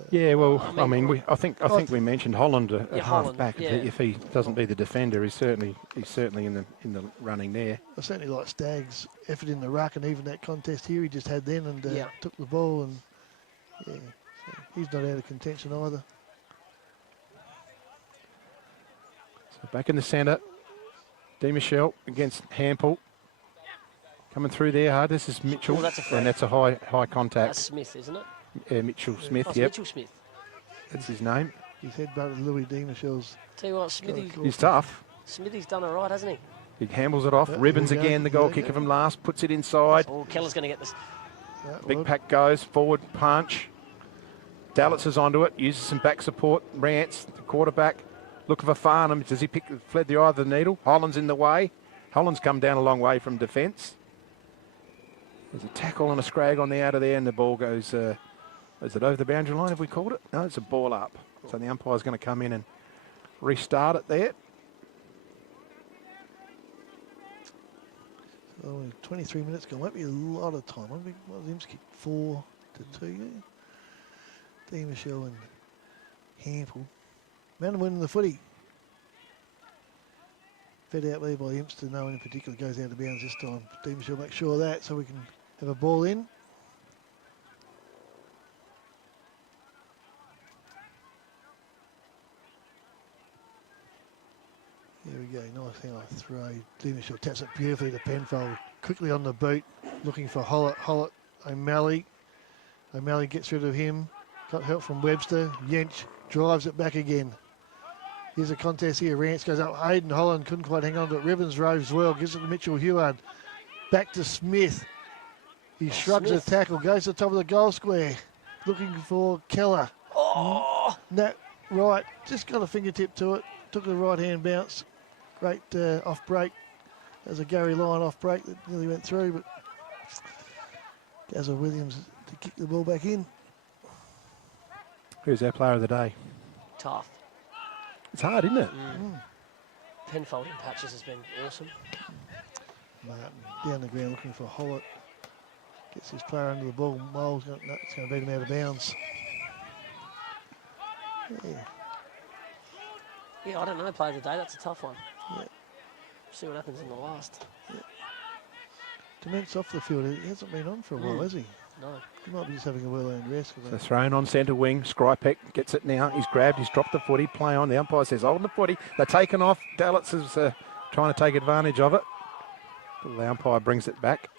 Yeah, well, I mean, I think we mentioned Holland at half Holland, back. yeah. If he doesn't be the defender, he's certainly in the running there. I certainly like Stagg's effort in the ruck, and even that contest here he just had then, and took the ball, and so he's not out of contention either. Back in the centre. Di Michelle against Hampel. Coming through there hard. This is Mitchell. Oh, that's a free. And that's a high contact. That's Smith, isn't it? Yeah, Mitchell Smith, Oh, it's yep. Mitchell Smith. That's his name. He's headbutted Louis Di Michelle's. Tell you what, Smithy. He's tough. Smithy's done it right, hasn't he? He handles it off. Ribbons here we go. again, the goal kicker from last. Puts it inside. Oh, Keller's going to get this. Big pack goes. Forward punch. Dallitz is onto it. Uses some back support. Rance, the quarterback. Looking for Farnham. Does he fled the eye of the needle? Holland's in the way. Holland's come down a long way from defence. There's a tackle and a scrag on the out of there, and the ball goes, is it over the boundary line, have we called it? No, it's a ball up. So the umpire's going to come in and restart it there. So only 23 minutes gone. Won't be a lot of time. What was Imps kick? 4-2, yeah? Di Michelle and Hampel. Man winning the footy. Fed out there by Imps to no one in particular goes out of bounds this time. Di Michelle make sure of that so we can have a ball in. Here we go, nice high throw. Di Michelle taps it beautifully to Penfold. Quickly on the boot, looking for Hollett, O'Malley. O'Malley gets rid of him. Got help from Webster. Yench drives it back again. Here's a contest here. Rance goes up. Hayden Holland couldn't quite hang on to it. Ribbons roves well. Gives it to Mitchell Heward. Back to Smith. He shrugs Smith. a tackle. Goes to the top of the goal square. Looking for Keller. Oh! Nat right. Just got a fingertip to it. Took a right hand bounce. Great off break. There's a Gary Lyon off break that nearly went through, but Gazza Williams to kick the ball back in. Who's our player of the day? Tough. It's hard, isn't it? Penfold in patches has been awesome. Martin down the ground looking for Hollett. Gets his player under the ball. Mole's going to beat him out of bounds. Yeah, I don't know, player today. That's a tough one. Yeah. See what happens in the last. Dement's off the field. He hasn't been on for a while, has he? No. He might be just having a well-earned rest. So thrown on centre wing. Skrypek gets it now. He's grabbed. He's dropped the footy. Play on. The umpire says holding the footy. They're taken off. Dallitz is trying to take advantage of it. But the umpire brings it back.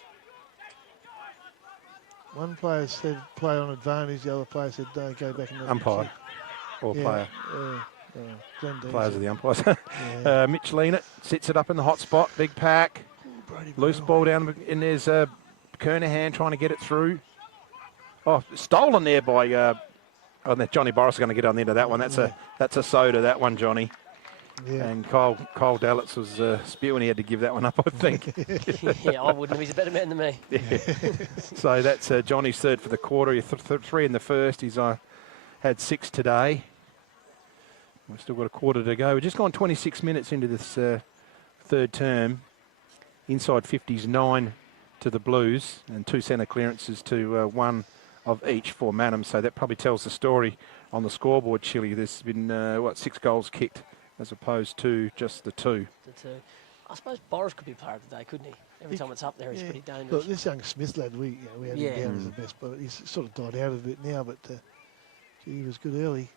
One player said play on advantage. The other player said don't go back. And Umpire or player. Glenn Dean Players said. are the umpires. Mitch Leanett sits it up in the hot spot. Big pack. Loose ball down, and there's Kernahan trying to get it through. Oh, stolen there by Johnny Boris is going to get on the end of that one. That's a soda, that one, Johnny. Yeah. And Kyle Dallitz was spewing. He had to give that one up, I think. Yeah, I wouldn't have. He's a better man than me. Yeah. So that's Johnny's third for the quarter. Three in the first. He's had 6 today. We've still got a quarter to go. We've just gone 26 minutes into this third term. Inside 50s 9 to the Blues and 2 centre clearances to 1 of each for Manham. So that probably tells the story on the scoreboard, Chile. There's been, 6 goals kicked as opposed to just the 2. The 2. I suppose Boris could be player of the day, couldn't he? Every time it's up there, he's pretty dangerous. Look, this young Smith lad, we had him down as the best, but he's sort of died out of it now, but he was good early.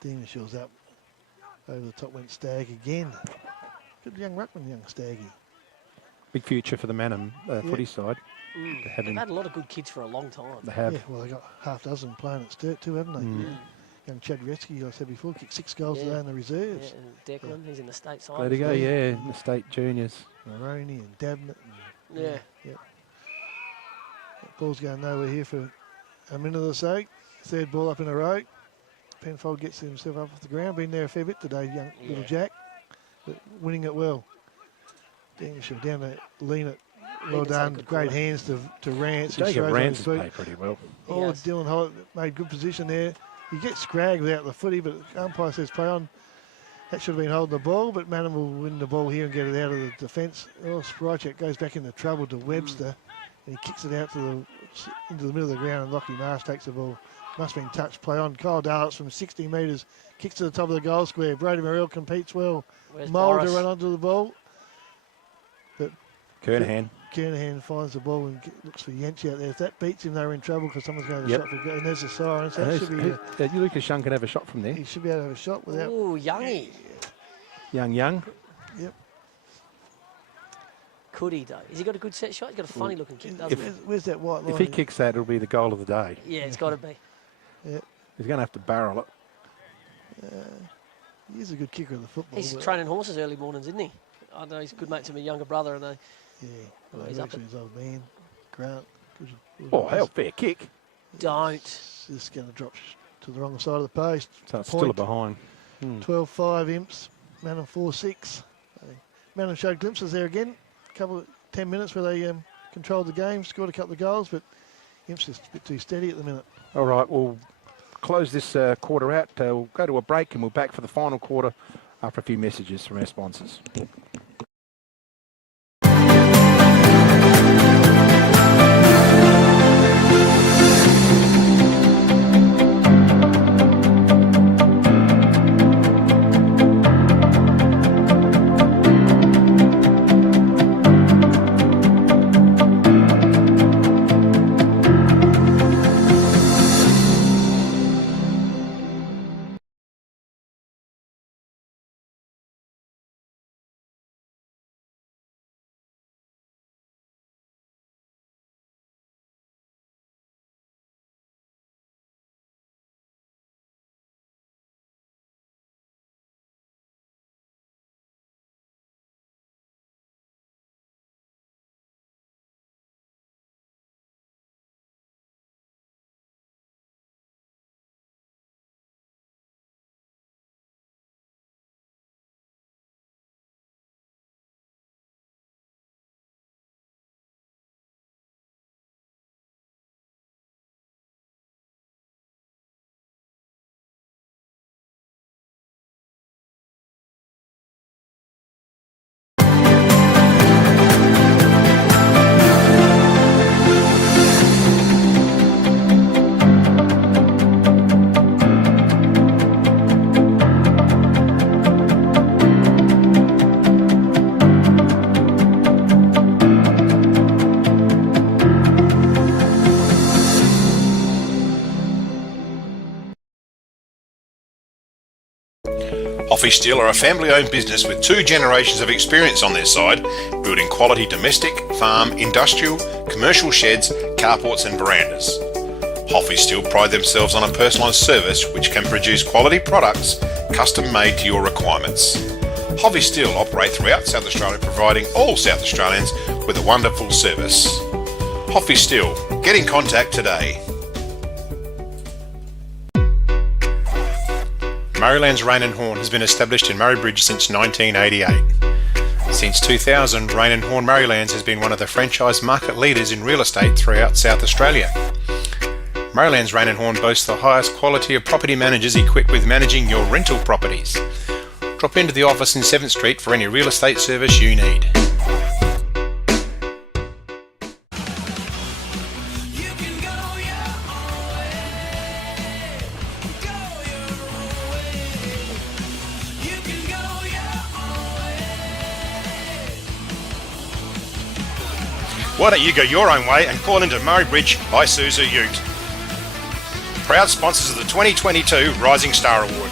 Di Michelle's up. Over the top went Stagg again. Good young ruckman, young Staggy. Big future for the Manham footy side. They've had a lot of good kids for a long time. They have. Yeah, well, they got half dozen playing at Sturt too, haven't they? Yeah. Young Chad Gretzky, I said before, kicked 6 goals today in the reserves. Yeah, and Declan, he's in the state side. There to go, in the state juniors. Maroney and Dabnett. Yeah. That ball's going nowhere here for a minute or so. Third ball up in a row. Penfold gets himself up off the ground. Been there a fair bit today, young little Jack, but winning it well. Down to Leanett. Well done. Great hands to Rance. Rance has played pretty well. Oh, Dylan Hollett made good position there. He gets scragged without the footy, but the umpire says play on. That should have been holding the ball, but Manham will win the ball here and get it out of the defence. Oh, Sprychek goes back into trouble to Webster, and he kicks it out into the middle of the ground, and Lockie Marsh takes the ball. Must have been touched, play on. Kyle Dallitz from 60 metres, kicks to the top of the goal square. Brody Morrell competes well. Mould to run onto the ball. But Kernahan. Kernahan finds the ball and looks for Yancey out there. If that beats him, they're in trouble because someone's going to Yep. shot for goal. And there's a siren. So that should be. Lucas Young can have a shot from there. He should be able to have a shot without. Oh, Youngie. Young. Yep. Could he, though? Has he got a good set shot? He's got a funny looking kick, doesn't he? Where's that white line? If he kicks that, it'll be the goal of the day. Yeah, it's got to be. Yeah. He's going to have to barrel it. He's a good kicker of the football. He's training horses early mornings, isn't he? I know he's good mates with my younger brother, and Yeah. he's up with his old man, Grant. Oh, hell, fair kick. Don't. It's just going to drop to the wrong side of the post. So it's Point. still a behind. 12-5 Imps. Manham 4-6. Manham showed glimpses there again. A couple of 10 minutes where they controlled the game, scored a couple of goals, but Imps is a bit too steady at the minute. All right, we'll close this quarter out. We'll go to a break and we'll back for the final quarter after a few messages from our sponsors. Hoffy Steel are a family-owned business with 2 generations of experience on their side, building quality domestic, farm, industrial, commercial sheds, carports and verandas. Hoffy Steel pride themselves on a personalised service which can produce quality products custom-made to your requirements. Hoffy Steel operate throughout South Australia, providing all South Australians with a wonderful service. Hoffy Steel, get in contact today. Murraylands Rain and Horn has been established in Murray Bridge since 1988. Since 2000, Rain and Horn Murraylands has been one of the franchise market leaders in real estate throughout South Australia. Murraylands Rain and Horn boasts the highest quality of property managers equipped with managing your rental properties. Drop into the office in 7th Street for any real estate service you need. Why don't you go your own way and call into Murray Bridge Isuzu Ute. Proud sponsors of the 2022 Rising Star Award.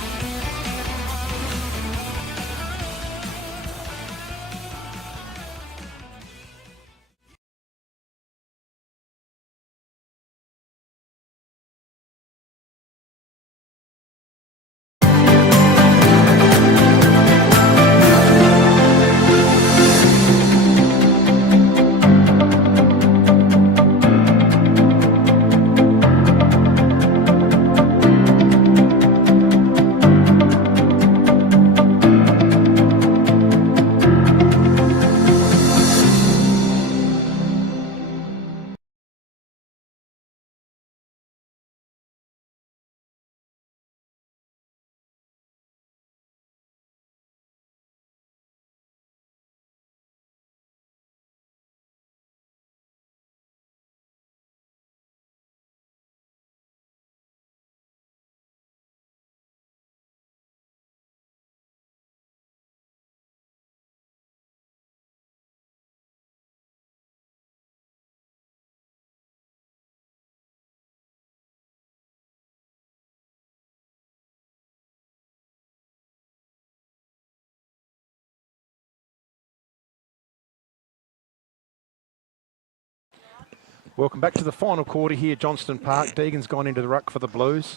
Welcome back to the final quarter here, Johnston Park. Deegan's gone into the ruck for the Blues.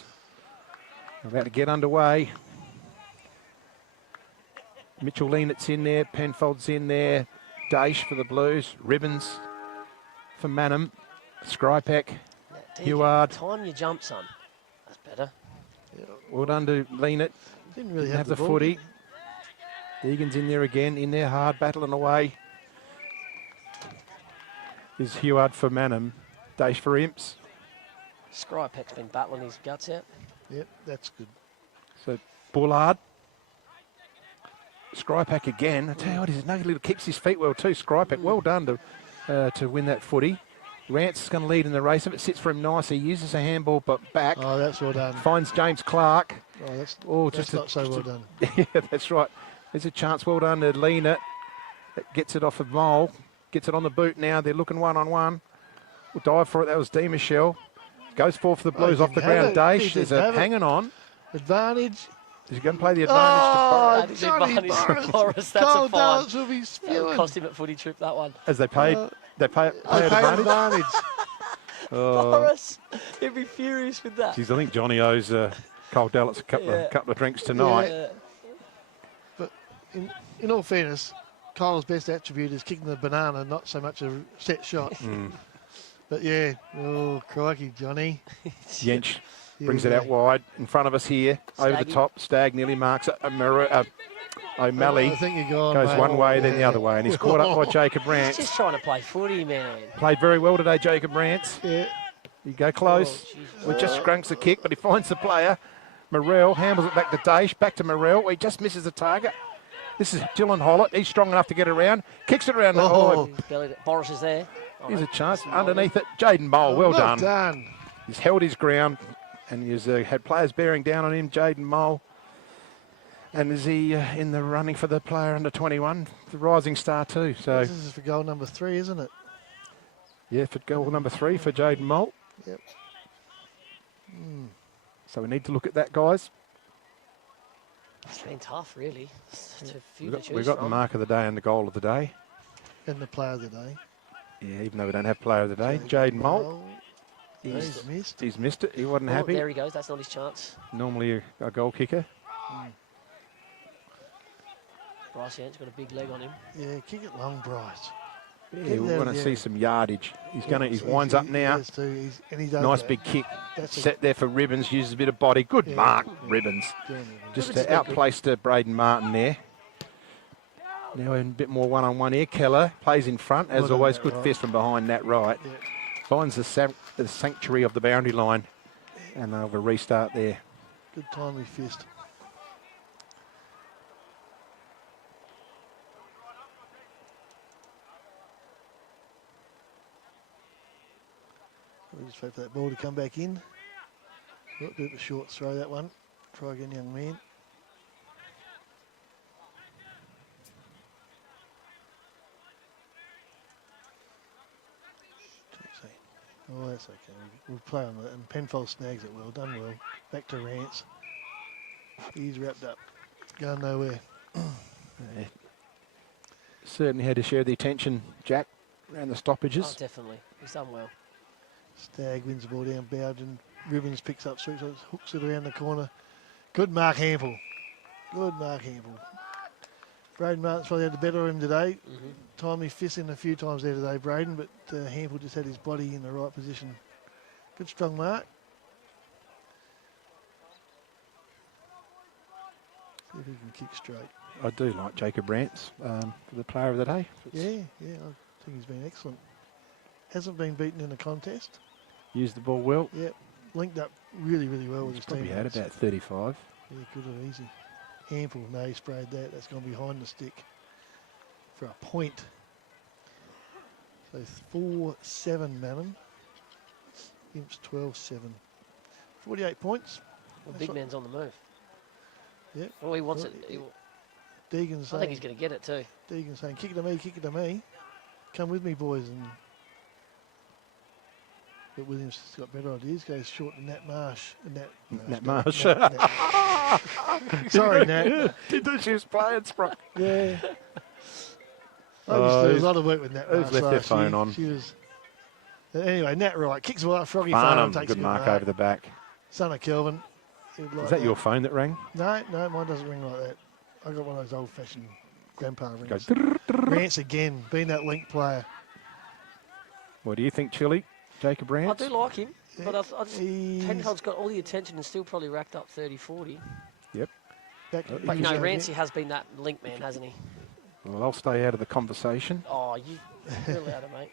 About to get underway. Mitchell Leanit's in there, Penfold's in there, Daish for the Blues, Ribbons for Manham, Skrypek, Huard. Time your jump, son. That's better. Well done to Leanit. Didn't really have the ball. footy. Deegan's in there again, in there hard, battling away. Is Huard for Manham, Daish for Imps. Skrypek's been battling his guts out. Yep, that's good. So Bullard. Skrypek again. I tell you what, he's no little keeps his feet well too. Skrypek, well done to win that footy. Rance is going to lead in the race. If it sits for him nice, he uses a handball, but back. Oh, that's well done. Finds James Clark. Oh, that's not so well done. Yeah, that's right. There's a chance. Well done to Lena. Gets it off of Mole. Gets it on the boot now. They're looking one-on-one. Will dive for it. That was D. Michelle. Goes forward for the Blues off the ground. Daish. There's a hanging on. Advantage. Is he going to play the advantage to Boris? Advantage to Boris. That's Cole a fine. Dallets will be spewing. That'll cost him at footy trip, that one. As they pay advantage. Boris, he'd be furious with that. Geez, I think Johnny owes Cole Dallets a couple of drinks tonight. Yeah. But in all fairness, Cole's best attribute is kicking the banana, not so much a set shot. But yeah, oh crikey, Johnny. Yench brings it out wide in front of us here, over the top. Stagg nearly marks it. O'Malley I think you're gone, goes mate. one way, then the other way, and he's caught up by Jacob Rance. He's just trying to play footy, man. Played very well today, Jacob Rance. Yeah. You go close. We just scrunks the kick, but he finds the player. Morrell handles it back to Daish, back to Morrell. He just misses the target. This is Dylan Hollett. He's strong enough to get around. Kicks it around. Boris is there. Here's a chance. Underneath it, Jaden Mole. Well done. He's held his ground, and he's had players bearing down on him. Jaden Mole. And is he in the running for the player under 21, the rising star too? So this is for goal number 3, isn't it? Yeah, for goal number 3 for Jaden Mole. Yep. So we need to look at that, guys. It's been tough, really. We've got the mark of the day and the goal of the day. And the player of the day. Yeah, even though we don't have player of the day. Jaden Mole. He's missed. He's missed it. He wasn't happy. There he goes. That's not his chance. Normally a goal kicker. Bryce Yant's got a big leg on him. Yeah, kick it long, Bryce. Yeah, we want to see some yardage. He winds up now. Nice big kick. Set there for Ribbons. Uses a bit of body. Good mark, Ribbons. Just outplaced Braden Martin there. Now in a bit more one-on-one here. Keller plays in front. As always, good fist from behind that right. Finds the sanctuary of the boundary line. And they'll have a restart there. Good timely fist. We'll just wait for that ball to come back in. Oh, bit of a short throw, that one. Try again, young man. Oh, that's okay. We'll play on that. And Penfold snags it well. Done well. Back to Rance. He's wrapped up. Going nowhere. Certainly had to share the attention, Jack, around the stoppages. Oh, definitely. He's done well. Stagg wins the ball down, Bowden. Ribbons picks up through, so it hooks it around the corner. Good Mark Hampel. Good Mark Hampel. Braden Martin's probably had the better of him today. Timely fisting a few times there today, Braden, but Hampel just had his body in the right position. Good strong mark. See if he can kick straight. I do like Jacob Rance for the player of the day. Yeah, I think he's been excellent. Hasn't been beaten in a contest. Used the ball well. Yep, linked up really, really well with his team. Probably had about 35. Yeah, good and easy. Ample, no, he sprayed that. That's gone behind the stick for a point. So 4-7 Manham. Imps 12-7. 48 points. Well, big man's on the move. Yep. Oh, he wants it. Deegan's saying, I think he's going to get it too. Deegan's saying, kick it to me, kick it to me. Come with me, boys. But Williams has got better ideas. Goes short to Nat Marsh. Nat Marsh. Sorry, Nat. Did she was playing, Sprock? Yeah. I used to do a lot of work with Nat Marsh. Who's left their phone on? She was But anyway, Nat Wright kicks the ball up. Froggy Farnham, takes good a good mark over the back. Son of Kelvin. Is that your phone that rang? No, mine doesn't ring like that. I got one of those old-fashioned grandpa rings. Goes Rance again, being that link player. What do you think, Chili? Jacob Rance? I do like him, but I just Penfold's got all the attention and still probably racked up 30, 40. Yep. But no, Rancy has been that link man, hasn't he? Well, I'll stay out of the conversation. Oh, you're allowed it, mate.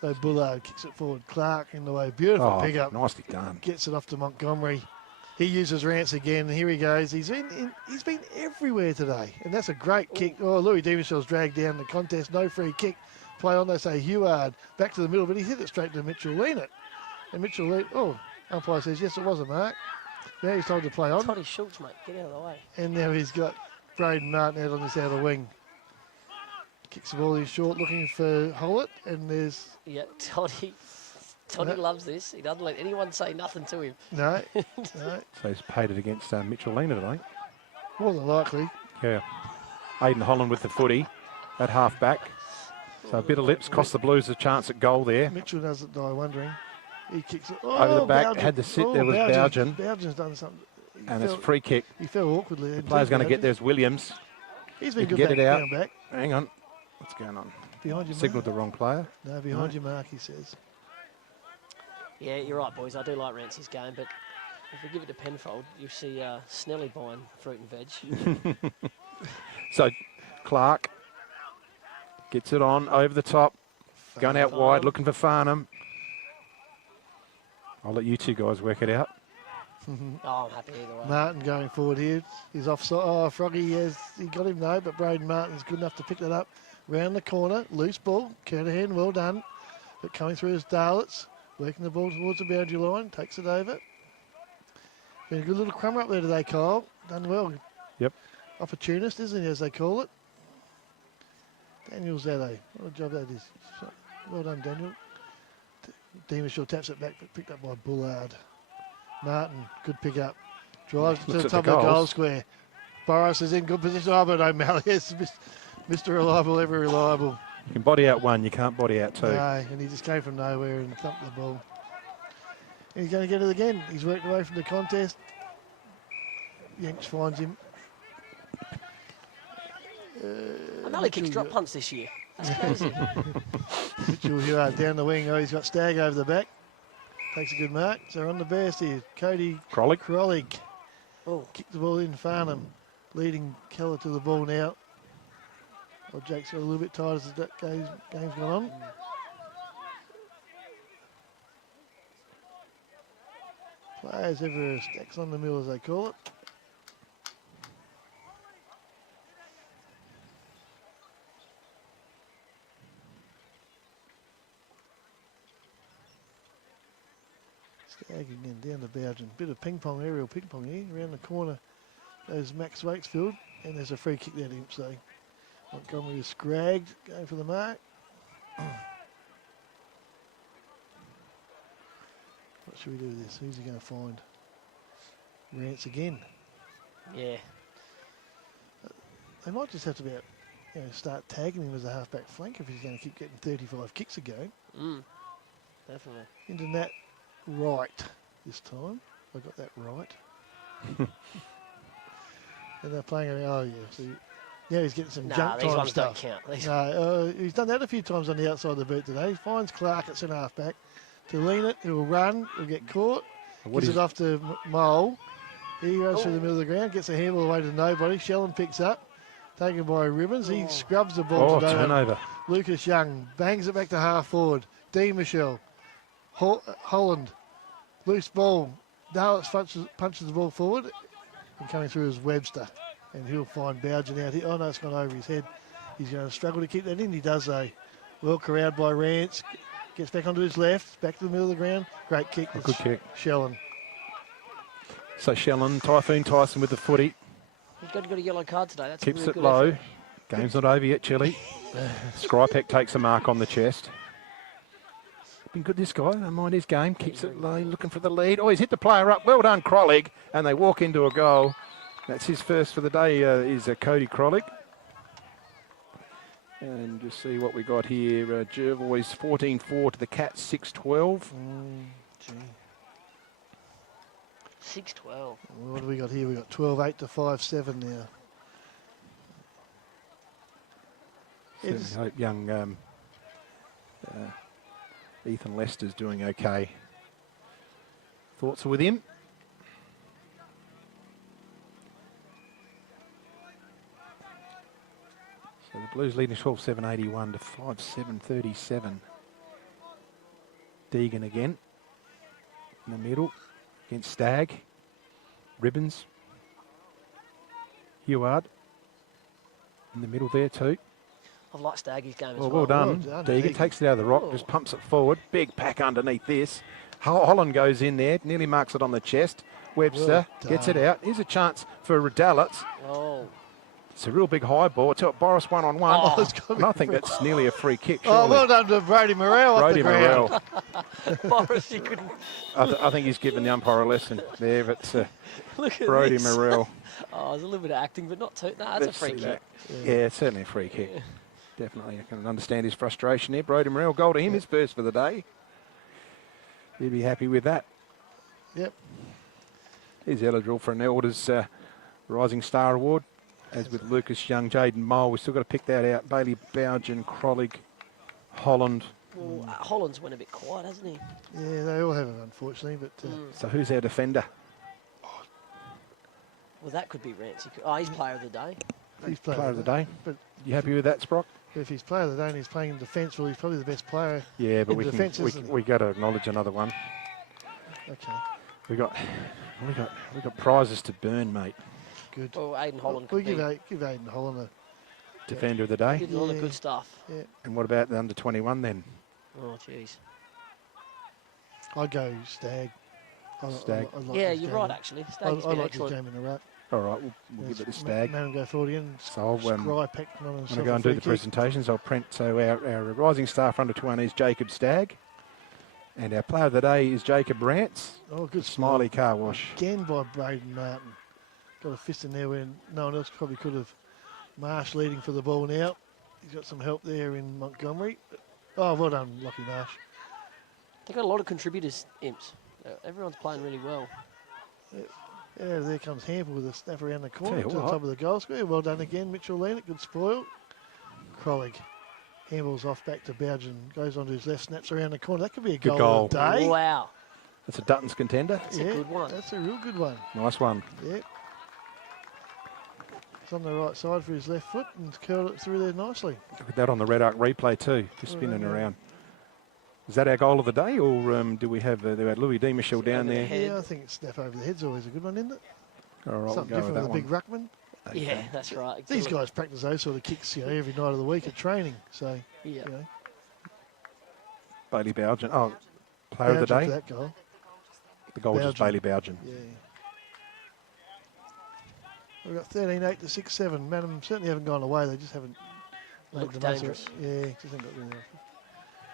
So Bullard kicks it forward. Clark in the way. Beautiful pick up. Nicely done. Gets it off to Montgomery. He uses Rance again. Here he goes. He's been everywhere today. And that's a great kick. Oh, Louis Devenshaw's dragged down the contest. No free kick. Play on, they say Huard. Back to the middle, but he hit it straight to Mitchell Leanett. And Mitchell Leanett, umpire says, yes, it was a mark. Now he's told to play on. Toddy Schultz, mate. Get out of the way. And now he's got Braden Martin out on his outer wing. Kicks the ball in short, looking for Hollett, and there's... Yeah, Toddy loves this. He doesn't let anyone say nothing to him. No. So he's paid it against Mitchell Leanett, I think. More than likely. Yeah. Aidan Holland with the footy at half back. So a bit of lips cost the Blues a chance at goal there. Mitchell doesn't die wondering. He kicks it. Over the back, Bougen. had to sit, there was Bougen. Bougen's done something. And it's a free kick. He fell awkwardly. The player's going to get there is Williams. He's been good get back, it out. down back. Hang on. What's going on? Behind your Signalled mark. the wrong player. No, behind your mark, he says. Yeah, you're right, boys. I do like Rancy's game, but if we give it to Penfold, you see Snelly buying fruit and veg. So Clark gets it on over the top. Going out wide, looking for Farnham. I'll let you two guys work it out. I'm happy either way. Martin going forward here. He's offside. Oh, Froggy, he got him though, but Braden Martin's good enough to pick that up. Round the corner, loose ball. Kernahan, well done. But coming through is Darlitz. Working the ball towards the boundary line. Takes it over. Been a good little crummer up there today, Kyle. Done well. Yep. Opportunist, isn't he, as they call it. Daniel Zaddo. What a job that is. Well done, Daniel. Demishaw taps it back, but picked up by Bullard. Martin, good pick up. Drives to the top of the goal square. Boris is in good position. Oh, but O'Malley is Mr. Reliable, ever reliable. You can body out one, you can't body out two. No, and he just came from nowhere and thumped the ball. And he's going to get it again. He's worked away from the contest. Yanks finds him. O'Malley kicks drop punts this year. That's crazy. Mitchell Huard down the wing. Oh, he's got Stagg over the back. Takes a good mark. So on the best here, Cody Krolig. Kicked the ball in. Farnham leading Keller to the ball now. Well, Jake's got a little bit tired as the game's gone on. Players ever stacks on the mill, as they call it. Stagg again down to Bougen. Bit of ping pong, aerial ping pong here. Around the corner goes Max Wakefield, and there's a free kick there to him. So Montgomery is scragged, going for the mark. What should we do with this? Who's he going to find? Rance again. Yeah. They might just have to start tagging him as a half-back flank if he's going to keep getting 35 kicks a game. Definitely. Into Nat Wright this time. I got that right. And they're playing, so now he's getting some jump these time ones stuff. don't count. No, he's done that a few times on the outside of the boot today. He finds Clark at centre half-back. To lean it, he'll run, he'll get caught. Gives it off to Mole. He goes through the middle of the ground, gets a handle away to nobody. Shellen picks up, taken by Ribbons. He scrubs the ball to turnover. Lucas Young bangs it back to half forward. D. Michelle, Holland, loose ball. Dallas punches the ball forward, and coming through is Webster, and he'll find Bougen out here. Oh no, it's gone over his head. He's going to struggle to keep that in. He does though. Well corralled by Rance. Gets back onto his left, back to the middle of the ground. Great kick. Good kick. Shellen. So Shellen, Typhoon Tyson with the footy. He's got a yellow card today. That's Keeps a really it good low. effort. Game's not over yet, Chili. Skrypek takes a mark on the chest. Been good, this guy. Don't mind his game. Keeps it low, looking for the lead. Oh, he's hit the player up. Well done, Krolig. And they walk into a goal. That's his first for the day, is Cody Krolig. And just see what we got here. Jervois 14-4 to the Cats, 6-12. Gee. 6-12. What do we got here? We got 12-8 to 5-7 now. Certainly hope young Ethan Lester's doing okay. Thoughts with him? So the Blues leading 12-7, 81 to 5-7, 37. Deegan again in the middle against Stagg. Ribbons. Heward in the middle there too. I've liked Staggy's game as Well, well. well done. Deegan takes it out of the rock, just pumps it forward. Big pack underneath this. Holland goes in there, nearly marks it on the chest. Webster gets it out. Here's a chance for Redallets. Oh. It's a real big high ball. It's Boris one-on-one. Oh, and I think that's nearly a free kick. Oh, surely. well done to Brody Morrell. Brody up the Morrell. ground. Boris, you couldn't. I think he's given the umpire a lesson there, but Look at Brody this. Morrell. Oh, there's a little bit of acting, but not too. No, that's a Let's free see kick. that. Yeah, it's certainly a free kick. Definitely, I can understand his frustration there. Brody Morrell, goal to him, his first for the day. He'd be happy with that. Yep. He's eligible for an Elders Rising Star Award, as with Lucas Young, Jaden Mole. We've still got to pick that out. Bailey Bougen, Crollig, Holland. Well, Holland's went a bit quiet, hasn't he? Yeah, they all have it, unfortunately. But So who's our defender? Well, that could be Rance. Oh, he's player of the day. he's Player of the day. But You happy with that, Sprock? if he's player of the day and he's playing in defence, well, he's probably the best player. Yeah, but in we defence, can, isn't he? we got to acknowledge another one. Okay, We got prizes to burn, mate. good. Well, Aiden Holland We could give be. Aiden Holland a Defender of the day. Did a lot of good stuff. yeah. And what about the under 21 then? Oh, jeez. I'd go Stagg. Stagg. I like Yeah, his you're game. right, actually. I Stagg's been like his excellent. game in the ruck. All right, we'll give it to Stagg. Man go forward again. So I'll Scry packed on I'm himself going to go a and do free the kick. presentations. I'll print. So our rising star for under 21 is Jacob Stagg. And our player of the day is Jacob Rance. Oh, good Smiley Car Wash. Again by Braden Martin. Got a fist in there when no one else probably could have. Marsh leading for the ball now. He's got some help there in Montgomery. Oh, well done, Lockie Marsh. They've got a lot of contributors, Imps. Everyone's playing really well. Yeah, there comes Hample with a snap around the corner Tell to you the what. top of the goal square. Well done again, Mitchell Leonard. Good spoil. Crollig. Handballs off back to Bougen. Goes onto his left, snaps around the corner. That could be a Good goal of the goal. day. Wow. That's a Dutton's contender. That's a good one. That's a real good one. Nice one. Yep. It's on the right side for his left foot and he's curled it through there nicely. Look at that on the Red Arc replay too. Just spinning around. Is that our goal of the day, or do we have we had Louis D. Michel down there? Yeah, I think snap over the head's always a good one, isn't it? All right, Something we'll go different with with that a big one. ruckman. Yeah, that's right. These guys practice those sort of kicks, every night of the week at training. So, Yeah. Bailey Bougen. Oh, player of the Bougen day. for that goal. The goal was Bougen. Bailey Bougen. Yeah. We've got 13-8 to 6-7. Madam certainly haven't gone away. They just haven't Looked made the most of dangerous. it. Yeah, just haven't got rid of it.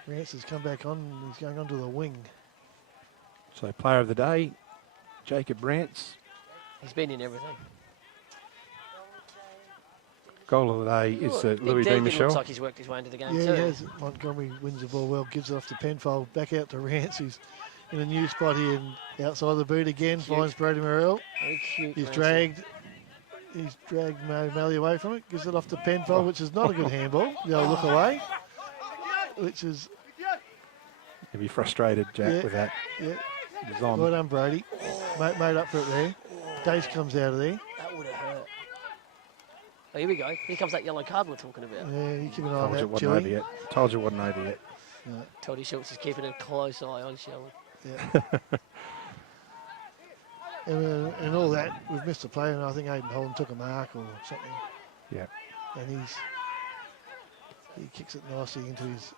Rance has come back on and he's going onto the wing. So player of the day, Jacob Rance. He's been in everything. Goal of the day is Louis D. Deegan Michel. looks like he's worked his way into the game Yeah, too. he has. Montgomery wins the ball well, gives it off to Penfold, back out to Rance, who's in a new spot here and outside the boot again, Cute. finds Brady Morrell. Very cute. He's Rancy. dragged Malley away from it, gives it off to Penfold, which is not a good handball. The old look away, which is He'll be frustrated, Jack, with that. Yeah. He's on. Well done, Brady. Made up for it there. Dace comes out of there. That would have hurt. Oh, here we go. Here comes that yellow card we're talking about. Yeah, you keep an eye Told on you it that, wasn't over Chili. yet. Told you it wasn't over yet. Toddy Schultz is keeping a close eye on Shelly. Yeah. and all that, we've missed a play, and I think Aiden Holland took a mark or something. Yeah. And he kicks it nicely into his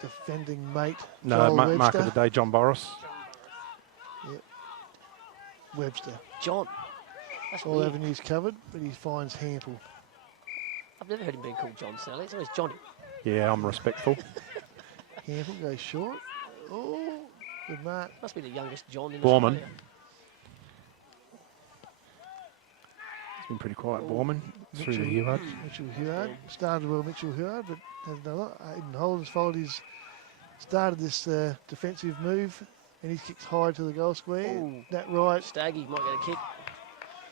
defending mate, No, Joel mark of Webster. the day, John Boris. Yep. Webster. John. That's All weird. avenues covered, but he finds Hample. I've never heard him being called John Sally. It's always Johnny. Yeah, I'm respectful. Hample goes short. Oh, good mark. Must be the youngest John in Borman. Australia. been pretty quiet. Borman through to Heward. Mitchell Heward. Started well, Mitchell Heward, but has done a lot. Aidan Holland's followed his, started this defensive move, and he's kicked high to the goal square. Ooh. That right. Staggy might get a kick.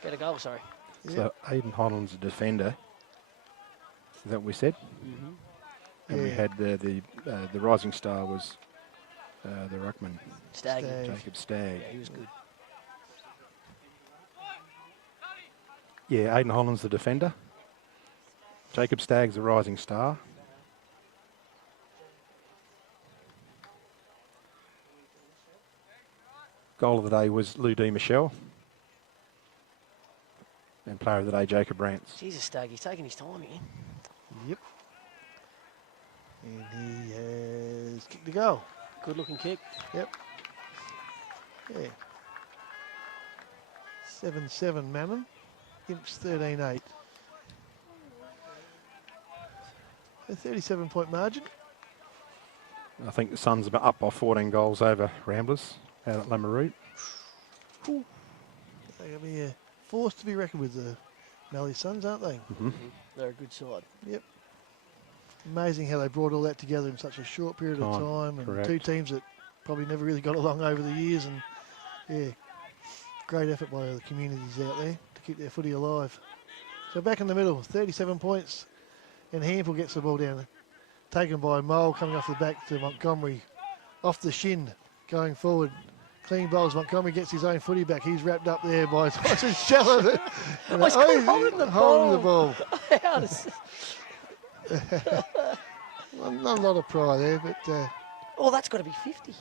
Get a goal, sorry. So Aidan Holland's a defender. Is that what we said? Mm-hmm. And we had the rising star was the ruckman. Staggy. Jacob Stagg. Yeah, he was good. Yeah, Aidan Holland's the defender. Jacob Stagg's the rising star. Goal of the day was Lou D. Michelle. And player of the day, Jacob Rance. Jesus, Stagg, he's taking his time here. Yep. And he has kicked the goal. Good looking kick. Yep. Yeah. 7-7 Mammon. Imps 13-8. A 37-point margin. I think the Suns are up by 14 goals over Ramblers out at Lamarute. They're going to be a force to be reckoned with, the Mallee Suns, aren't they? Mm-hmm. They're a good side. Yep. Amazing how they brought all that together in such a short period of time. And correct. two teams that probably never really got along over the years. And, yeah, great effort by the communities out there to keep their footy alive. So back in the middle, 37 points. And Hample gets the ball down. Taken by Mole, coming off the back to Montgomery. Off the shin, going forward. Clean bowls. Montgomery gets his own footy back. He's wrapped up there by Tyson Shallow. He's holding the ball. How does Not a lot of pride there, but... oh, that's got to be 50.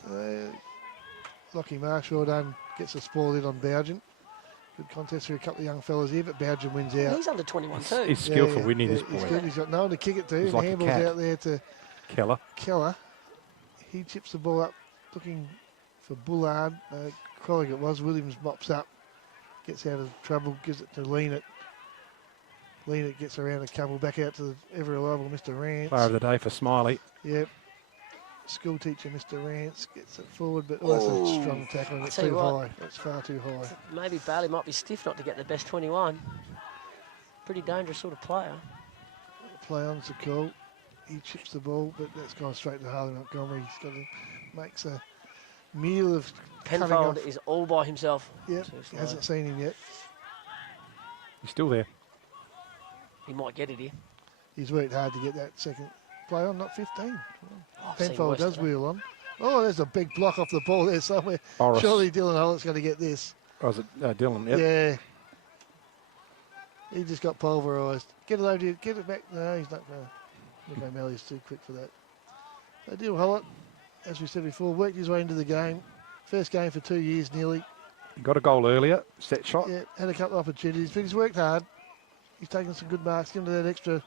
Lockie Marshall done gets a spoil in on Bougen. Good contest for a couple of young fellas here, but Bougen wins out. He's under 21 too. He's skillful, we need this He's boy. good. He's got no one to kick it to. He's And like a Hamble's cat. out there to Keller. He chips the ball up, looking for Bullard. Crowley it was. Williams mops up, gets out of trouble, gives it to Leanett. Leanett gets around a couple, back out to the ever reliable Mr. Rance. Player of the day for Smiley. Yep. School teacher Mr. Rance gets it forward, but that's a strong tackle. And it's tell you too what, high. It's far too high. Maybe Bailey might be stiff not to get the best 21. Pretty dangerous sort of player. Play on's the call. He chips the ball, but that's gone straight to Harley Montgomery. He's got makes a meal of Penfold is all by himself. Yep, hasn't seen him yet. He's still there. He might get it here. He's worked hard to get that second play on, not 15. I've seen Penfold worse does today. wheel on. Oh, there's a big block off the ball there somewhere. Boris. Surely Dylan Hollett's going to get this. Oh, was it Dylan? Yep. Yeah. He just got pulverised. Get it over to you. Get it back. No, he's not going to. Nick O'Malley's too quick for that. So Dylan Hollett, as we said before, worked his way into the game. First game for 2 years nearly. Got a goal earlier, set shot. Yeah, had a couple of opportunities, but he's worked hard. He's taken some good marks, given that extra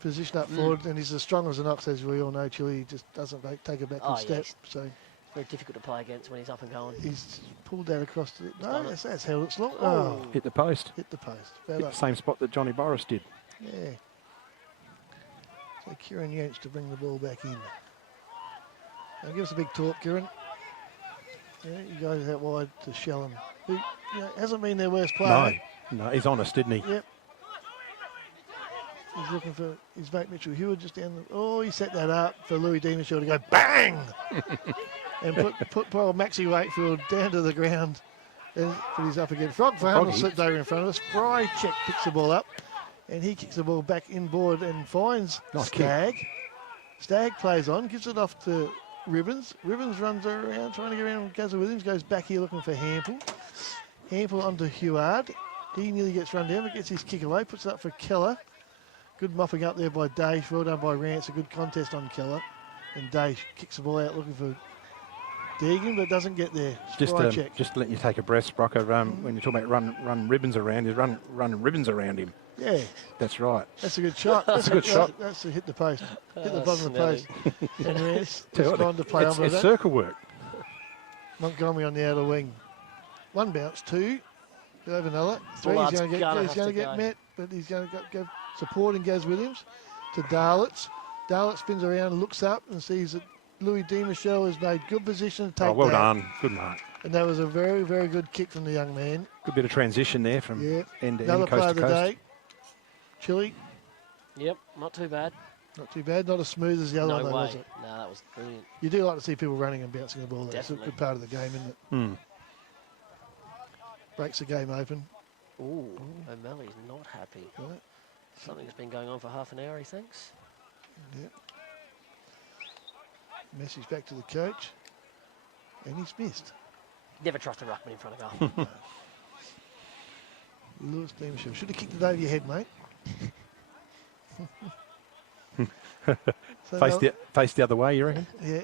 position up forward, and he's as strong as an ox, as we all know. Chile just doesn't take a backward step. So it's very difficult to play against when he's up and going. he's pulled that across to the... No, done that's held it long. Oh. Hit the post. Hit the post. Hit Bad the up. same spot that Johnny Boris did. Yeah. So Kieran Yates to bring the ball back in. Now give us a big talk, Kieran. Yeah, you guys out wide to Shellham, who hasn't been their worst player. No, he's honest, didn't he? Yep. He's looking for his mate Mitchell Hewitt just down the... Oh, he set that up for Louis Demishaw to go bang! And put poor old Maxie Wakefield down to the ground. And put his up again. Frog Farnell slipped over in front of us. Fry check picks the ball up. And he kicks the ball back inboard and finds Stagg. Stagg plays on, gives it off to Ribbons. Ribbons runs around, trying to get around Gazza Williams. Goes back here looking for Hample. Hample onto Heward. He nearly gets run down, but gets his kick away. Puts it up for Keller. Good mopping up there by Dave. Well done by Rance. A good contest on Keller. And Dave kicks the ball out looking for Deegan, but doesn't get there. Just to let you take a breath, Sprocker. When you're talking about run Ribbons around, he's run Ribbons around him. Yeah. That's right. That's a good shot. That's a good shot. That's to hit the post. Hit the bottom of the post. And Rance Tell has you gone to play on with it's that. circle work. Montgomery on the outer wing. One bounce, two. Over another. Three. Bullard's He's going to get go. met, but he's going to go supporting Gaz Williams to Darlitz. Darlitz spins around and looks up and sees that Louis Demishaw has made good position to take well that. done. Good mark. And that was a very, very good kick from the young man. Good bit of transition there from end to Another end, play coast of to the coast. day. Chile, Yep, not too bad. not too bad. Not as smooth as the other No one, though, way. was it? No, that was brilliant. You do like to see people running and bouncing the ball. That's a Definitely. good part of the game, isn't it? Mm. Breaks the game open. Ooh, O'Malley's not happy. Right. Something's been going on for half an hour, he thinks. Yep. Message back to the coach. And he's missed. Never trust a ruckman in front of goal. Lewis Deamersham. Should have kicked it over your head, mate. So face the other way, you reckon? Yeah.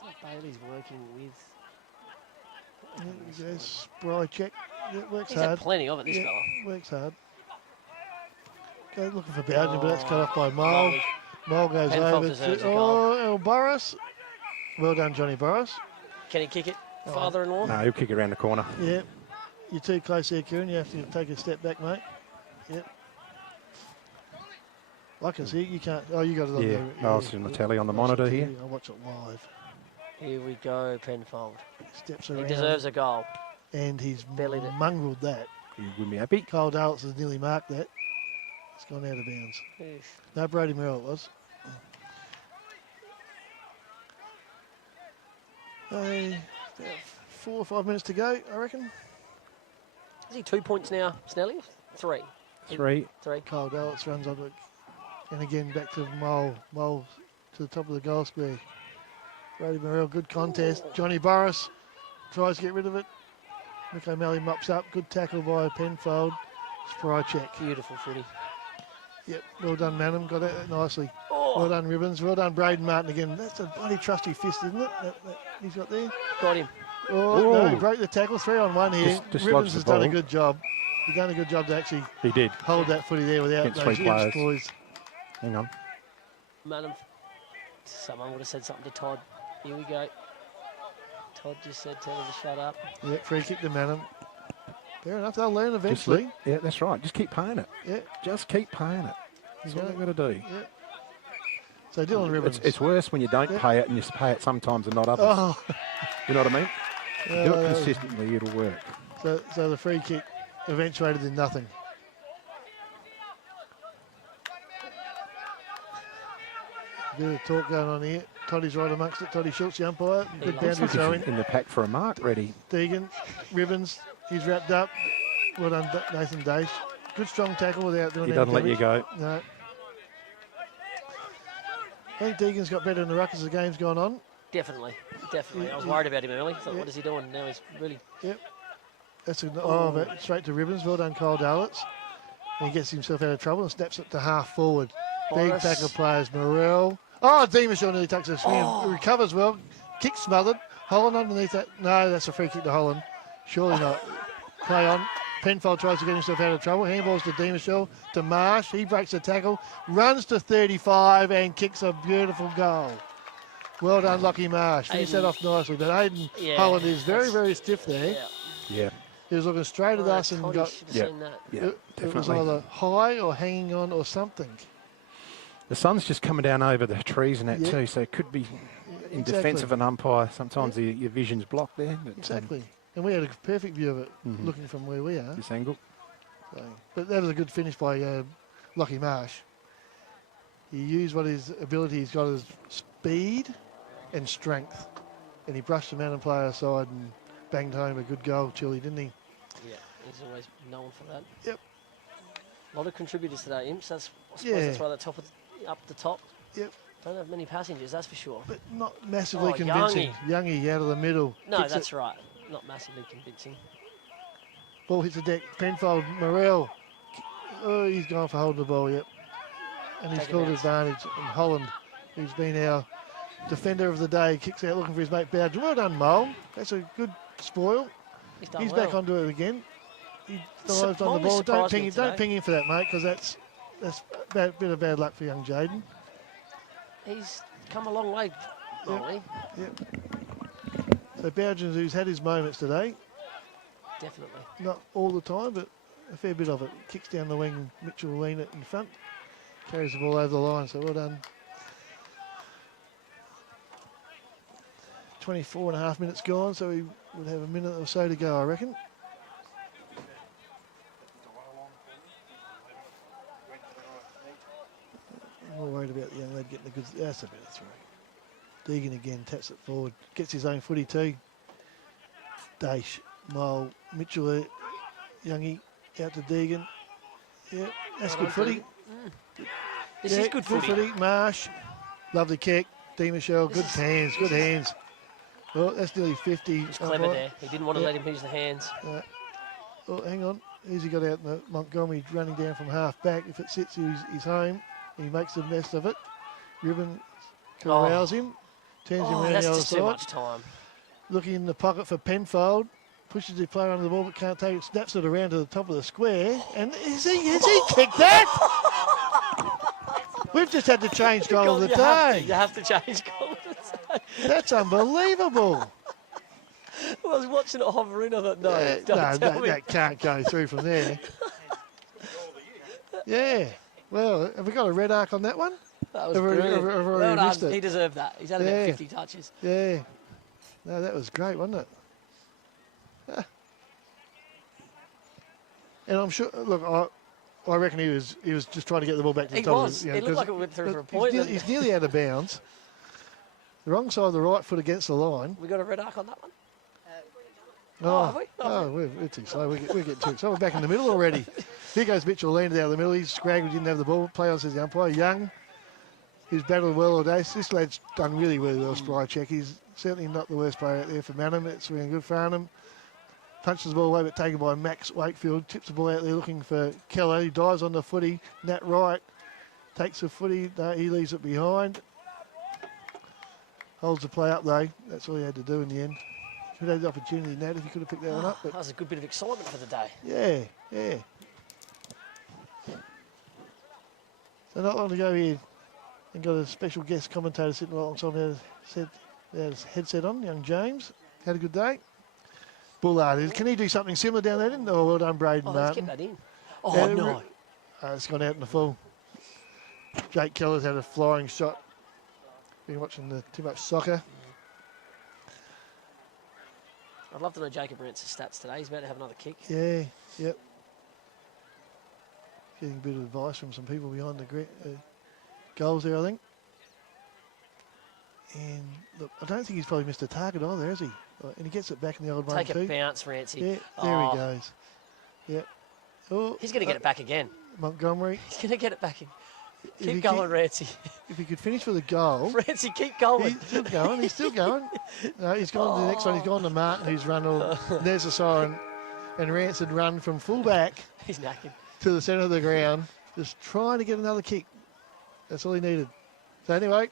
So Bailey's working with... There we go. Spry check. Yeah, works He's hard. had plenty of it, this fella. Works hard. Go looking for Bowden, but that's cut off by Mole. Mole goes Penfold over deserves to a goal. El Boris. Well done, Johnny Boris. Can he kick it, father-in-law? No, he'll kick it around the corner. Yeah. You're too close there, Kieran. You have to take a step back, mate. Yep. I can see it. You can't. Oh, you got it on Yeah, there. I was in the tally on the monitor here. I'll watch it live. Here we go, Penfold. Steps He around. deserves a goal. And he's Bellied it. mongreled that. He wouldn't be happy. Cole Dallas has nearly marked that. It's gone out of bounds. Oof. No, Brody Merrill it was. About 4 or 5 minutes to go, I reckon. Is he 2 points now, Snelly? 3. 3. 3. Cole Dallas runs up it. And again, back to Mole. Mole to the top of the goal square. Brody Merrill, good contest. Johnny Burris tries to get rid of it. Mick O'Malley mops up. Good tackle by Penfold. Spry check. Beautiful footy. Yep, well done, Manham. Got it nicely. Oh. Well done, Ribbons. Well done, Braden Martin again. That's a bloody trusty fist, isn't it? That he's got there. Got him. Oh, no, he broke the tackle. 3-on-1 here. Just Ribbons lodged has the done a ball. good job. He's done a good job to actually He did. hold that footy there without Against those three imps, players. boys. Hang on. Madam, someone would have said something to Todd. Here we go. Todd just said, tell him to shut up. Yeah, free kick to Manham. Fair enough, they'll learn eventually. Yeah, that's right. Just keep paying it. Yeah. Just keep paying it. That's all they've got to do. Yeah. So Dylan Ribbons. It's worse when you don't pay it and you pay it sometimes and not others. Oh. You know what I mean? Yeah, Do that it was- consistently, it'll work. So the free kick eventuated in nothing. Bit of talk going on here. Toddy's right amongst it. Toddy Schultz, the umpire. Good boundary throw in. In the pack for a mark, ready. Deegan, Ribbons, he's wrapped up. Well done, Nathan Dace. Good strong tackle without doing He any doesn't let you damage. go. No. I think Deegan's got better in the ruck as the game's gone on. Definitely. I was worried about him early. Thought, what is he doing? Now he's really... Yep. That's but straight to Ribbons. Well done, Kyle Dowlitz. And he gets himself out of trouble and snaps it to half forward. Big Boris. tackle players, Morrell. Oh, Demashaw nearly takes a swing. Recovers well. Kick smothered. Holland underneath that. No, that's a free kick to Holland. Surely not. Play on. Penfold tries to get himself out of trouble. Handballs to Demashaw. To Marsh. He breaks the tackle. Runs to 35 and kicks a beautiful goal. Well done, Lockie Marsh. Finished that off nicely. But Aidan Holland is very, very stiff there. Yeah. He was looking straight at us and Toddy got. should have seen that. Yeah, It was definitely. either high or hanging on or something. The sun's just coming down over the trees and that Yeah. too, so it could be in defence Exactly. of an umpire. Sometimes your vision's blocked there. But, Exactly. And we had a perfect view of it Mhm. looking from where we are. This angle. So, but that was a good finish by Lockie Marsh. He used what his ability he's got is speed and strength. And he brushed the man and player aside and banged home a good goal, Chile, didn't he? Yeah, he's always known for that. Yep. A lot of contributors today, Imps. I suppose Yeah. that's why they're up the top. Yep. Don't have many passengers, that's for sure. But not massively Oh, convincing. Youngie. Youngie out of the middle. No, Kicks that's it. right. Not massively convincing. Ball hits the deck. Penfold, Morrell. Oh, he's gone for holding the ball, yep. And he's Take it called out. advantage. And Holland, who's been our defender of the day, kicks out looking for his mate Bowden. Well done, Mole. That's a good spoil. He's done He's well. back onto it again. He dived on the Mole ball. Don't surprised me ping today. him for that, mate, because that's a bit of bad luck for young Jaden. He's come a long way, Molly. Yep. So Bowden, who's had his moments today, Definitely. not all the time, but a fair bit of it. Kicks down the wing, Mitchell will lean it in front, carries the ball over the line, so well done. 24 and a half minutes gone, so we would have a minute or so to go, I reckon. I'm more worried about the young lad getting a good... That's a better throw. Deegan again taps it forward. Gets his own footy too. Dash, Mole, Mitchell, Youngie out to Deegan. Yeah, that's good footy. This is good footy. Marsh, lovely kick. D. Michelle, good hands, good hands. Oh, that's nearly 50. He's clever there. He didn't want to let him use the hands. Oh, hang on. Who's he got out in the Montgomery running down from half back? If it sits, he's home. He makes the best of it. Ribbon corrals him. Turns him around that's the other just side. too much time. Looking in the pocket for Penfold. Pushes the player under the ball but can't take it. Snaps it around to the top of the square. And has he kicked that? We've just had to change goal of the day. You have to change goal of the day. That's unbelievable. I was watching it hover in. I thought, no, that can't go through from there. Yeah. Well, have we got a red arc on that one? That was have brilliant. Well done. Missed it? He deserved that. He's had about 50 touches. Yeah. No, that was great, wasn't it? And I'm sure. Look, I reckon he was just trying to get the ball back to the top. He looked like it went through for a point. He's nearly out of bounds. The wrong side of the right foot against the line. We got a red arc on that one. We're too slow. We're getting too excited. We're back in the middle already. Here goes Mitchell, landed out of the middle. He's scragged, didn't have the ball. Play on, says the umpire. Young, he's battled well all day. This lad's done really well, Spry check. He's certainly not the worst player out there for Manham. It's been good for Arnhem. Punches the ball away, but taken by Max Wakefield. Tips the ball out there looking for Keller. He dives on the footy. Nat Wright takes the footy. No, he leaves it behind. Holds the play up, though. That's all he had to do in the end. Should have had the opportunity, Nat, if he could have picked that one up. But that was a good bit of excitement for the day. Yeah. So not long to go here. And got a special guest commentator sitting alongside me. Had his headset on, young James. Had a good day. Bullard, can he do something similar down there? Oh, well done, Braden Martin. Let's get that in. Oh, no. It's gone out in the full. Jake Keller's had a flying shot. Been watching too much soccer. I'd love to know Jacob Rance's stats today. He's about to have another kick. Yeah, yep. Getting a bit of advice from some people behind the goals there, I think. And look, I don't think he's probably missed a target either, has he? And he gets it back in the old one too. Take a bounce, Rancey. Yeah, there he goes. Yep. Oh, he's going to get it back again. Montgomery. He's going to get it back. Keep going, Rancey. If he could finish for the goal. Rancey, keep going. He's still going. No, he's gone to the next one. He's gone to Martin, who's run all. There's the siren. And Rance had run from full back. He's knackered. To the centre of the ground. Just trying to get another kick. That's all he needed. So anyway,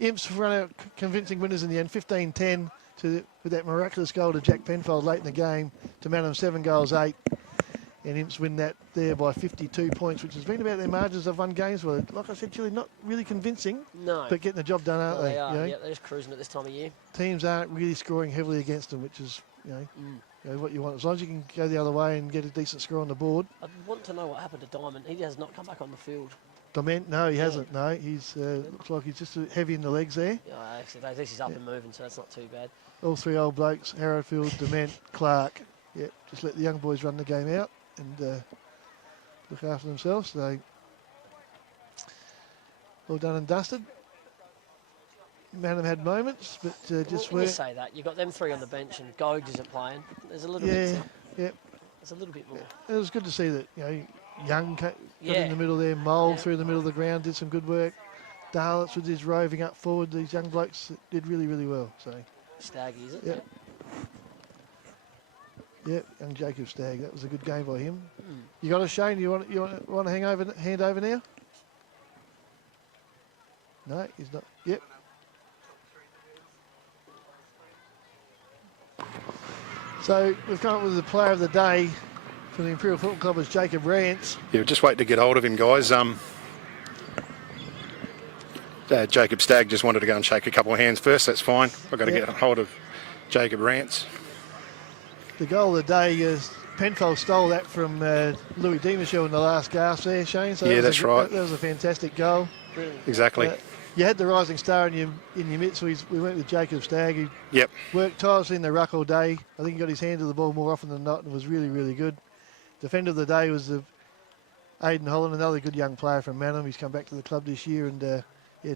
Imps run out convincing winners in the end. 15-10 with that miraculous goal to Jack Penfold late in the game to Manham 7-8. And Imps win that there by 52 points, which has been about their margins of won games. Well, like I said, Chile, not really convincing. No. But getting the job done, aren't they? They are. You know? Yeah, they're just cruising at this time of year. Teams aren't really scoring heavily against them, which is, what you want. As long as you can go the other way and get a decent score on the board. I want to know what happened to Diamond. He has not come back on the field. Dement? No, he hasn't. No, he's looks like he's just heavy in the legs there. Yeah, actually, at least he's up and moving, so that's not too bad. All three old blokes, Harrowfield, Dement, Clark. Yep, just let the young boys run the game out and look after themselves. So, all done and dusted. Manham had moments, but just when you say that, you've got them three on the bench and Gogs isn't playing. There's a little bit. Yep. There's a little bit more. It was good to see that, Young got in the middle there, Mole through the middle of the ground, did some good work. Darlitz with his roving up forward, these young blokes did really, really well. So Staggy, is it? Yep. Yep, young Jacob Stagg. That was a good game by him. You got a Shane? You want to hand over now? No, he's not. Yep. So we've come up with the player of the day for the Imperial Football Club as Jacob Rance. Yeah, just wait to get hold of him, guys. Jacob Stagg just wanted to go and shake a couple of hands first. That's fine. I've got to get hold of Jacob Rance. The goal of the day is Penfold stole that from Louis Demichel in the last gasp there, Shane. So yeah, that's right. That was a fantastic goal. Exactly. you had the Rising Star in your midst. We went with Jacob Stagg, who Yep. worked tirelessly in the ruck all day. I think he got his hand to the ball more often than not and was really, really good. Defender of the day was Aidan Holland, another good young player from Manham. He's come back to the club this year and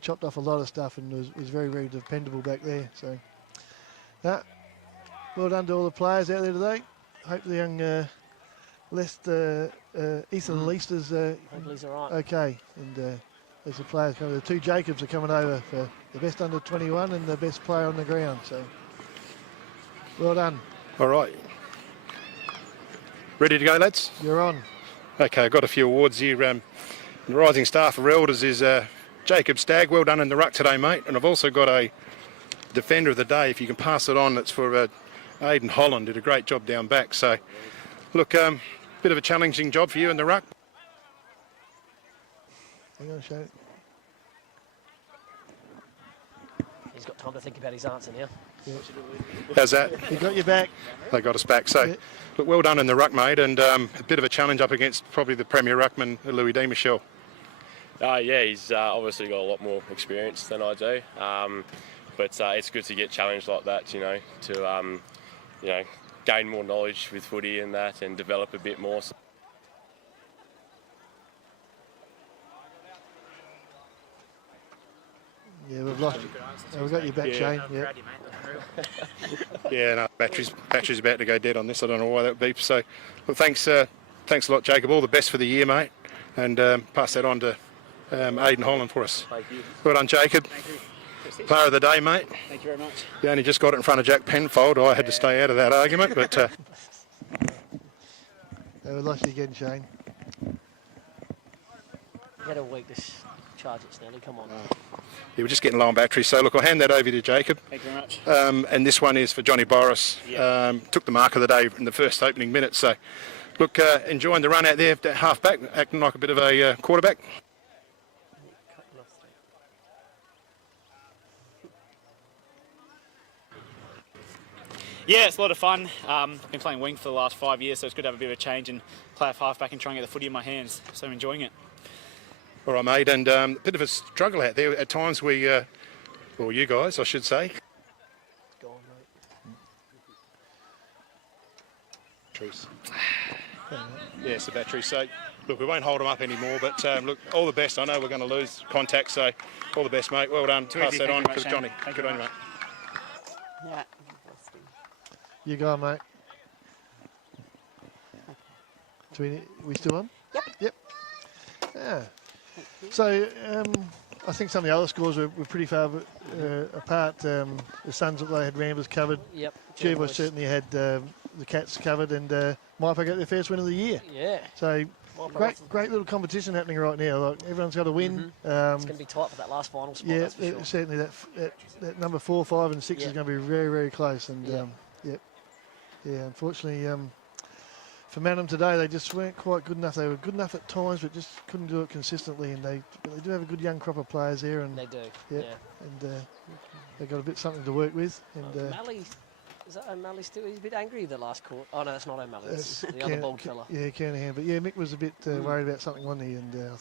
chopped off a lot of stuff and was very, very dependable back there. So, well done to all the players out there today. Hope the young Ethan Least is Hopefully he's all right. okay. And as the players come, the two Jacobs are coming over for the best under 21 and the best player on the ground. So, well done. All right. Ready to go, lads? You're on. Okay, I've got a few awards here. The Rising Star for Elders is Jacob Stagg. Well done in the ruck today, mate. And I've also got a Defender of the Day. If you can pass it on, it's for Aidan Holland. Did a great job down back. So, look, bit of a challenging job for you in the ruck. Hang on, Shane. He's got time to think about his answer now. Yeah. How's that? He got you back. They got us back. So, look, well done in the ruck, mate, and a bit of a challenge up against probably the Premier Ruckman, Louis D. Michel. Yeah, he's obviously got a lot more experience than I do, but it's good to get challenged like that, to gain more knowledge with footy and that, and develop a bit more. Yeah, we've lost you. We've got you back, Shane. Yeah. Yeah, no, battery's about to go dead on this. I don't know why that beeps. So, well, thanks a lot, Jacob. All the best for the year, mate, and pass that on to Aidan Holland for us. Thank you. Well done, Jacob. Player of the day, mate. Thank you very much. You only just got it in front of Jack Penfold. I had to stay out of that argument, but. We lost you again, Shane. You had a week to charge it, Snelly. Come on. Yeah, we're just getting low on battery. So, look, I'll hand that over to Jacob. Thank you very much. And this one is for Johnny Boris. Took the mark of the day in the first opening minute. So, look, enjoying the run out there, half back, acting like a bit of a quarterback. Yeah, it's a lot of fun. Been playing wing for the last 5 years, so it's good to have a bit of a change and play off half-back and try and get the footy in my hands. So I'm enjoying it. All right, mate, and a bit of a struggle out there. At times we, well, you guys, I should say. Go on, mate. Truce. Yeah, it's the battery. So, look, we won't hold them up anymore, but look, all the best. I know we're going to lose contact, so all the best, mate. Well done. Pass that on to Johnny. Good on you, mate. Yeah. You go on, mate. We still on? Yep. Yep. Yeah. So I think some of the other scores were pretty far apart. The Suns, they had Ramblers covered. Yep. G-Boy certainly had the Cats covered, and Maipa got their first win of the year. Yeah. So great little competition happening right now. Like, everyone's got to win. It's going to be tight for that last final spot. Yeah, that's for sure. certainly that number 4, 5, and 6 is going to be very, very close. And unfortunately, for Manham today, they just weren't quite good enough. They were good enough at times, but just couldn't do it consistently. And they do have a good young crop of players there. And they do. Yeah. And they've got a bit something to work with. And O'Malley, is that O'Malley still? He's a bit angry the last quarter. Oh no, that's not O'Malley. It's the other bald fella. Yeah, Kernahan. But yeah, Mick was a bit worried about something, wasn't he? And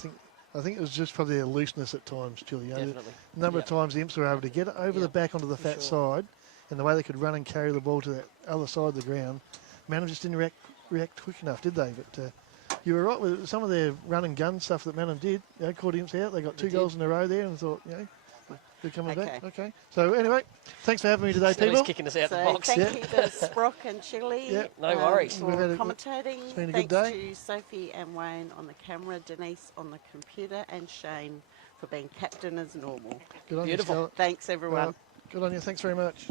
I think it was just probably their looseness at times, Julie. Definitely. The number of times the Imps were able to get it over the back onto the fat side, and the way they could run and carry the ball to that other side of the ground, Manham just didn't react quick enough, did they? But you were right with some of their run and gun stuff that Manham did. Caught Imps out. They got 2 goals in a row there, and thought, they're coming back. Okay. So anyway, thanks for having me today, people. Kicking us out the box. Thank you to Sprock and Chili. Yep. No worries. For commentating. It's been a Thanks good day. to Sophie and Wayne on the camera, Denise on the computer, and Shane for being captain as normal. Good on you, Beautiful. Scarlett. Thanks, everyone. Good on you. Thanks very much.